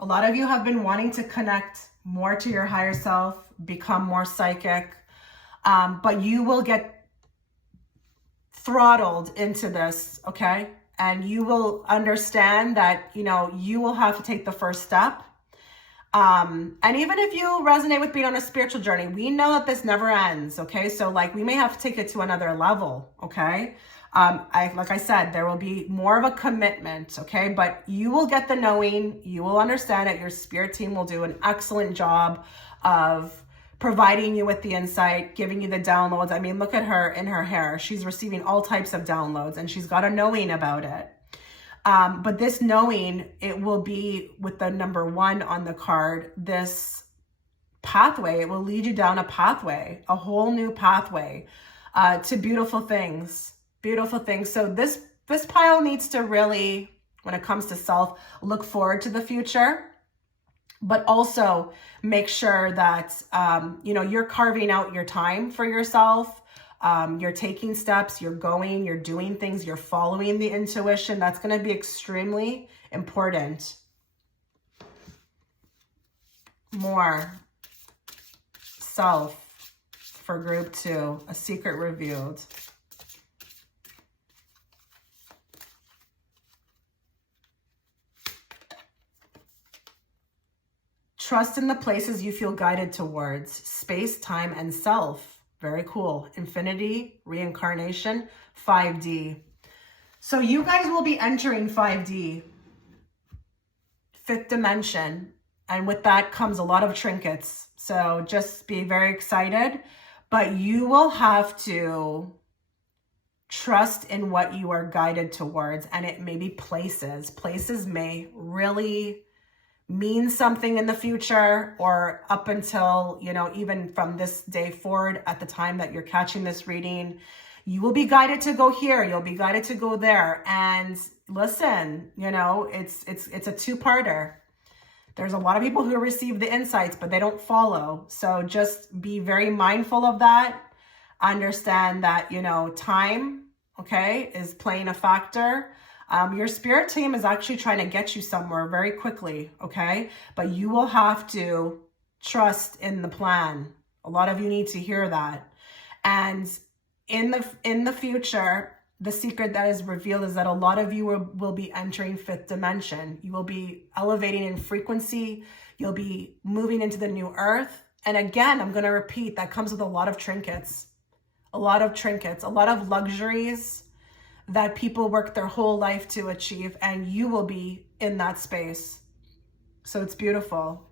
A lot of you have been wanting to connect more to your higher self, become more psychic, but you will get throttled into this, okay? And you will understand that, you know, you will have to take the first step. And even if you resonate with being on a spiritual journey, we know that this never ends, okay? So like, we may have to take it to another level, okay? Like I said, there will be more of a commitment, okay? But you will get the knowing, you will understand that your spirit team will do an excellent job of providing you with the insight, giving you the downloads. I mean, look at her in her hair. She's receiving all types of downloads, and she's got a knowing about it. But this knowing, it will be with the number 1 on the card, this pathway. It will lead you down a pathway, a whole new pathway to beautiful things, beautiful things. So this pile needs to really, when it comes to self, look forward to the future, but also make sure that, you know, you're carving out your time for yourself. You're taking steps, you're going, you're doing things, you're following the intuition. That's going to be extremely important. More self for group 2, a secret revealed. Trust in the places you feel guided towards. Space, time, and self. Very cool. Infinity, reincarnation, 5D. So you guys will be entering 5D, 5th dimension. And with that comes a lot of trinkets. So just be very excited. But you will have to trust in what you are guided towards. And it may be places. Places may really mean something in the future, or up until, you know, even from this day forward, at the time that you're catching this reading, you will be guided to go here, you'll be guided to go there. And listen, you know, it's a two-parter. There's a lot of people who receive the insights, but they don't follow. So just be very mindful of that. Understand that, you know, time, okay, is playing a factor. Your spirit team is actually trying to get you somewhere very quickly, okay? But you will have to trust in the plan. A lot of you need to hear that. And in the future, the secret that is revealed is that a lot of you will be entering 5th dimension. You will be elevating in frequency. You'll be moving into the new earth. And again, I'm going to repeat, that comes with a lot of trinkets. A lot of trinkets, a lot of luxuries that people work their whole life to achieve, and you will be in that space. So it's beautiful.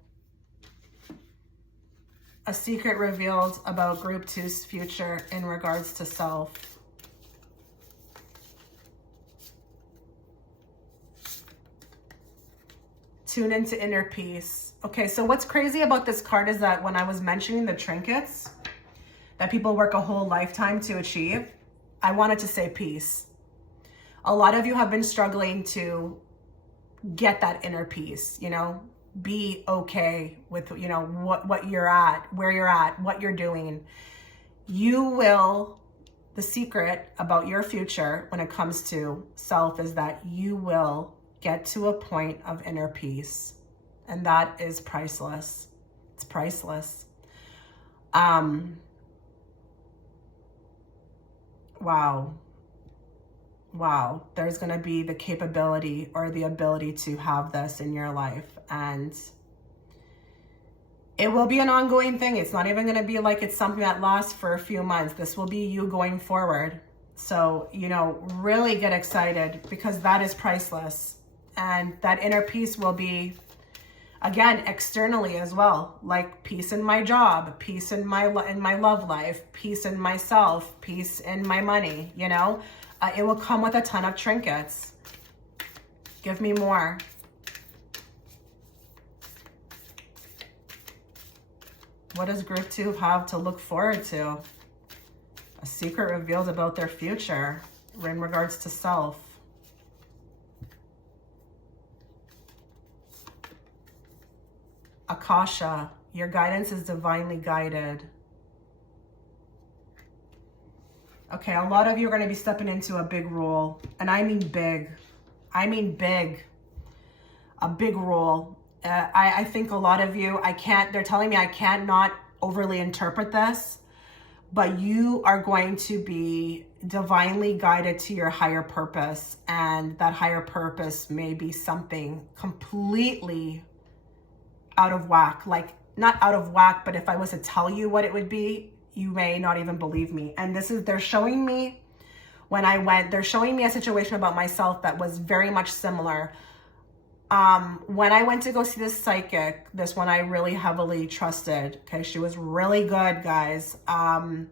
A secret revealed about group 2's future in regards to self. Tune into inner peace. Okay, so what's crazy about this card is that when I was mentioning the trinkets that people work a whole lifetime to achieve, I wanted to say peace. A lot of you have been struggling to get that inner peace, you know, be okay with, you know, what you're at, where you're at, what you're doing. You will, the secret about your future when it comes to self is that you will get to a point of inner peace. And that is priceless. It's priceless. Wow, there's going to be the capability or the ability to have this in your life. And it will be an ongoing thing. It's not even going to be like it's something that lasts for a few months. This will be you going forward. So, you know, really get excited because that is priceless. And that inner peace will be, again, externally as well. Like peace in my job, peace in my love life, peace in myself, peace in my money, you know. It will come with a ton of trinkets. Give me more. What does group 2 have to look forward to? A secret revealed about their future in regards to self. Akasha, your guidance is divinely guided. Okay, a lot of you are going to be stepping into a big role. And I mean big. I mean big. A big role. I think a lot of you, they're telling me I can't not overly interpret this. But you are going to be divinely guided to your higher purpose. And that higher purpose may be something completely out of whack. Like, not out of whack, but if I was to tell you what it would be, you may not even believe me. And they're showing me they're showing me a situation about myself that was very much similar. When I went to go see this psychic, this one I really heavily trusted. Okay, she was really good, guys. 10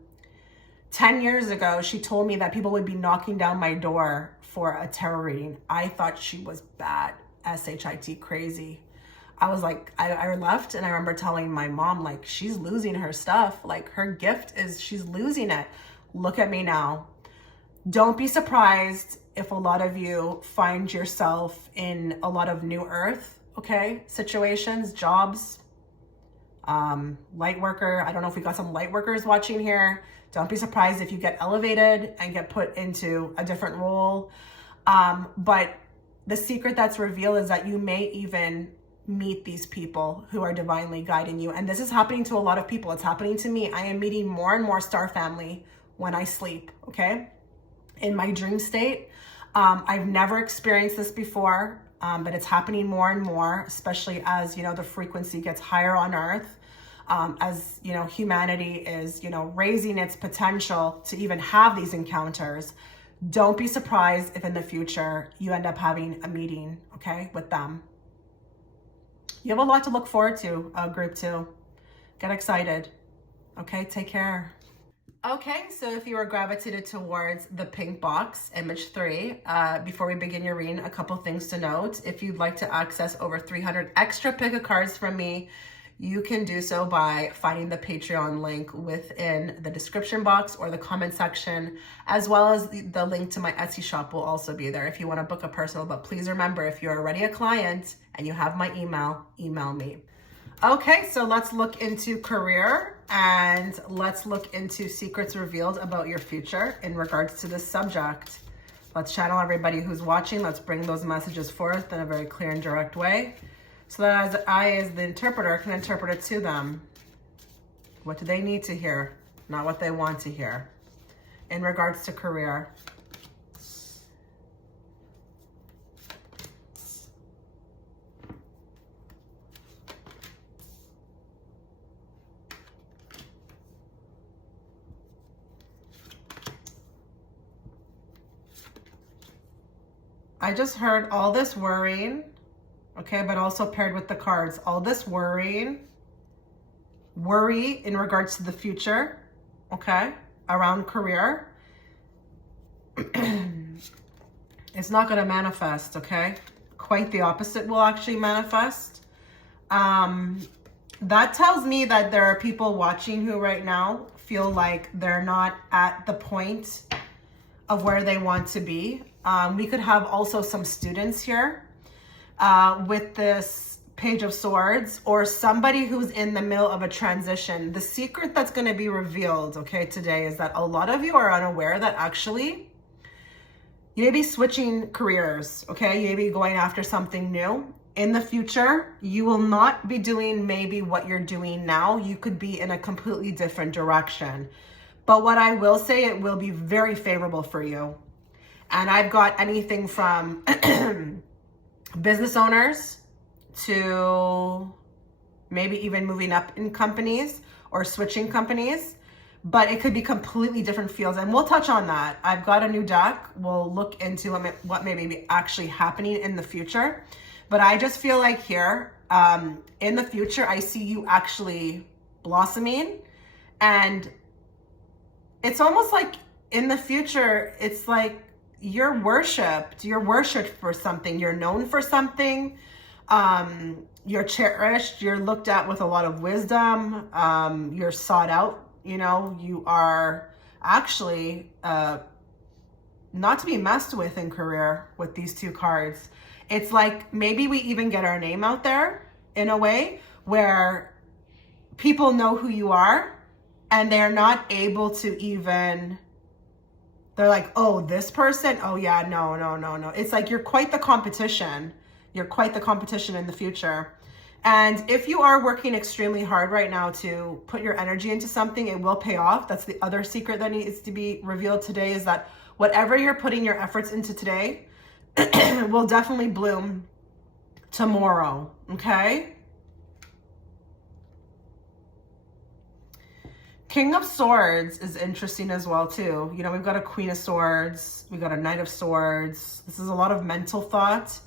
years ago, she told me that people would be knocking down my door for a tarot reading. I thought she was bad, S-H-I-T, crazy. I was like, I left and I remember telling my mom, like, she's losing her stuff. Like, her gift is, she's losing it. Look at me now. Don't be surprised if a lot of you find yourself in a lot of new earth, okay, situations, jobs. light worker. I don't know if we got some light workers watching here. Don't be surprised if you get elevated and get put into a different role. But the secret that's revealed is that you may even meet these people who are divinely guiding you. And this is happening to a lot of people. It's happening to me. I am meeting more and more star family when I sleep, okay? In my dream state. I've never experienced this before, but it's happening more and more, especially as, you know, the frequency gets higher on Earth. As, you know, humanity is, you know, raising its potential to even have these encounters. Don't be surprised if in the future you end up having a meeting, okay, with them. You have a lot to look forward to, group 2. Get excited. Okay, take care. Okay, so if you are gravitated towards the pink box, image 3, before we begin your reading, a couple things to note. If you'd like to access over 300 extra pick of cards from me, you can do so by finding the Patreon link within the description box or the comment section, as well as the link to my Etsy shop will also be there if you want to book a personal. But please remember, if you're already a client and you have my email, email me. Okay, so let's look into career and let's look into secrets revealed about your future in regards to this subject. Let's channel everybody who's watching. Let's bring those messages forth in a very clear and direct way, so that as I, as the interpreter, can interpret it to them. What do they need to hear, not what they want to hear, in regards to career. I just heard all this worrying, okay, but also paired with the cards, all this worry in regards to the future, okay, around career. It's not going to manifest, okay? Quite the opposite will actually manifest. That tells me that there are people watching who right now feel like they're not at the point of where they want to be. We could have also some students here with this Page of Swords, or somebody who's in the middle of a transition. The secret that's going to be revealed, okay, today is that a lot of you are unaware that actually you may be switching careers, okay? You may be going after something new. In the future, you will not be doing maybe what you're doing now. You could be in a completely different direction. But what I will say, it will be very favorable for you. And I've got anything from business owners to maybe even moving up in companies or switching companies, but it could be completely different fields. And we'll touch on that. I've got a new deck. We'll look into what may be actually happening in the future. But I just feel like here, in the future, I see you actually blossoming. And it's almost like in the future, it's like you're worshipped for something, you're known for something, you're cherished, you're looked at with a lot of wisdom, you're sought out, you know, you are actually not to be messed with in career with these two cards. It's like maybe we even get our name out there in a way where people know who you are and they're not able to even, they're like, oh, this person? Oh yeah, no. It's like you're quite the competition. You're quite the competition in the future. And if you are working extremely hard right now to put your energy into something, it will pay off. That's the other secret that needs to be revealed today, is that whatever you're putting your efforts into today will definitely bloom tomorrow, okay? King of Swords is interesting as well too. You know, we've got a Queen of Swords, we've got a Knight of Swords. This is a lot of mental thought.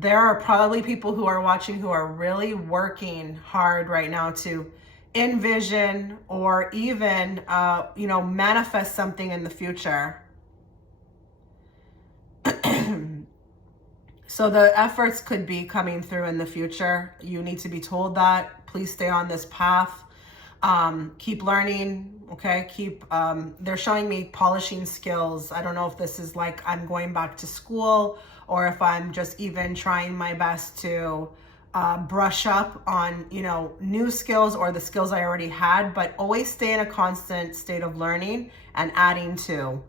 There are probably people who are watching who are really working hard right now to envision or even, you know, manifest something in the future. So the efforts could be coming through in the future. You need to be told that. Please stay on this path. Keep learning, okay? They're showing me polishing skills. I don't know if this is like I'm going back to school or if I'm just even trying my best to brush up on, you know, new skills or the skills I already had, but always stay in a constant state of learning and adding to,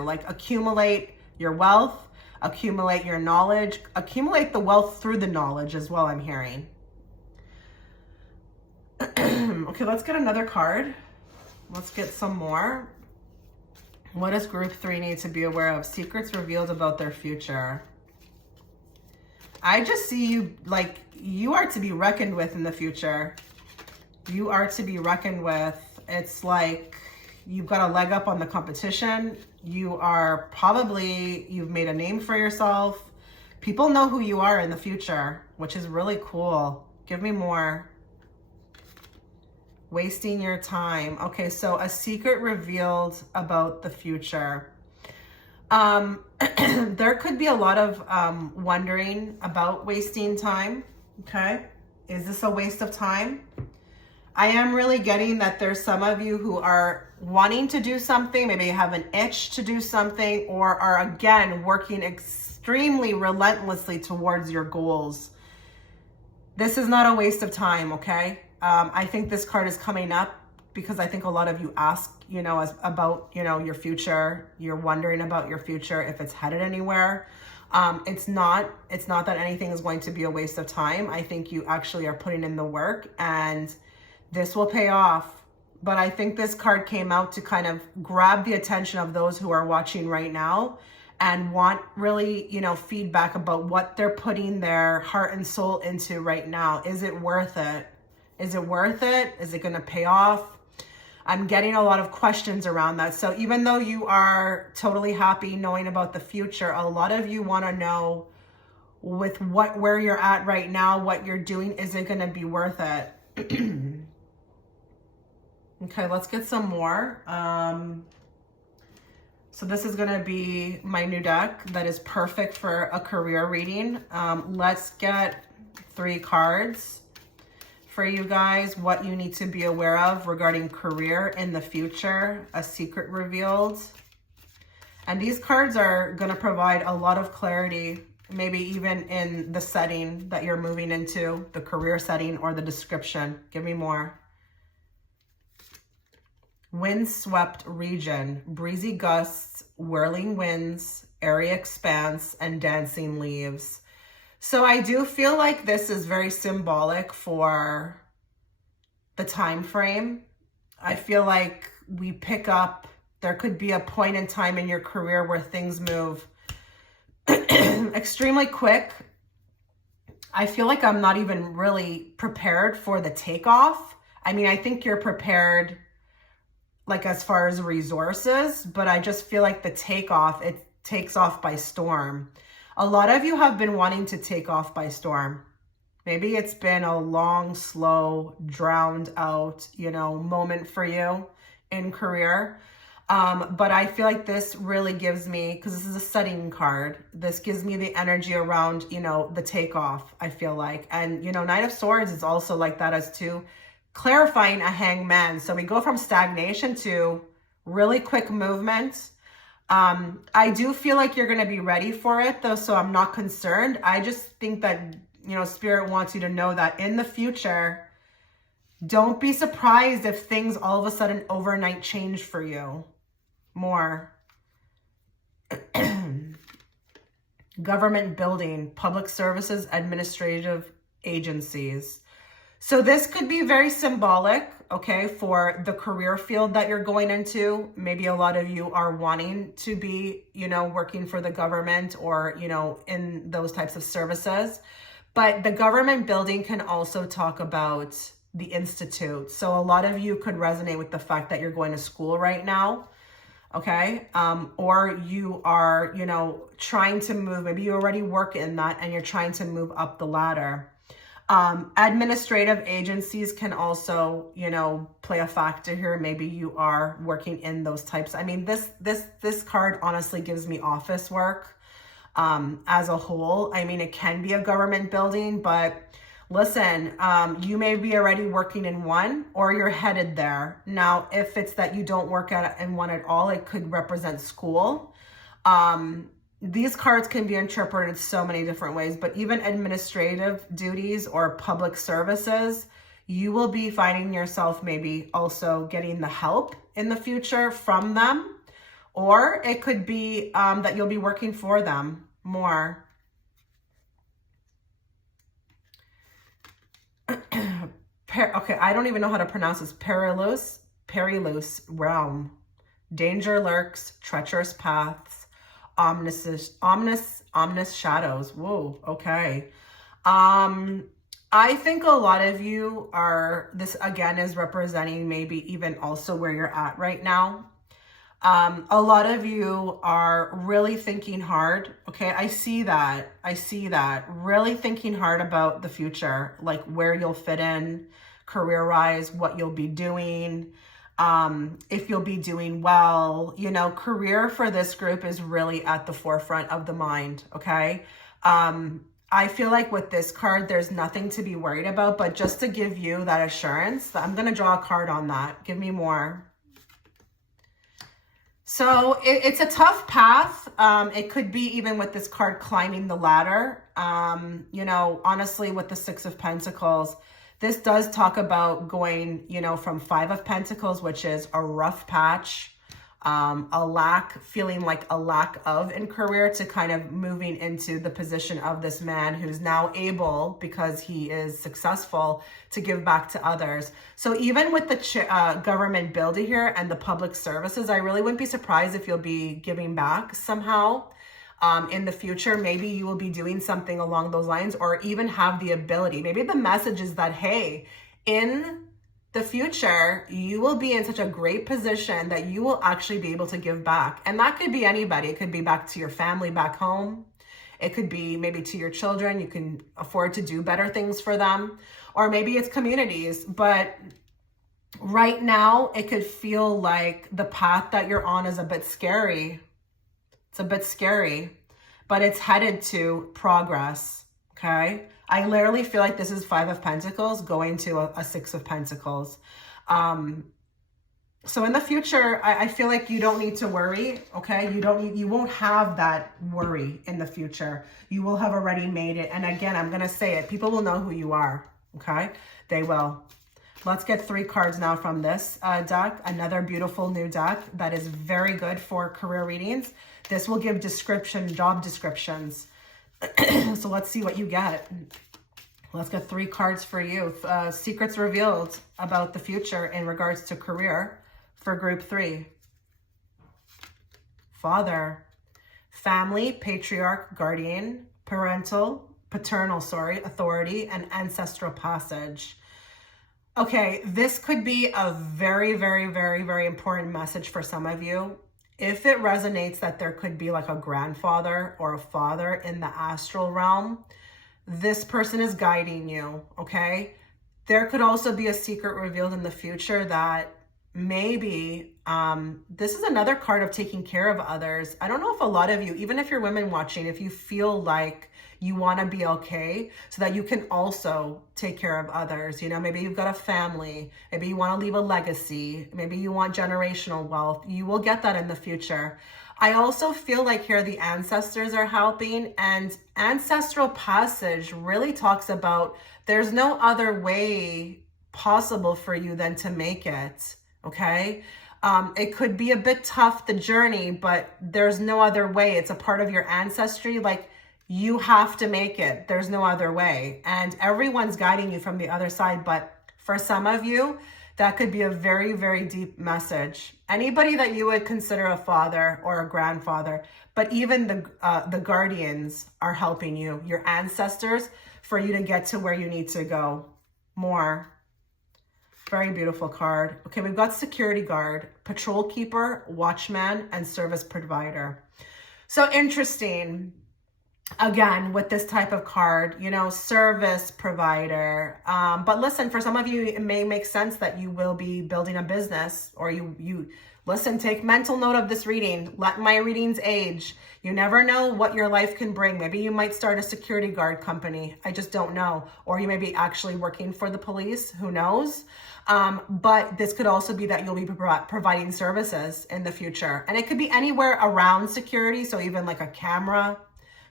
like accumulate your wealth, accumulate your knowledge, accumulate the wealth through the knowledge as well, I'm hearing. Okay, let's get another card. Let's get some more. What does group 3 need to be aware of? Secrets revealed about their future. I just see you like you are to be reckoned with in the future. You are to be reckoned with. It's like you've got a leg up on the competition. You are probably, you've made a name for yourself. People know who you are in the future, which is really cool. Give me more. Wasting your time. Okay, so a secret revealed about the future. There could be a lot of wondering about wasting time. Okay, is this a waste of time? I am really getting that there's some of you who are wanting to do something, maybe you have an itch to do something, or are again working extremely relentlessly towards your goals. This is not a waste of time, okay? I think this card is coming up because I think a lot of you ask, you know, about, you know, your future. You're wondering about your future, if it's headed anywhere. It's not that anything is going to be a waste of time. I think you actually are putting in the work and this will pay off. But I think this card came out to kind of grab the attention of those who are watching right now and want really, you know, feedback about what they're putting their heart and soul into right now. Is it worth it? Is it worth it? Is it going to pay off? I'm getting a lot of questions around that. So even though you are totally happy knowing about the future, a lot of you want to know with where you're at right now, what you're doing, is it going to be worth it? Okay, let's get some more. So this is going to be my new deck that is perfect for a career reading. Let's get 3 cards for you guys, what you need to be aware of regarding career in the future, a secret revealed. And these cards are going to provide a lot of clarity, maybe even in the setting that you're moving into, the career setting or the description. Give me more. Windswept region, breezy gusts, whirling winds, airy expanse, and dancing leaves. So I do feel like this is very symbolic for the time frame. I feel like we pick up, there could be a point in time in your career where things move extremely quick. I feel like I'm not even really prepared for the takeoff. I mean, I think you're prepared like as far as resources, but I just feel like the takeoff, it takes off by storm. A lot of you have been wanting to take off by storm. Maybe it's been a long, slow, drowned out, you know, moment for you in career. But I feel like this really gives me, because this is a setting card, this gives me the energy around, you know, the takeoff, I feel like. And, you know, Knight of Swords is also like that as too, clarifying a hangman. So we go from stagnation to really quick movement. I do feel like you're going to be ready for it though, so I'm not concerned. I just think that, you know, Spirit wants you to know that in the future, don't be surprised if things all of a sudden overnight change for you. More. Government building, public services, administrative agencies. So this could be very symbolic, okay, for the career field that you're going into. Maybe a lot of you are wanting to be, you know, working for the government or, you know, in those types of services. But the government building can also talk about the institute. So a lot of you could resonate with the fact that you're going to school right now, okay? Or you are, you know, trying to move, maybe you already work in that and you're trying to move up the ladder. Administrative agencies can also, you know, play a factor here. Maybe you are working in those types. I mean, this card honestly gives me office work, as a whole. I mean, it can be a government building, but listen, you may be already working in one or you're headed there. Now, if it's that you don't work in one at all, it could represent school. these cards can be interpreted so many different ways, but even administrative duties or public services, you will be finding yourself maybe also getting the help in the future from them, or it could be that you'll be working for them more. Okay, I don't even know how to pronounce this. Perilous realm. Danger lurks, treacherous paths, ominous shadows. Whoa, okay. I think a lot of you are, this again is representing maybe even also where you're at right now. A lot of you are really thinking hard. Okay, I see that. Really thinking hard about the future, like where you'll fit in career-wise, what you'll be doing, if you'll be doing well. You know, career for this group is really at the forefront of the mind, okay? I feel like with this card, there's nothing to be worried about, but just to give you that assurance, I'm going to draw a card on that. Give me more. So it's a tough path. It could be even with this card climbing the ladder. You know, honestly, with the Six of Pentacles, this does talk about going, you know, from Five of Pentacles, which is a rough patch, feeling like a lack of in career, to kind of moving into the position of this man who's now able, because he is successful, to give back to others. So even with the government builder here and the public services, I really wouldn't be surprised if you'll be giving back somehow. In the future, maybe you will be doing something along those lines, or even have the ability. Maybe the message is that, hey, in the future, you will be in such a great position that you will actually be able to give back. And that could be anybody. It could be back to your family back home. It could be maybe to your children. You can afford to do better things for them. Or maybe it's communities. But right now, it could feel like the path that you're on is a bit scary. It's a bit scary, but it's headed to progress, okay? I literally feel like this is Five of Pentacles going to a Six of Pentacles. So in the future, I feel like you don't need to worry, okay? You won't have that worry in the future. You will have already made it. And again, I'm going to say it. People will know who you are, okay? They will. Let's get 3 cards now from this deck. Another beautiful new deck that is very good for career readings. This will give job descriptions. So let's see what you get. Let's get 3 cards for you. Secrets revealed about the future in regards to career for group 3. Father, family, patriarch, guardian, paternal, authority, and ancestral passage. Okay, this could be a very, very, very, very important message for some of you. If it resonates that there could be like a grandfather or a father in the astral realm, this person is guiding you, okay? There could also be a secret revealed in the future that maybe this is another card of taking care of others. I don't know if a lot of you, even if you're women watching, if you feel like you want to be okay so that you can also take care of others. You know, maybe you've got a family, maybe you want to leave a legacy, maybe you want generational wealth. You will get that in the future. I also feel like here the ancestors are helping, and ancestral passage really talks about there's no other way possible for you than to make it, okay? It could be a bit tough, the journey, but there's no other way. It's a part of your ancestry. Like, you have to make it. There's no other way. And everyone's guiding you from the other side. But for some of you, that could be a very, very deep message. Anybody that you would consider a father or a grandfather, but even the guardians are helping you, your ancestors, for you to get to where you need to go. More. Very beautiful card. Okay, we've got security guard, patrol keeper, watchman, and service provider. So interesting. again, with this type of card, you know, service provider. But listen, for some of you, it may make sense that you will be building a business, or you listen, take mental note of this reading. Let my readings age. You never know what your life can bring. Maybe you might start a security guard company. I just don't know. Or you may be actually working for the police. Who knows? But this could also be that you'll be providing services in the future. And it could be anywhere around security. So even like a camera,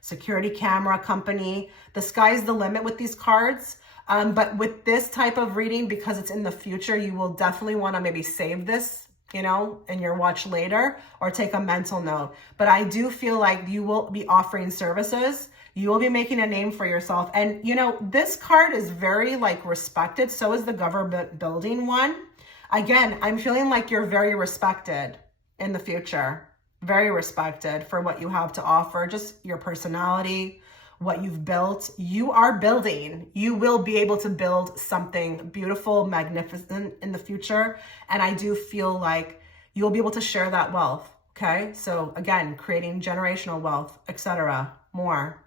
security camera company. The sky's the limit with these cards. But with this type of reading, because it's in the future, you will definitely want to maybe save this, you know, in your watch later, or take a mental note. But I do feel like you will be offering services. You will be making a name for yourself. And, you know, this card is very like respected. So is the government building one. Again, I'm feeling like you're very respected in the future. Very respected for what you have to offer, just your personality, what you've built. You are building. You will be able to build something beautiful, magnificent in the future. And I do feel like you'll be able to share that wealth. Okay. So again, creating generational wealth, etc. More.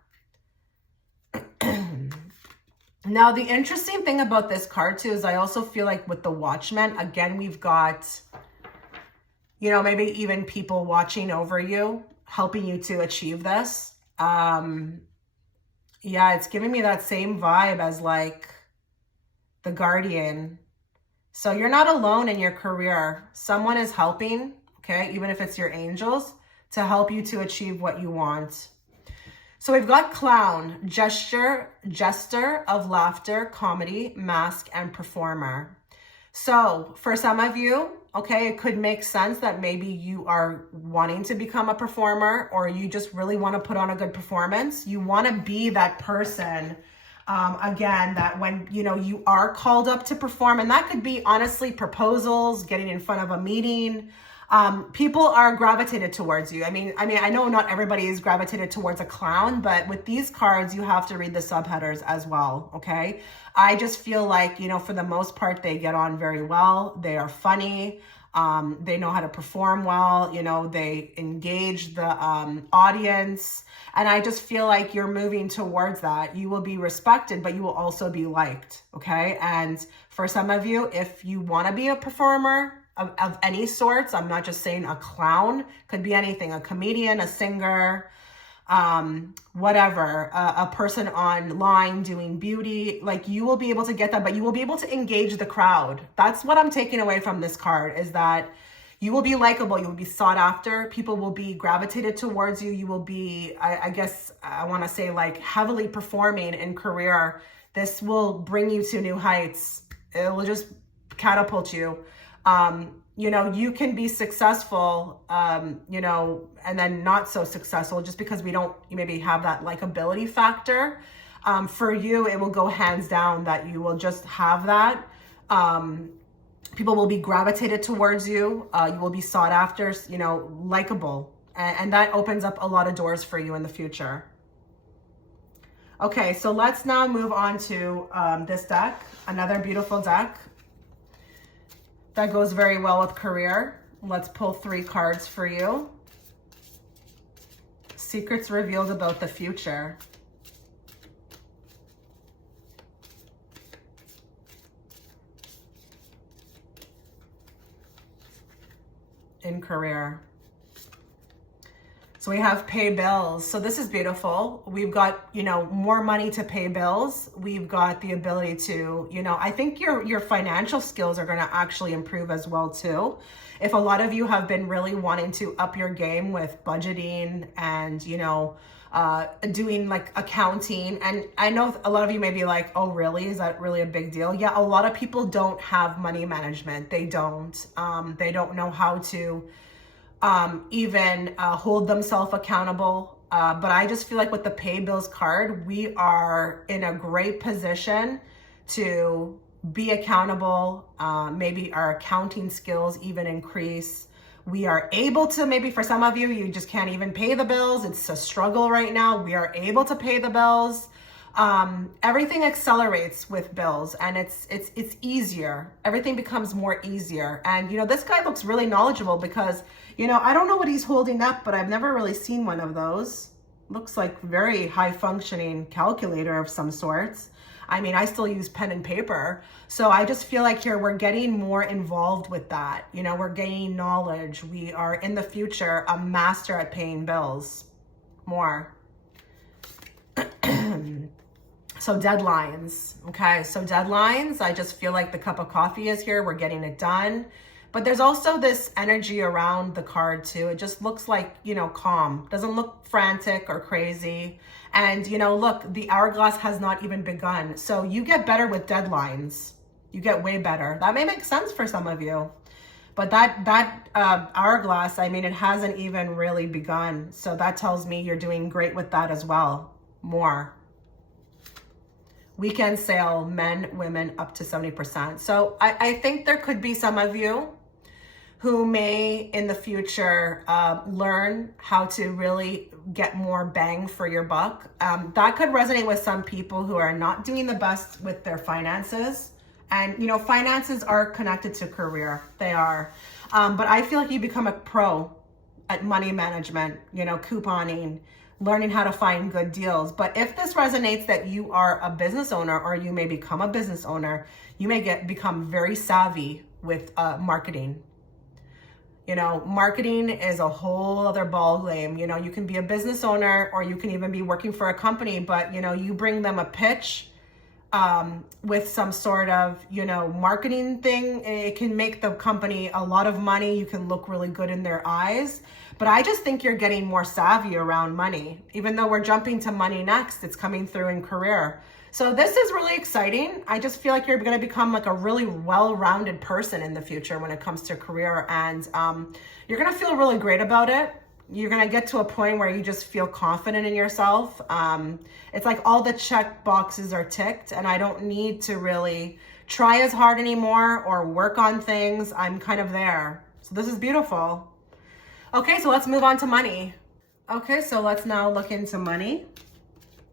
Now, the interesting thing about this card too is I also feel like with the Watchman, again, we've got, you know, maybe even people watching over you, helping you to achieve this. Yeah, it's giving me that same vibe as like the Guardian. So you're not alone in your career. Someone is helping, okay, even if it's your angels, to help you to achieve what you want. So we've got clown, jester of laughter, comedy, mask, and performer. So for some of you, okay, it could make sense that maybe you are wanting to become a performer, or you just really want to put on a good performance. You want to be that person, again, that when, you know, you are called up to perform, and that could be honestly proposals, getting in front of a meeting. People are gravitated towards you. I mean, I know not everybody is gravitated towards a clown, but with these cards, you have to read the subheaders as well. Okay. I just feel like, you know, for the most part, they get on very well. They are funny. They know how to perform well. You know, they engage the audience. And I just feel like you're moving towards that. You will be respected, but you will also be liked. Okay. And for some of you, if you want to be a performer, of any sorts. I'm not just saying a clown, could be anything, a comedian, a singer, whatever, a person online doing beauty, like you will be able to get that, but you will be able to engage the crowd. That's what I'm taking away from this card, is that you will be likable. You will be sought after. People will be gravitated towards you. You will be, I guess I want to say, like heavily performing in career. This will bring you to new heights. It will just catapult you. You know, you can be successful, you know, and then not so successful just because you maybe have that likability factor. For you, it will go hands down that you will just have that. People will be gravitated towards you. You will be sought after, you know, likable. And that opens up a lot of doors for you in the future. Okay, so let's now move on to this deck, another beautiful deck that goes very well with career. Let's pull 3 cards for you. Secrets revealed about the future. In career. So we have pay bills. So this is beautiful. We've got, you know, more money to pay bills. We've got the ability to, you know, I think your financial skills are going to actually improve as well too. If a lot of you have been really wanting to up your game with budgeting and, you know, doing like accounting. And I know a lot of you may be like, oh, really? Is that really a big deal? Yeah, a lot of people don't have money management. They don't know how to even hold themselves accountable. But I just feel like with the pay bills card, we are in a great position to be accountable. Maybe our accounting skills even increase. We are able to, maybe for some of you, you just can't even pay the bills. It's a struggle right now. We are able to pay the bills. Everything accelerates with bills, and it's easier. Everything becomes more easier. And, you know, this guy looks really knowledgeable because, you know, I don't know what he's holding up, but I've never really seen one of those. Looks like very high functioning calculator of some sorts. I mean, I still use pen and paper. So I just feel like here we're getting more involved with that. You know, we're gaining knowledge. We are in the future a master at paying bills. More. So deadlines. Okay, so deadlines. I just feel like the cup of coffee is here. We're getting it done. But there's also this energy around the card too. It just looks like, you know, calm. Doesn't look frantic or crazy. And, you know, look, the hourglass has not even begun. So you get better with deadlines. You get way better. That may make sense for some of you. But that hourglass, I mean, it hasn't even really begun. So that tells me you're doing great with that as well. More. Weekend sale, men, women, up to 70%. So I think there could be some of you who may in the future learn how to really get more bang for your buck. That could resonate with some people who are not doing the best with their finances. And, you know, finances are connected to career. They are. But I feel like you become a pro at money management, you know, couponing, learning how to find good deals. But if this resonates that you are a business owner or you may become a business owner, you may become very savvy with marketing. You know, marketing is a whole other ball game. You know, you can be a business owner or you can even be working for a company, but, you know, you bring them a pitch with some sort of, you know, marketing thing. It can make the company a lot of money. You can look really good in their eyes. But I just think you're getting more savvy around money. Even though we're jumping to money next, it's coming through in career. So this is really exciting. I just feel like you're going to become like a really well-rounded person in the future when it comes to career. And you're going to feel really great about it. You're going to get to a point where you just feel confident in yourself. It's like all the check boxes are ticked and I don't need to really try as hard anymore or work on things. I'm kind of there. So this is beautiful. Okay, so let's move on to money. Okay, so let's now look into money.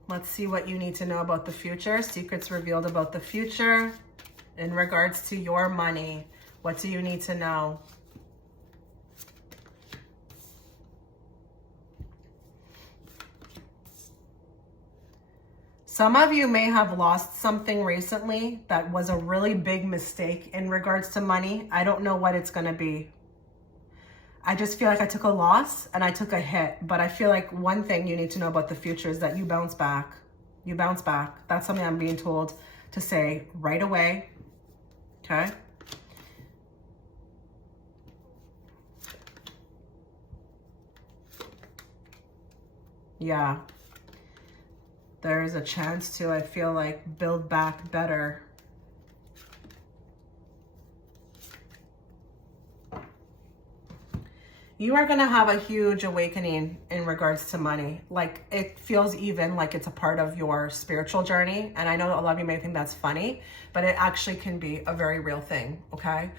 Let's see what you need to know about the future. Secrets revealed about the future in regards to your money. What do you need to know? Some of you may have lost something recently that was a really big mistake in regards to money. I don't know what it's going to be. I just feel like I took a loss and I took a hit. But I feel like one thing you need to know about the future is that you bounce back. You bounce back. That's something I'm being told to say right away. Okay? Yeah. There's a chance to, I feel like, build back better. You are going to have a huge awakening in regards to money. Like, it feels even like it's a part of your spiritual journey. And I know a lot of you may think that's funny, but it actually can be a very real thing, okay?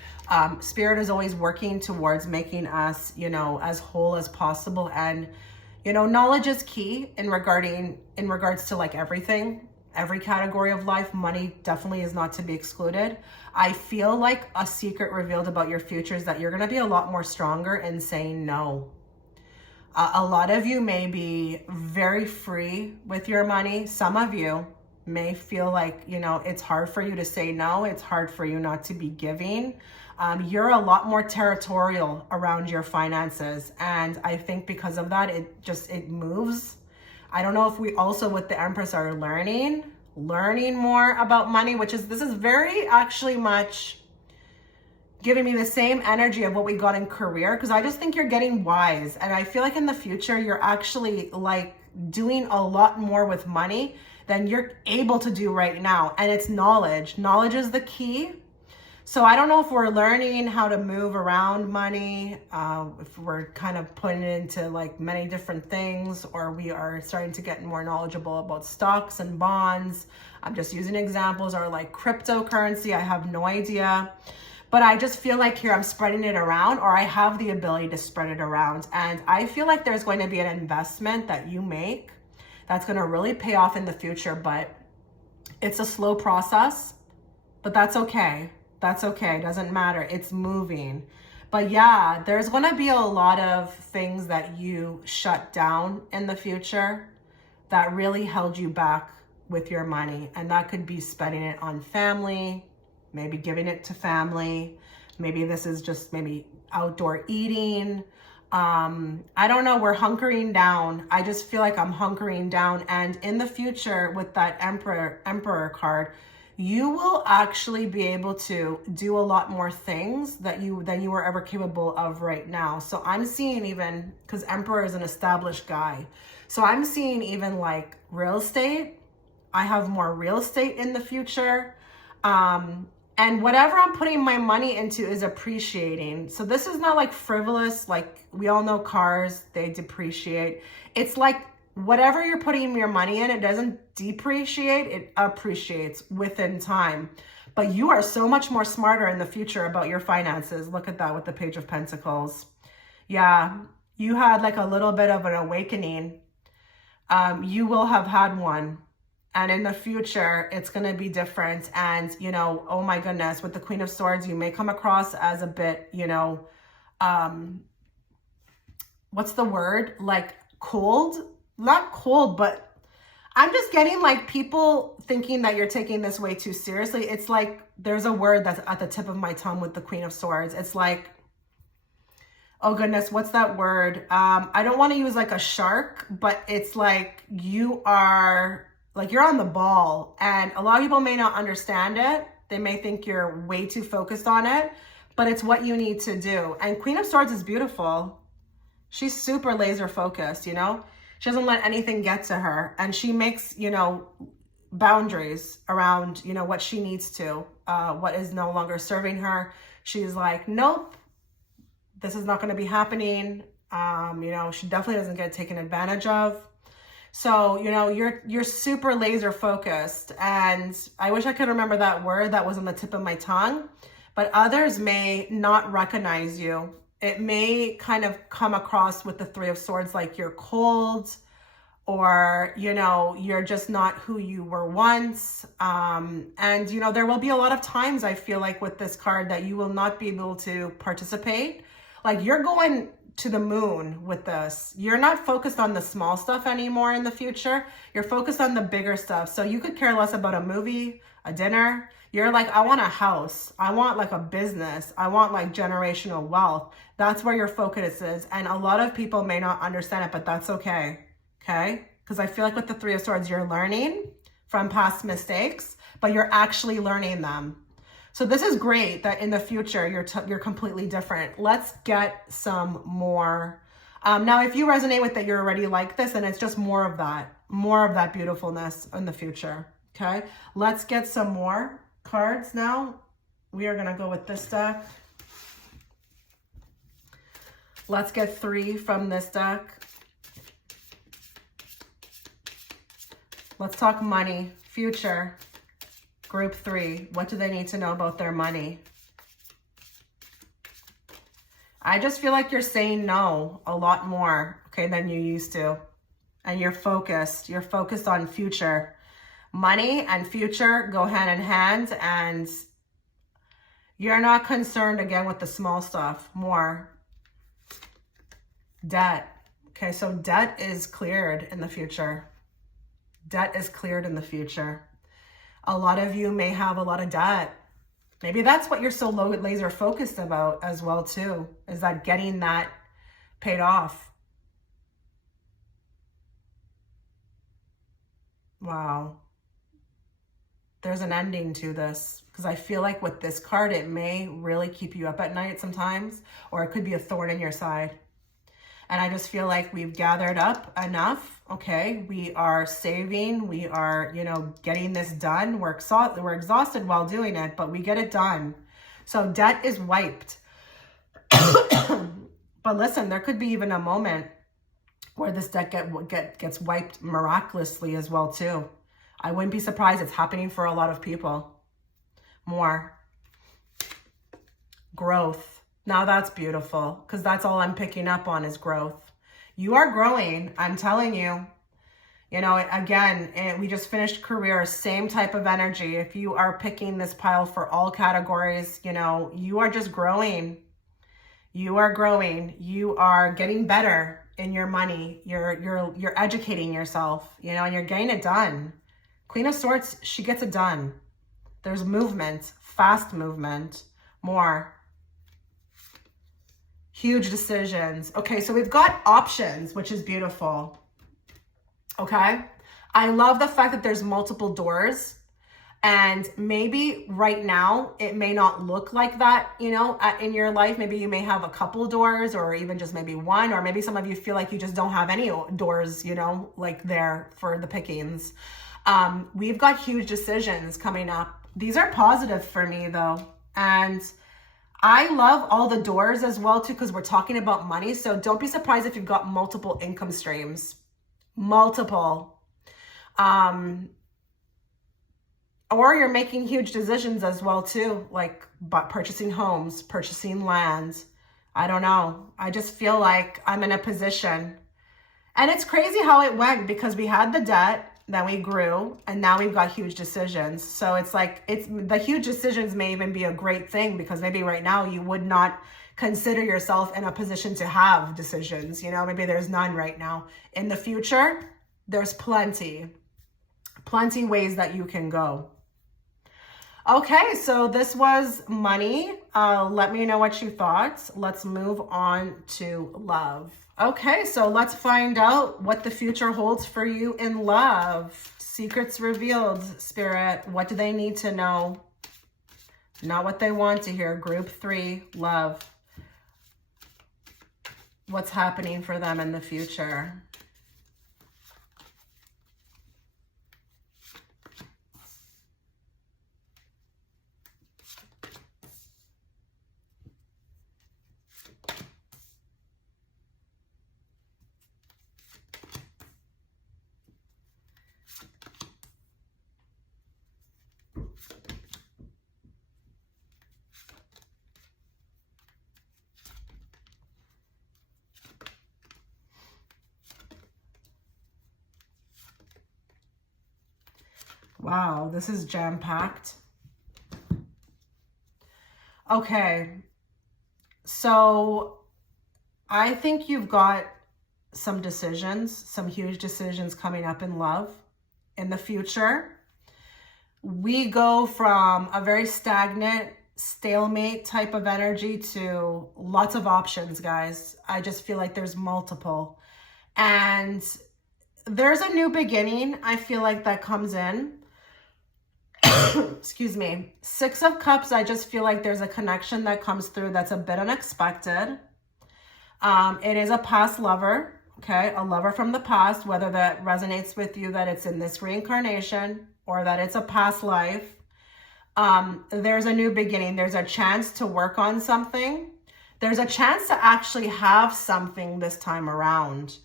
Spirit is always working towards making us, you know, as whole as possible. And, you know, knowledge is key in regards to like everything, every category of life. Money definitely is not to be excluded. I feel like a secret revealed about your future is that you're going to be a lot more stronger in saying no. A lot of you may be very free with your money. Some of you may feel like, you know, it's hard for you to say no. It's hard for you not to be giving. You're a lot more territorial around your finances. And I think because of that, it moves. I don't know if we also with the Empress are learning more about money, this is very actually much giving me the same energy of what we got in career, because I just think you're getting wise. And I feel like in the future, you're actually like doing a lot more with money than you're able to do right now. And it's knowledge. Knowledge is the key. So I don't know if we're learning how to move around money, if we're kind of putting it into like many different things, or we are starting to get more knowledgeable about stocks and bonds. I'm just using examples, or like cryptocurrency. I have no idea. But I just feel like here I'm spreading it around, or I have the ability to spread it around. And I feel like there's going to be an investment that you make that's going to really pay off in the future. But it's a slow process, but that's okay. That's okay. It doesn't matter. It's moving. But yeah, there's going to be a lot of things that you shut down in the future that really held you back with your money. And that could be spending it on family, maybe giving it to family. Maybe this is just maybe outdoor eating. I don't know. We're hunkering down. I just feel like I'm hunkering down. And in the future with that Emperor card, you will actually be able to do a lot more things than you were ever capable of right now. So I'm seeing, even because Emperor is an established guy, so I'm seeing even like real estate. I have more real estate in the future. And whatever I'm putting my money into is appreciating. So this is not like frivolous. Like we all know cars, they depreciate. It's like whatever you're putting your money in, it doesn't depreciate, it appreciates within time. But you are so much more smarter in the future about your finances. Look at that with the Page of Pentacles. Yeah, you had like a little bit of an awakening. You will have had one. And in the future, it's going to be different. And, you know, oh my goodness, with the Queen of Swords, you may come across as a bit, you know, what's the word? Like cold? Not cold, but I'm just getting like people thinking that you're taking this way too seriously. It's like there's a word that's at the tip of my tongue with the Queen of Swords. It's like, oh goodness, what's that word? I don't want to use like a shark, but it's like you are... like you're on the ball, and a lot of people may not understand it. They may think you're way too focused on it, but it's what you need to do. And Queen of Swords is beautiful. She's super laser focused, you know? She doesn't let anything get to her, and she makes, you know, boundaries around, you know, what she needs to, what is no longer serving her. She's like, nope, this is not going to be happening. You know, she definitely doesn't get taken advantage of. So, you know, you're super laser focused, and I wish I could remember that word that was on the tip of my tongue, but others may not recognize you. It may kind of come across with the Three of Swords like you're cold, or, you know, you're just not who you were once. And, you know, there will be a lot of times I feel like with this card that you will not be able to participate. Like you're going to the moon with this. You're not focused on the small stuff anymore in the future. You're focused on the bigger stuff. So you could care less about a movie, a dinner. You're like, I want a house. I want like a business. I want like generational wealth. That's where your focus is. And a lot of people may not understand it, but that's okay. Okay? Because I feel like with the Three of Swords, you're learning from past mistakes, but you're actually learning them. So this is great that in the future, you're completely different. Let's get some more. Now, if you resonate with that, you're already like this, and it's just more of that beautifulness in the future. Okay, let's get some more cards now. We are going to go with this deck. Let's get 3 from this deck. Let's talk money, future. Group 3, what do they need to know about their money? I just feel like you're saying no a lot more, okay, than you used to. And you're focused. You're focused on future. Money and future go hand in hand, and you're not concerned again with the small stuff more. Debt. Okay, so debt is cleared in the future. Debt is cleared in the future. A lot of you may have a lot of debt. Maybe that's what you're so laser focused about as well too, is that getting that paid off. Wow. There's an ending to this, because I feel like with this card, it may really keep you up at night sometimes, or it could be a thorn in your side. And I just feel like we've gathered up enough. Okay, we are saving. We are, you know, getting this done. We're exhausted while doing it, but we get it done. So debt is wiped. But listen, there could be even a moment where this debt gets wiped miraculously as well too. I wouldn't be surprised. It's happening for a lot of people. More growth. Now that's beautiful, because that's all I'm picking up on is growth. You are growing, I'm telling you. You know, again, we just finished career, same type of energy. If you are picking this pile for all categories, you know, you are just growing. You are growing. You are getting better in your money. You're educating yourself, you know, and you're getting it done. Queen of Swords, she gets it done. There's movement, fast movement, more. Huge decisions. Okay, so we've got options, which is beautiful. Okay. I love the fact that there's multiple doors, and maybe right now it may not look like that, you know, in your life. Maybe you may have a couple doors, or even just maybe one, or maybe some of you feel like you just don't have any doors, you know, like there for the pickings. We've got huge decisions coming up. These are positive for me though. And I love all the doors as well too, because we're talking about money. So don't be surprised if you've got multiple income streams. Multiple. Or you're making huge decisions as well too, like purchasing homes, purchasing land. I don't know. I just feel like I'm in a position. And it's crazy how it went, because we had the debt, then we grew, and now we've got huge decisions. So it's like, the huge decisions may even be a great thing, because maybe right now you would not consider yourself in a position to have decisions. You know, maybe there's none right now. In the future, there's plenty ways that you can go. Okay, so this was money. Let me know what you thought. Let's move on to love. Okay, so let's find out what the future holds for you in love. Secrets revealed, Spirit. What do they need to know? Not what they want to hear. Group 3, love. What's happening for them in the future? Wow, this is jam-packed. Okay, so I think you've got some decisions, some huge decisions coming up in love in the future. We go from a very stagnant, stalemate type of energy to lots of options, guys. I just feel like there's multiple. And there's a new beginning, I feel like, that comes in. Excuse me. 6 of Cups, I just feel like there's a connection that comes through that's a bit unexpected. It is a past lover, okay? A lover from the past, whether that resonates with you, that it's in this reincarnation or that it's a past life. There's a new beginning. There's a chance to work on something. There's a chance to actually have something this time around,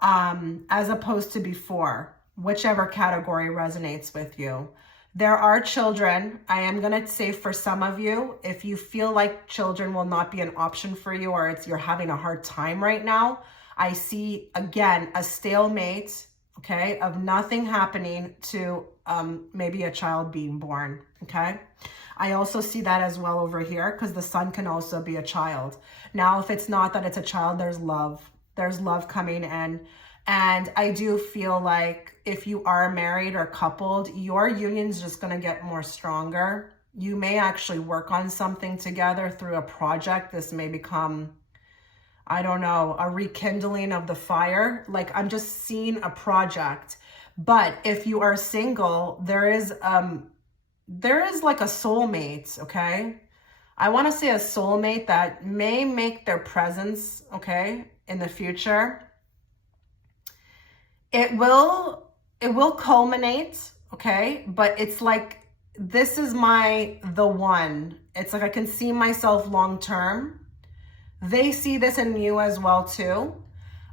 as opposed to before, whichever category resonates with you. There are children. I am going to say for some of you, if you feel like children will not be an option for you, or you're having a hard time right now, I see, again, a stalemate, okay, of nothing happening to maybe a child being born, okay? I also see that as well over here, because the sun can also be a child. Now, if it's not that it's a child, there's love. There's love coming in. And I do feel like if you are married or coupled, your union's just going to get more stronger. You may actually work on something together through a project. This may become, I don't know, a rekindling of the fire. Like, I'm just seeing a project. But if you are single, there is like a soulmate, okay? I want to say a soulmate that may make their presence, okay, in the future. It will culminate, okay? But it's like, this is the one. It's like I can see myself long term. They see this in you as well too.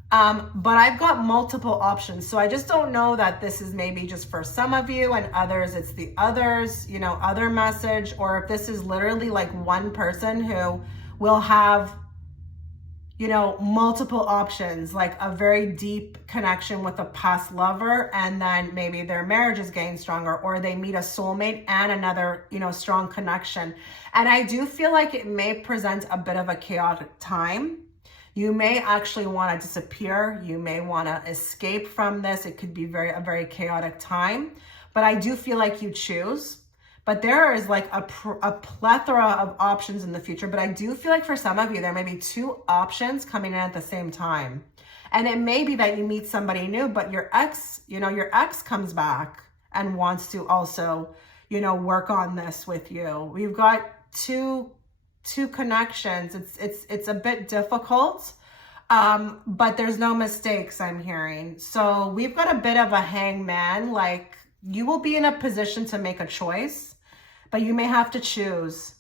But I've got multiple options. So I just don't know that this is maybe just for some of you, and others it's the others, you know, other message, or if this is literally like one person who will have, you know, multiple options, like a very deep connection with a past lover, and then maybe their marriage is getting stronger, or they meet a soulmate and another, you know, strong connection. And I do feel like it may present a bit of a chaotic time. You may actually want to disappear. You may want to escape from this. It could be a very chaotic time, but I do feel like you choose. But there is like a plethora of options in the future. But I do feel like for some of you, there may be two options coming in at the same time. And it may be that you meet somebody new, but your ex, you know, your ex comes back and wants to also, you know, work on this with you. We've got two connections. It's a bit difficult, but there's no mistakes, I'm hearing. So we've got a bit of a hangman, like you will be in a position to make a choice, but you may have to choose.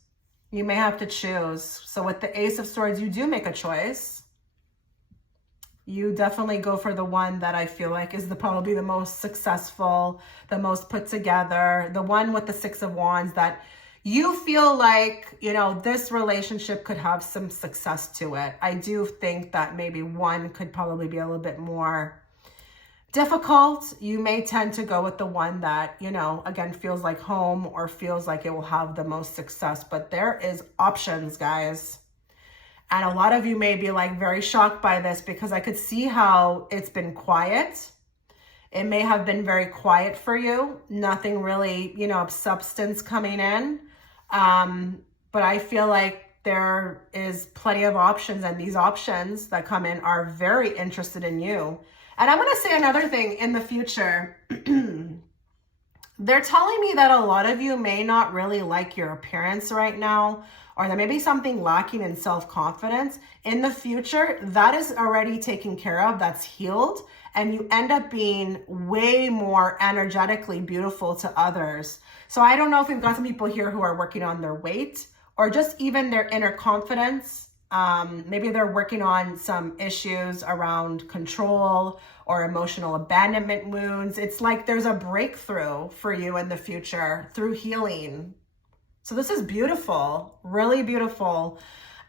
You may have to choose. So with the Ace of Swords, you do make a choice. You definitely go for the one that I feel like is probably the most successful, the most put together, the one with the Six of Wands that you feel like, you know, this relationship could have some success to it. I do think that maybe one could probably be a little bit more difficult. You may tend to go with the one that, you know, again, feels like home or feels like it will have the most success, but there is options, guys. And a lot of you may be like very shocked by this because I could see how it's been quiet. It may have been very quiet for you. Nothing really, you know, of substance coming in. But I feel like there is plenty of options, and these options that come in are very interested in you. And I'm going to say another thing in the future. They're telling me that a lot of you may not really like your appearance right now, or there may be something lacking in self-confidence. In the future, that is already taken care of, that's healed, and you end up being way more energetically beautiful to others. So I don't know if we've got some people here who are working on their weight, or just even their inner confidence. Maybe they're working on some issues around control or emotional abandonment wounds. It's like there's a breakthrough for you in the future through healing. So this is beautiful, really beautiful.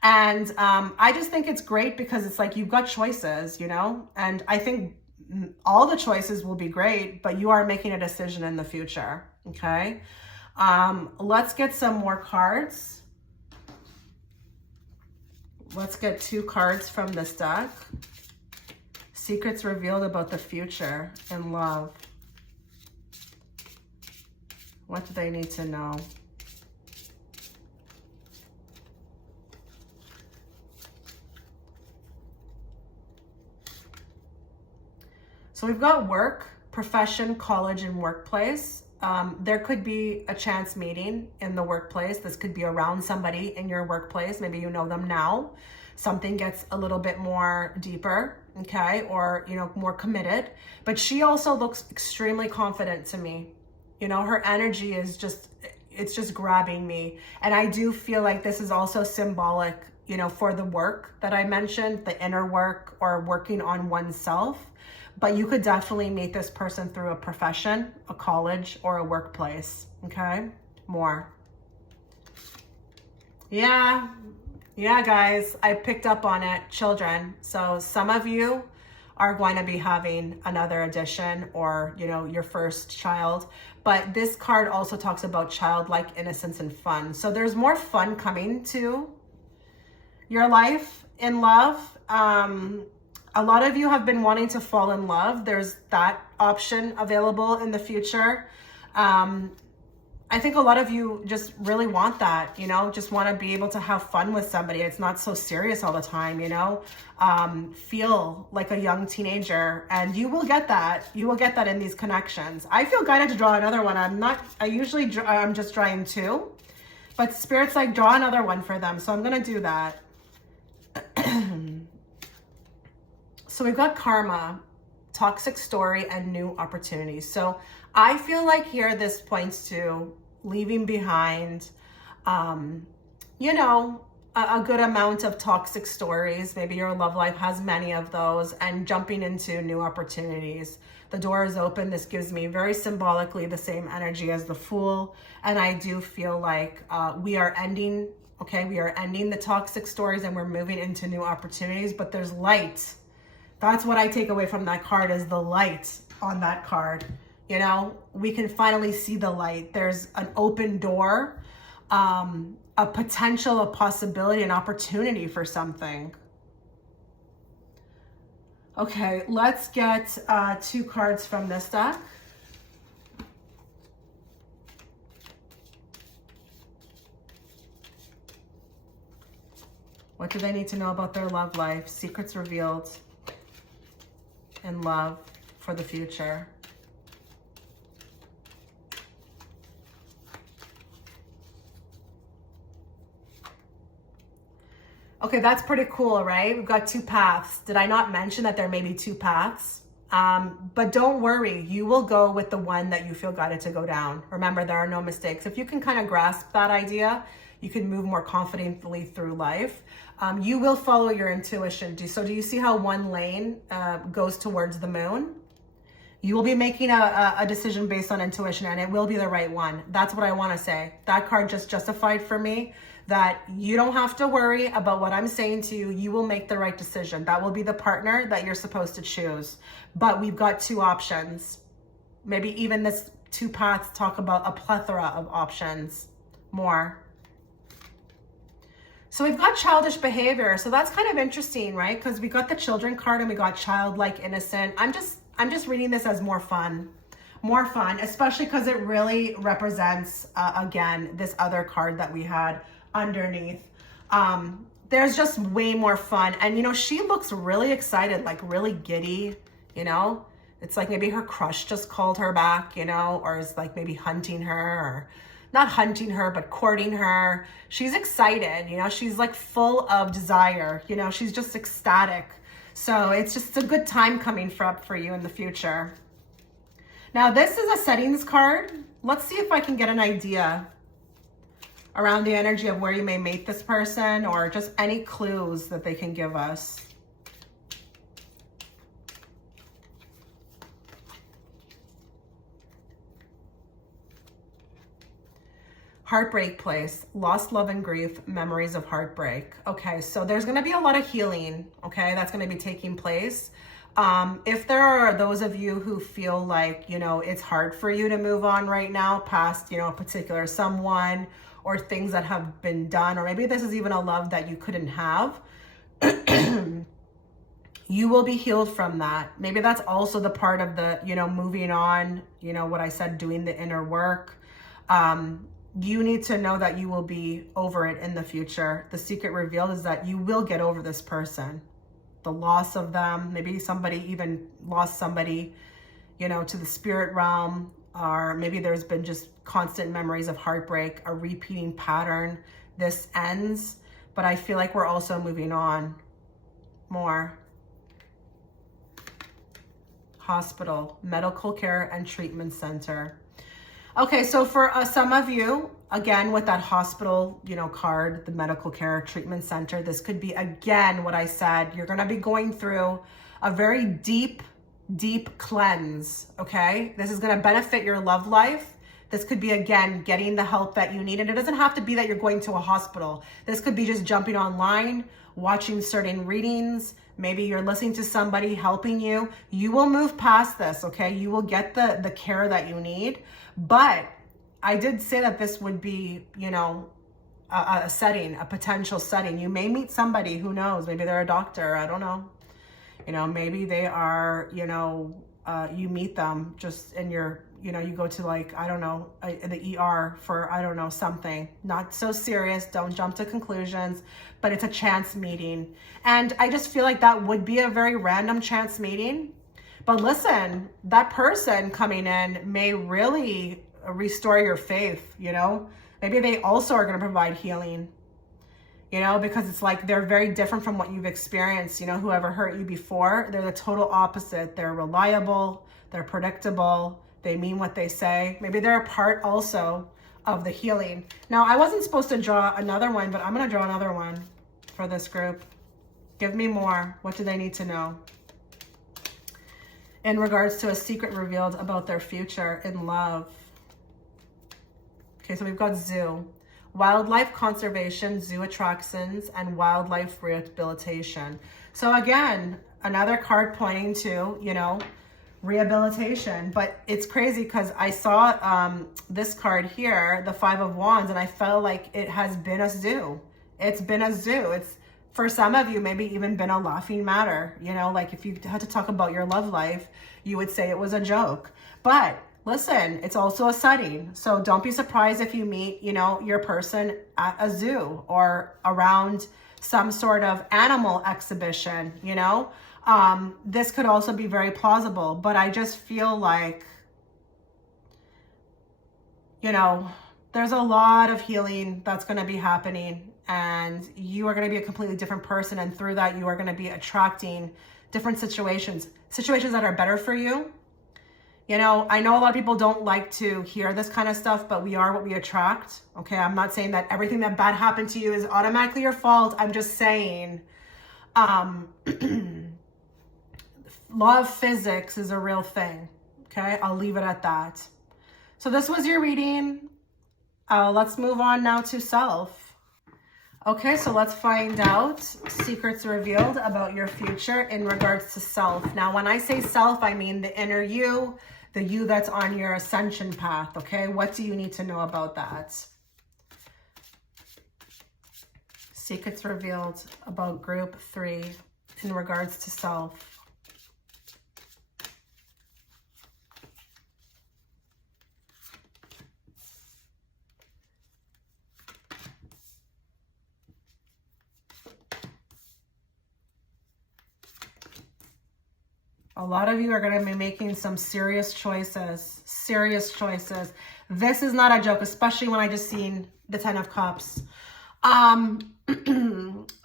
And I just think it's great because it's like you've got choices, you know, and I think all the choices will be great, but you are making a decision in the future. Okay. Let's get some more cards. Let's get 2 cards from this deck. Secrets revealed about the future in love. What do they need to know? So we've got work, profession, college, and workplace. There could be a chance meeting in the workplace. This could be around somebody in your workplace. Maybe you know them now. Something gets a little bit more deeper, okay? Or, you know, more committed. But she also looks extremely confident to me. You know, her energy is just, it's just grabbing me. And I do feel like this is also symbolic, you know, for the work that I mentioned, the inner work or working on oneself. But you could definitely meet this person through a profession, a college, or a workplace, okay? More. Yeah, guys, I picked up on it, children. So some of you are going to be having another addition or, you know, your first child. But this card also talks about childlike innocence and fun. So there's more fun coming to your life in love. A lot of you have been wanting to fall in love. There's that option available in the future. I think a lot of you just really want that, you know, just want to be able to have fun with somebody. It's not so serious all the time, you know, feel like a young teenager, and you will get that. You will get that in these connections. I feel guided to draw another one. I'm just drawing 2, but Spirit's like, draw another one for them. So I'm going to do that. So we've got karma, toxic story, and new opportunities. So I feel like here this points to leaving behind, you know, a good amount of toxic stories. Maybe your love life has many of those, and jumping into new opportunities. The door is open. This gives me very symbolically the same energy as the Fool. And I do feel like we are ending Okay, we are ending the toxic stories and we're moving into new opportunities, but there's light. That's what I take away from that card, is the light on that card. You know, we can finally see the light. There's an open door, a potential, a possibility, an opportunity for something. Okay, let's get 2 cards from this deck. What do they need to know about their love life? Secrets revealed in love for the future. Okay, that's pretty cool, right? We've got 2 paths. Did I not mention that there may be 2 paths? But don't worry, you will go with the one that you feel guided to go down. Remember, there are no mistakes. If you can kind of grasp that idea, you can move more confidently through life. You will follow your intuition. So do you see how one lane goes towards the moon? You will be making a decision based on intuition, and it will be the right one. That's what I want to say. That card just justified for me that you don't have to worry about what I'm saying to you. You will make the right decision. That will be the partner that you're supposed to choose. But we've got 2 options. Maybe even this 2 paths talk about a plethora of options more. So we've got childish behavior. So that's kind of interesting, right? Because we got the children card and we got childlike, innocent. I'm just reading this as more fun, especially because it really represents, again, this other card that we had underneath. There's just way more fun. And, you know, she looks really excited, like really giddy, you know? It's like maybe her crush just called her back, you know, or is like maybe hunting her, or not hunting her, but courting her. She's excited, you know, she's like full of desire, you know, she's just ecstatic. So it's just a good time coming up for you in the future. Now, this is a settings card. Let's see if I can get an idea around the energy of where you may meet this person, or just any clues that they can give us. Heartbreak place, lost love and grief, memories of heartbreak. Okay, so there's going to be a lot of healing, okay, that's going to be taking place. If there are those of you who feel like, you know, it's hard for you to move on right now past, you know, a particular someone, or things that have been done, or maybe this is even a love that you couldn't have, you will be healed from that. Maybe that's also the part of the, you know, moving on, you know, what I said, doing the inner work. You need to know that you will be over it in the future. The secret revealed is that you will get over this person. The loss of them, maybe somebody even lost somebody, you know, to the spirit realm, or maybe there's been just constant memories of heartbreak, a repeating pattern. This ends, but I feel like we're also moving on more. Hospital, medical care and treatment center. Okay, so for some of you, again, with that hospital, you know, card, the medical care treatment center, this could be, again, what I said. You're going to be going through a very deep cleanse, okay? This is going to benefit your love life. This could be, again, getting the help that you need. And it doesn't have to be that you're going to a hospital. This could be just jumping online, watching certain readings. Maybe you're listening to somebody helping you. You will move past this, okay? You will get the care that you need. But I did say that this would be, you know, a setting, a potential setting. You may meet somebody, who knows? Maybe they're a doctor, I don't know. You know, maybe they are, you know, you meet them just in your, you know, you go to like, I don't know, the ER for, I don't know, something. Not so serious, don't jump to conclusions, but it's a chance meeting. And I just feel like that would be a very random chance meeting. But listen, that person coming in may really restore your faith, you know? Maybe they also are going to provide healing, you know, because it's like they're very different from what you've experienced. You know, whoever hurt you before, they're the total opposite. They're reliable, they're predictable, they mean what they say. Maybe they're a part also of the healing. Now, I wasn't supposed to draw another one, but I'm going to draw another one for this group. Give me more. What do they need to know in regards to a secret revealed about their future in love? Okay, so we've got zoo. wildlife conservation, zoo attractions, and wildlife rehabilitation. So again, another card pointing to, you know, rehabilitation. But it's crazy because I saw this card here, the Five of Wands, and I felt like it has been a zoo. It's been a zoo. It's, for some of you, maybe even been a laughing matter. You know, like if you had to talk about your love life, you would say it was a joke. But listen, it's also a setting. So don't be surprised if you meet, you know, your person at a zoo or around some sort of animal exhibition, you know. This could also be very plausible, but I just feel like, you know, there's a lot of healing that's going to be happening, and you are going to be a completely different person. And through that, you are going to be attracting different situations that are better for you. You know, I know a lot of people don't like to hear this kind of stuff, but we are what we attract. Okay. I'm not saying that everything that bad happened to you is automatically your fault. I'm just saying, law of physics is a real thing. Okay. I'll leave it at that. So this was your reading. Let's move on now to self. Okay, so let's find out secrets revealed about your future in regards to self. Now, when I say self, I mean the inner you, the you that's on your ascension path, okay? What do you need to know about that? Secrets revealed about group 3 in regards to self. A lot of you are going to be making some serious choices, This is not a joke, especially when I just seen the 10 of Cups. A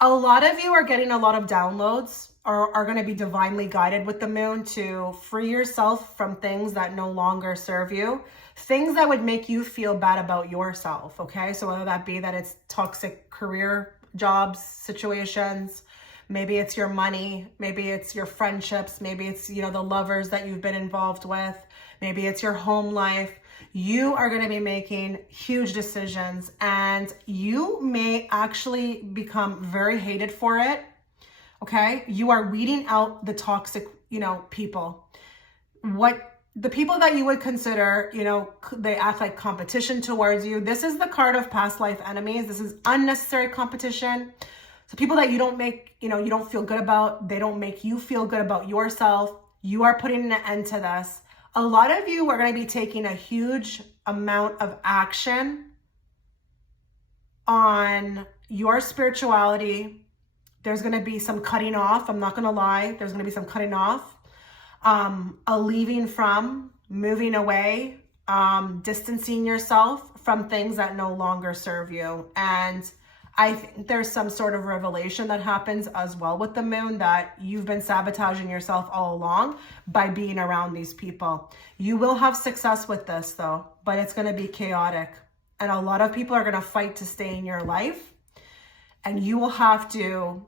lot of you are getting a lot of downloads, or are going to be divinely guided with the moon to free yourself from things that no longer serve you, things that would make you feel bad about yourself. Okay. So whether that be that it's toxic career, jobs, situations, maybe it's your money, maybe it's your friendships, maybe it's, you know, the lovers that you've been involved with, maybe it's your home life. You are going to be making huge decisions, and you may actually become very hated for it. Okay. You are weeding out the toxic, you know, people. The people that you would consider, you know, they act like competition towards you. This is the card of past life enemies. This is unnecessary competition. So people that you don't make, you know, you don't feel good about, they don't make you feel good about yourself. You are putting an end to this. A lot of you are going to be taking a huge amount of action on your spirituality. There's going to be some cutting off. I'm not going to lie. There's going to be some cutting off, a leaving from, moving away, distancing yourself from things that no longer serve you. And I think there's some sort of revelation that happens as well with the moon, that you've been sabotaging yourself all along by being around these people. You will have success with this though, but it's going to be chaotic. And a lot of people are going to fight to stay in your life. And you will have to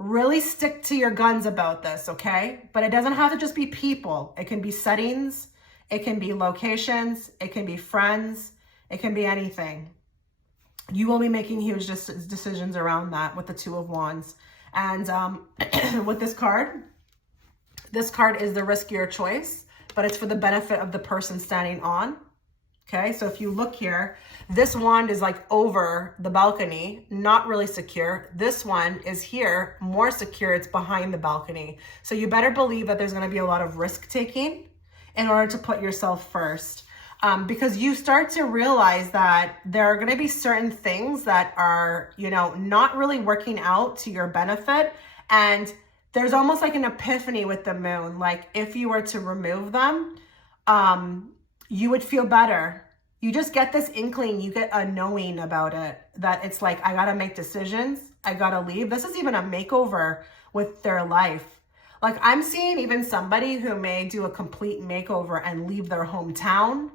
really stick to your guns about this, okay? But it doesn't have to just be people. It can be settings. It can be locations. It can be friends. It can be anything. You will be making huge decisions around that with the Two of Wands. And with this card is the riskier choice, but it's for the benefit of the person standing on. Okay, so if you look here, this wand is like over the balcony, not really secure. This one is here, more secure. It's behind the balcony. So you better believe that there's going to be a lot of risk taking in order to put yourself first. Because you start to realize that there are going to be certain things that are, you know, not really working out to your benefit. And there's almost like an epiphany with the moon. Like if you were to remove them, you would feel better. You just get this inkling, you get a knowing about it, that it's like, I got to make decisions. I got to leave. This is even a makeover with their life. Like I'm seeing even somebody who may do a complete makeover and leave their hometown.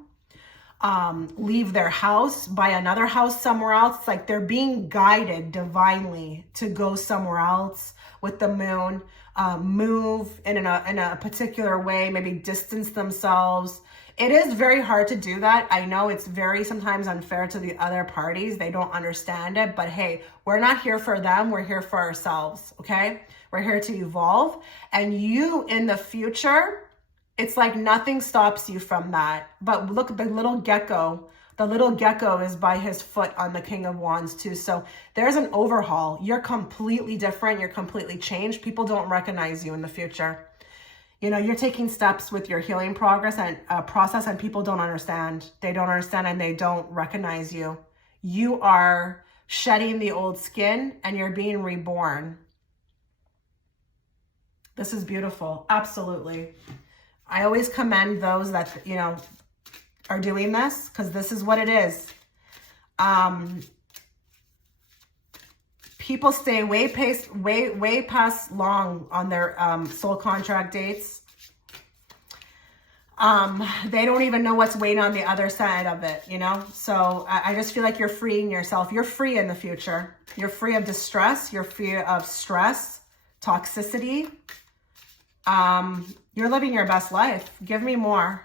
leave their house, buy another house somewhere else. It's like they're being guided divinely to go somewhere else with the moon, move in a particular way, maybe distance themselves. It is very hard to do that. I know it's very sometimes unfair to the other parties. They don't understand it, but hey, we're not here for them. We're here for ourselves, okay? We're here to evolve. And you in the future, it's like nothing stops you from that. But look, the little gecko is by his foot on the King of Wands too. So there's an overhaul. You're completely different. You're completely changed. People don't recognize you in the future. You know, you're taking steps with your healing progress and process, and people don't understand. They don't understand and they don't recognize you. You are shedding the old skin and you're being reborn. This is beautiful. Absolutely. I always commend those that, you know, are doing this, because this is what it is. People stay way past long on their soul contract dates. They don't even know what's waiting on the other side of it, you know? So I just feel like you're freeing yourself. You're free in the future. You're free of distress. You're free of stress, toxicity. You're living your best life. Give me more.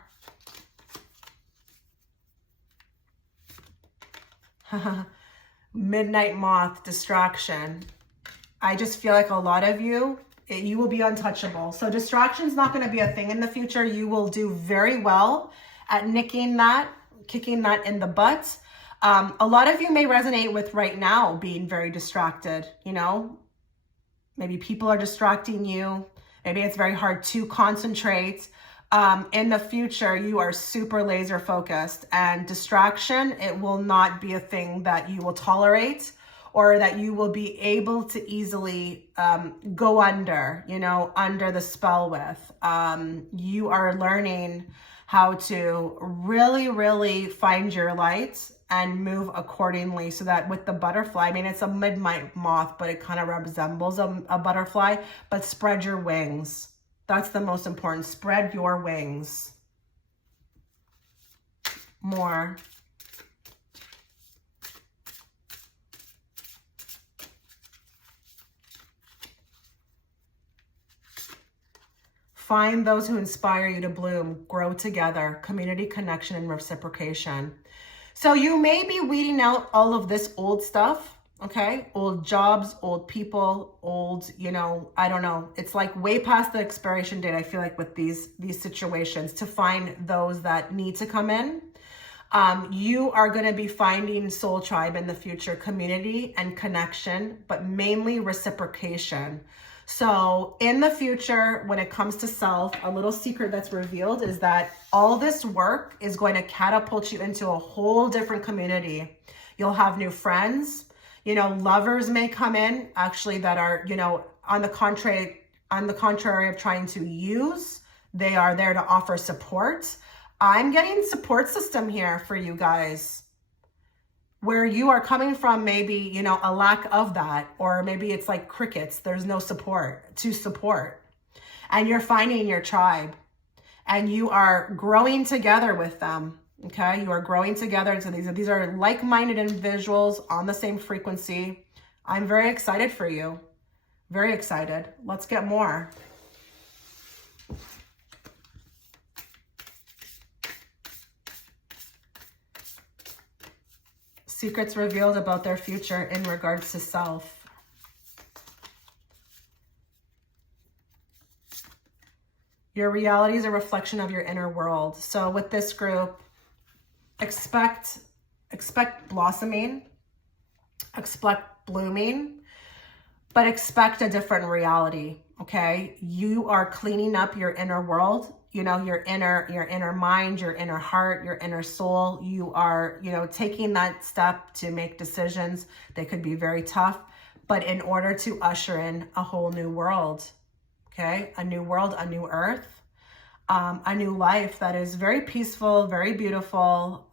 Midnight moth, distraction. I just feel like a lot of you, you will be untouchable. So distraction's not going to be a thing in the future. You will do very well at nicking that, kicking that in the butt. A lot of you may resonate with right now being very distracted, you know? Maybe people are distracting you. Maybe it's very hard to concentrate. In the future, you are super laser focused, and distraction, it will not be a thing that you will tolerate or that you will be able to easily go under, you know, under the spell with. You are learning how to really, really find your light and move accordingly, so that with the butterfly, I mean, it's a midnight moth, but it kind of resembles a butterfly, but spread your wings. That's the most important. Spread your wings. More. Find those who inspire you to bloom, grow together, community connection and reciprocation. So you may be weeding out all of this old stuff. Okay, old jobs, old people, old, you know, I don't know. It's like way past the expiration date, I feel like, with these situations, to find those that need to come in. You are going to be finding soul tribe in the future, community and connection, but mainly reciprocation. So in the future, when it comes to self, a little secret that's revealed is that all this work is going to catapult you into a whole different community. You'll have new friends. You know, lovers may come in actually that are, you know, on the contrary of trying to use, they are there to offer support. I'm getting support system here for you guys. Where you are coming from, maybe, you know, a lack of that, or maybe it's like crickets. There's no support to support. And you're finding your tribe and you are growing together with them. Okay, you are growing together. So these are like-minded individuals on the same frequency. I'm very excited for you. Very excited. Let's get more. Secrets revealed about their future in regards to self. Your reality is a reflection of your inner world. So with this group, expect blossoming, expect blooming, but expect a different reality. Okay, you are cleaning up your inner world, you know, your inner mind, your inner heart, your inner soul. You are, you know, taking that step to make decisions. They could be very tough, but in order to usher in a whole new world. Okay, a new world, a new earth. A new life that is very peaceful, very beautiful.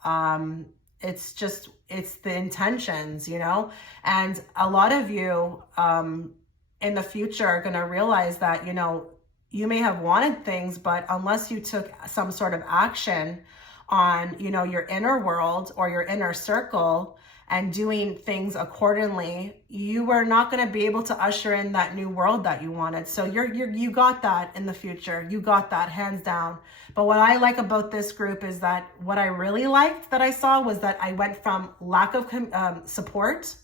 It's the intentions, you know, and a lot of you in the future are going to realize that, you know, you may have wanted things, but unless you took some sort of action on, you know, your inner world or your inner circle and doing things accordingly, you are not going to be able to usher in that new world that you wanted. So you got that in the future. You got that hands down. But what I like about this group is that what I really liked that I saw was that I went from lack of support,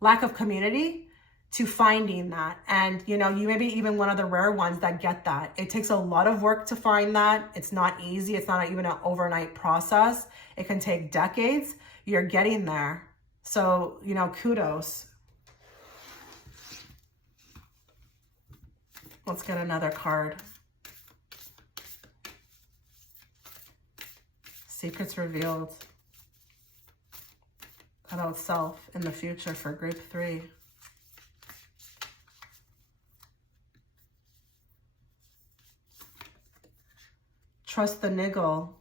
lack of community, to finding that. And, you know, you may be even one of the rare ones that get that. It takes a lot of work to find that. It's not easy. It's not even an overnight process. It can take decades. You're getting there. So, you know, kudos. Let's get another card. Secrets revealed about self in the future for group 3. Trust the niggle.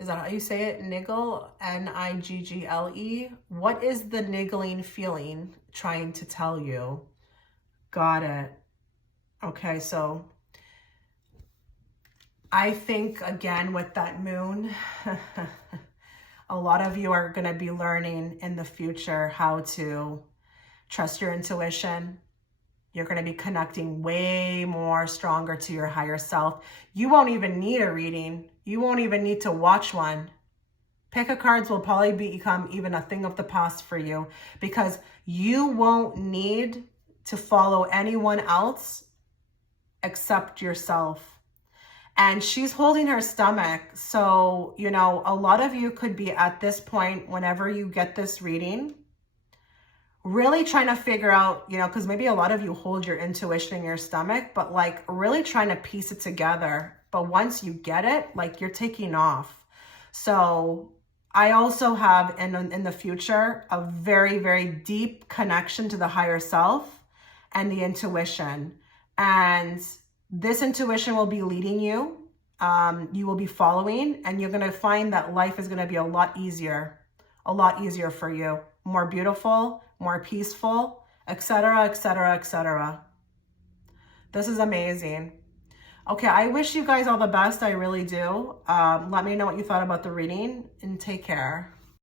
Is that how you say it? Niggle, N-I-G-G-L-E. What is the niggling feeling trying to tell you? Got it. Okay, so I think, again, with that moon, a lot of you are going to be learning in the future how to trust your intuition. You're going to be connecting way more stronger to your higher self. You won't even need a reading. You won't even need to watch one. Pick a cards will probably become even a thing of the past for you, because you won't need to follow anyone else except yourself. And she's holding her stomach. So, you know, a lot of you could be at this point, whenever you get this reading, really trying to figure out, you know, because maybe a lot of you hold your intuition in your stomach, but like really trying to piece it together. But once you get it, like you're taking off. So I also have in the future a very, very deep connection to the higher self and the intuition. And this intuition will be leading you. You will be following, and you're going to find that life is going to be a lot easier for you, more beautiful, more peaceful, etc., etc., etc. This is amazing. Okay, I wish you guys all the best. I really do. Let me know what you thought about the reading, and take care.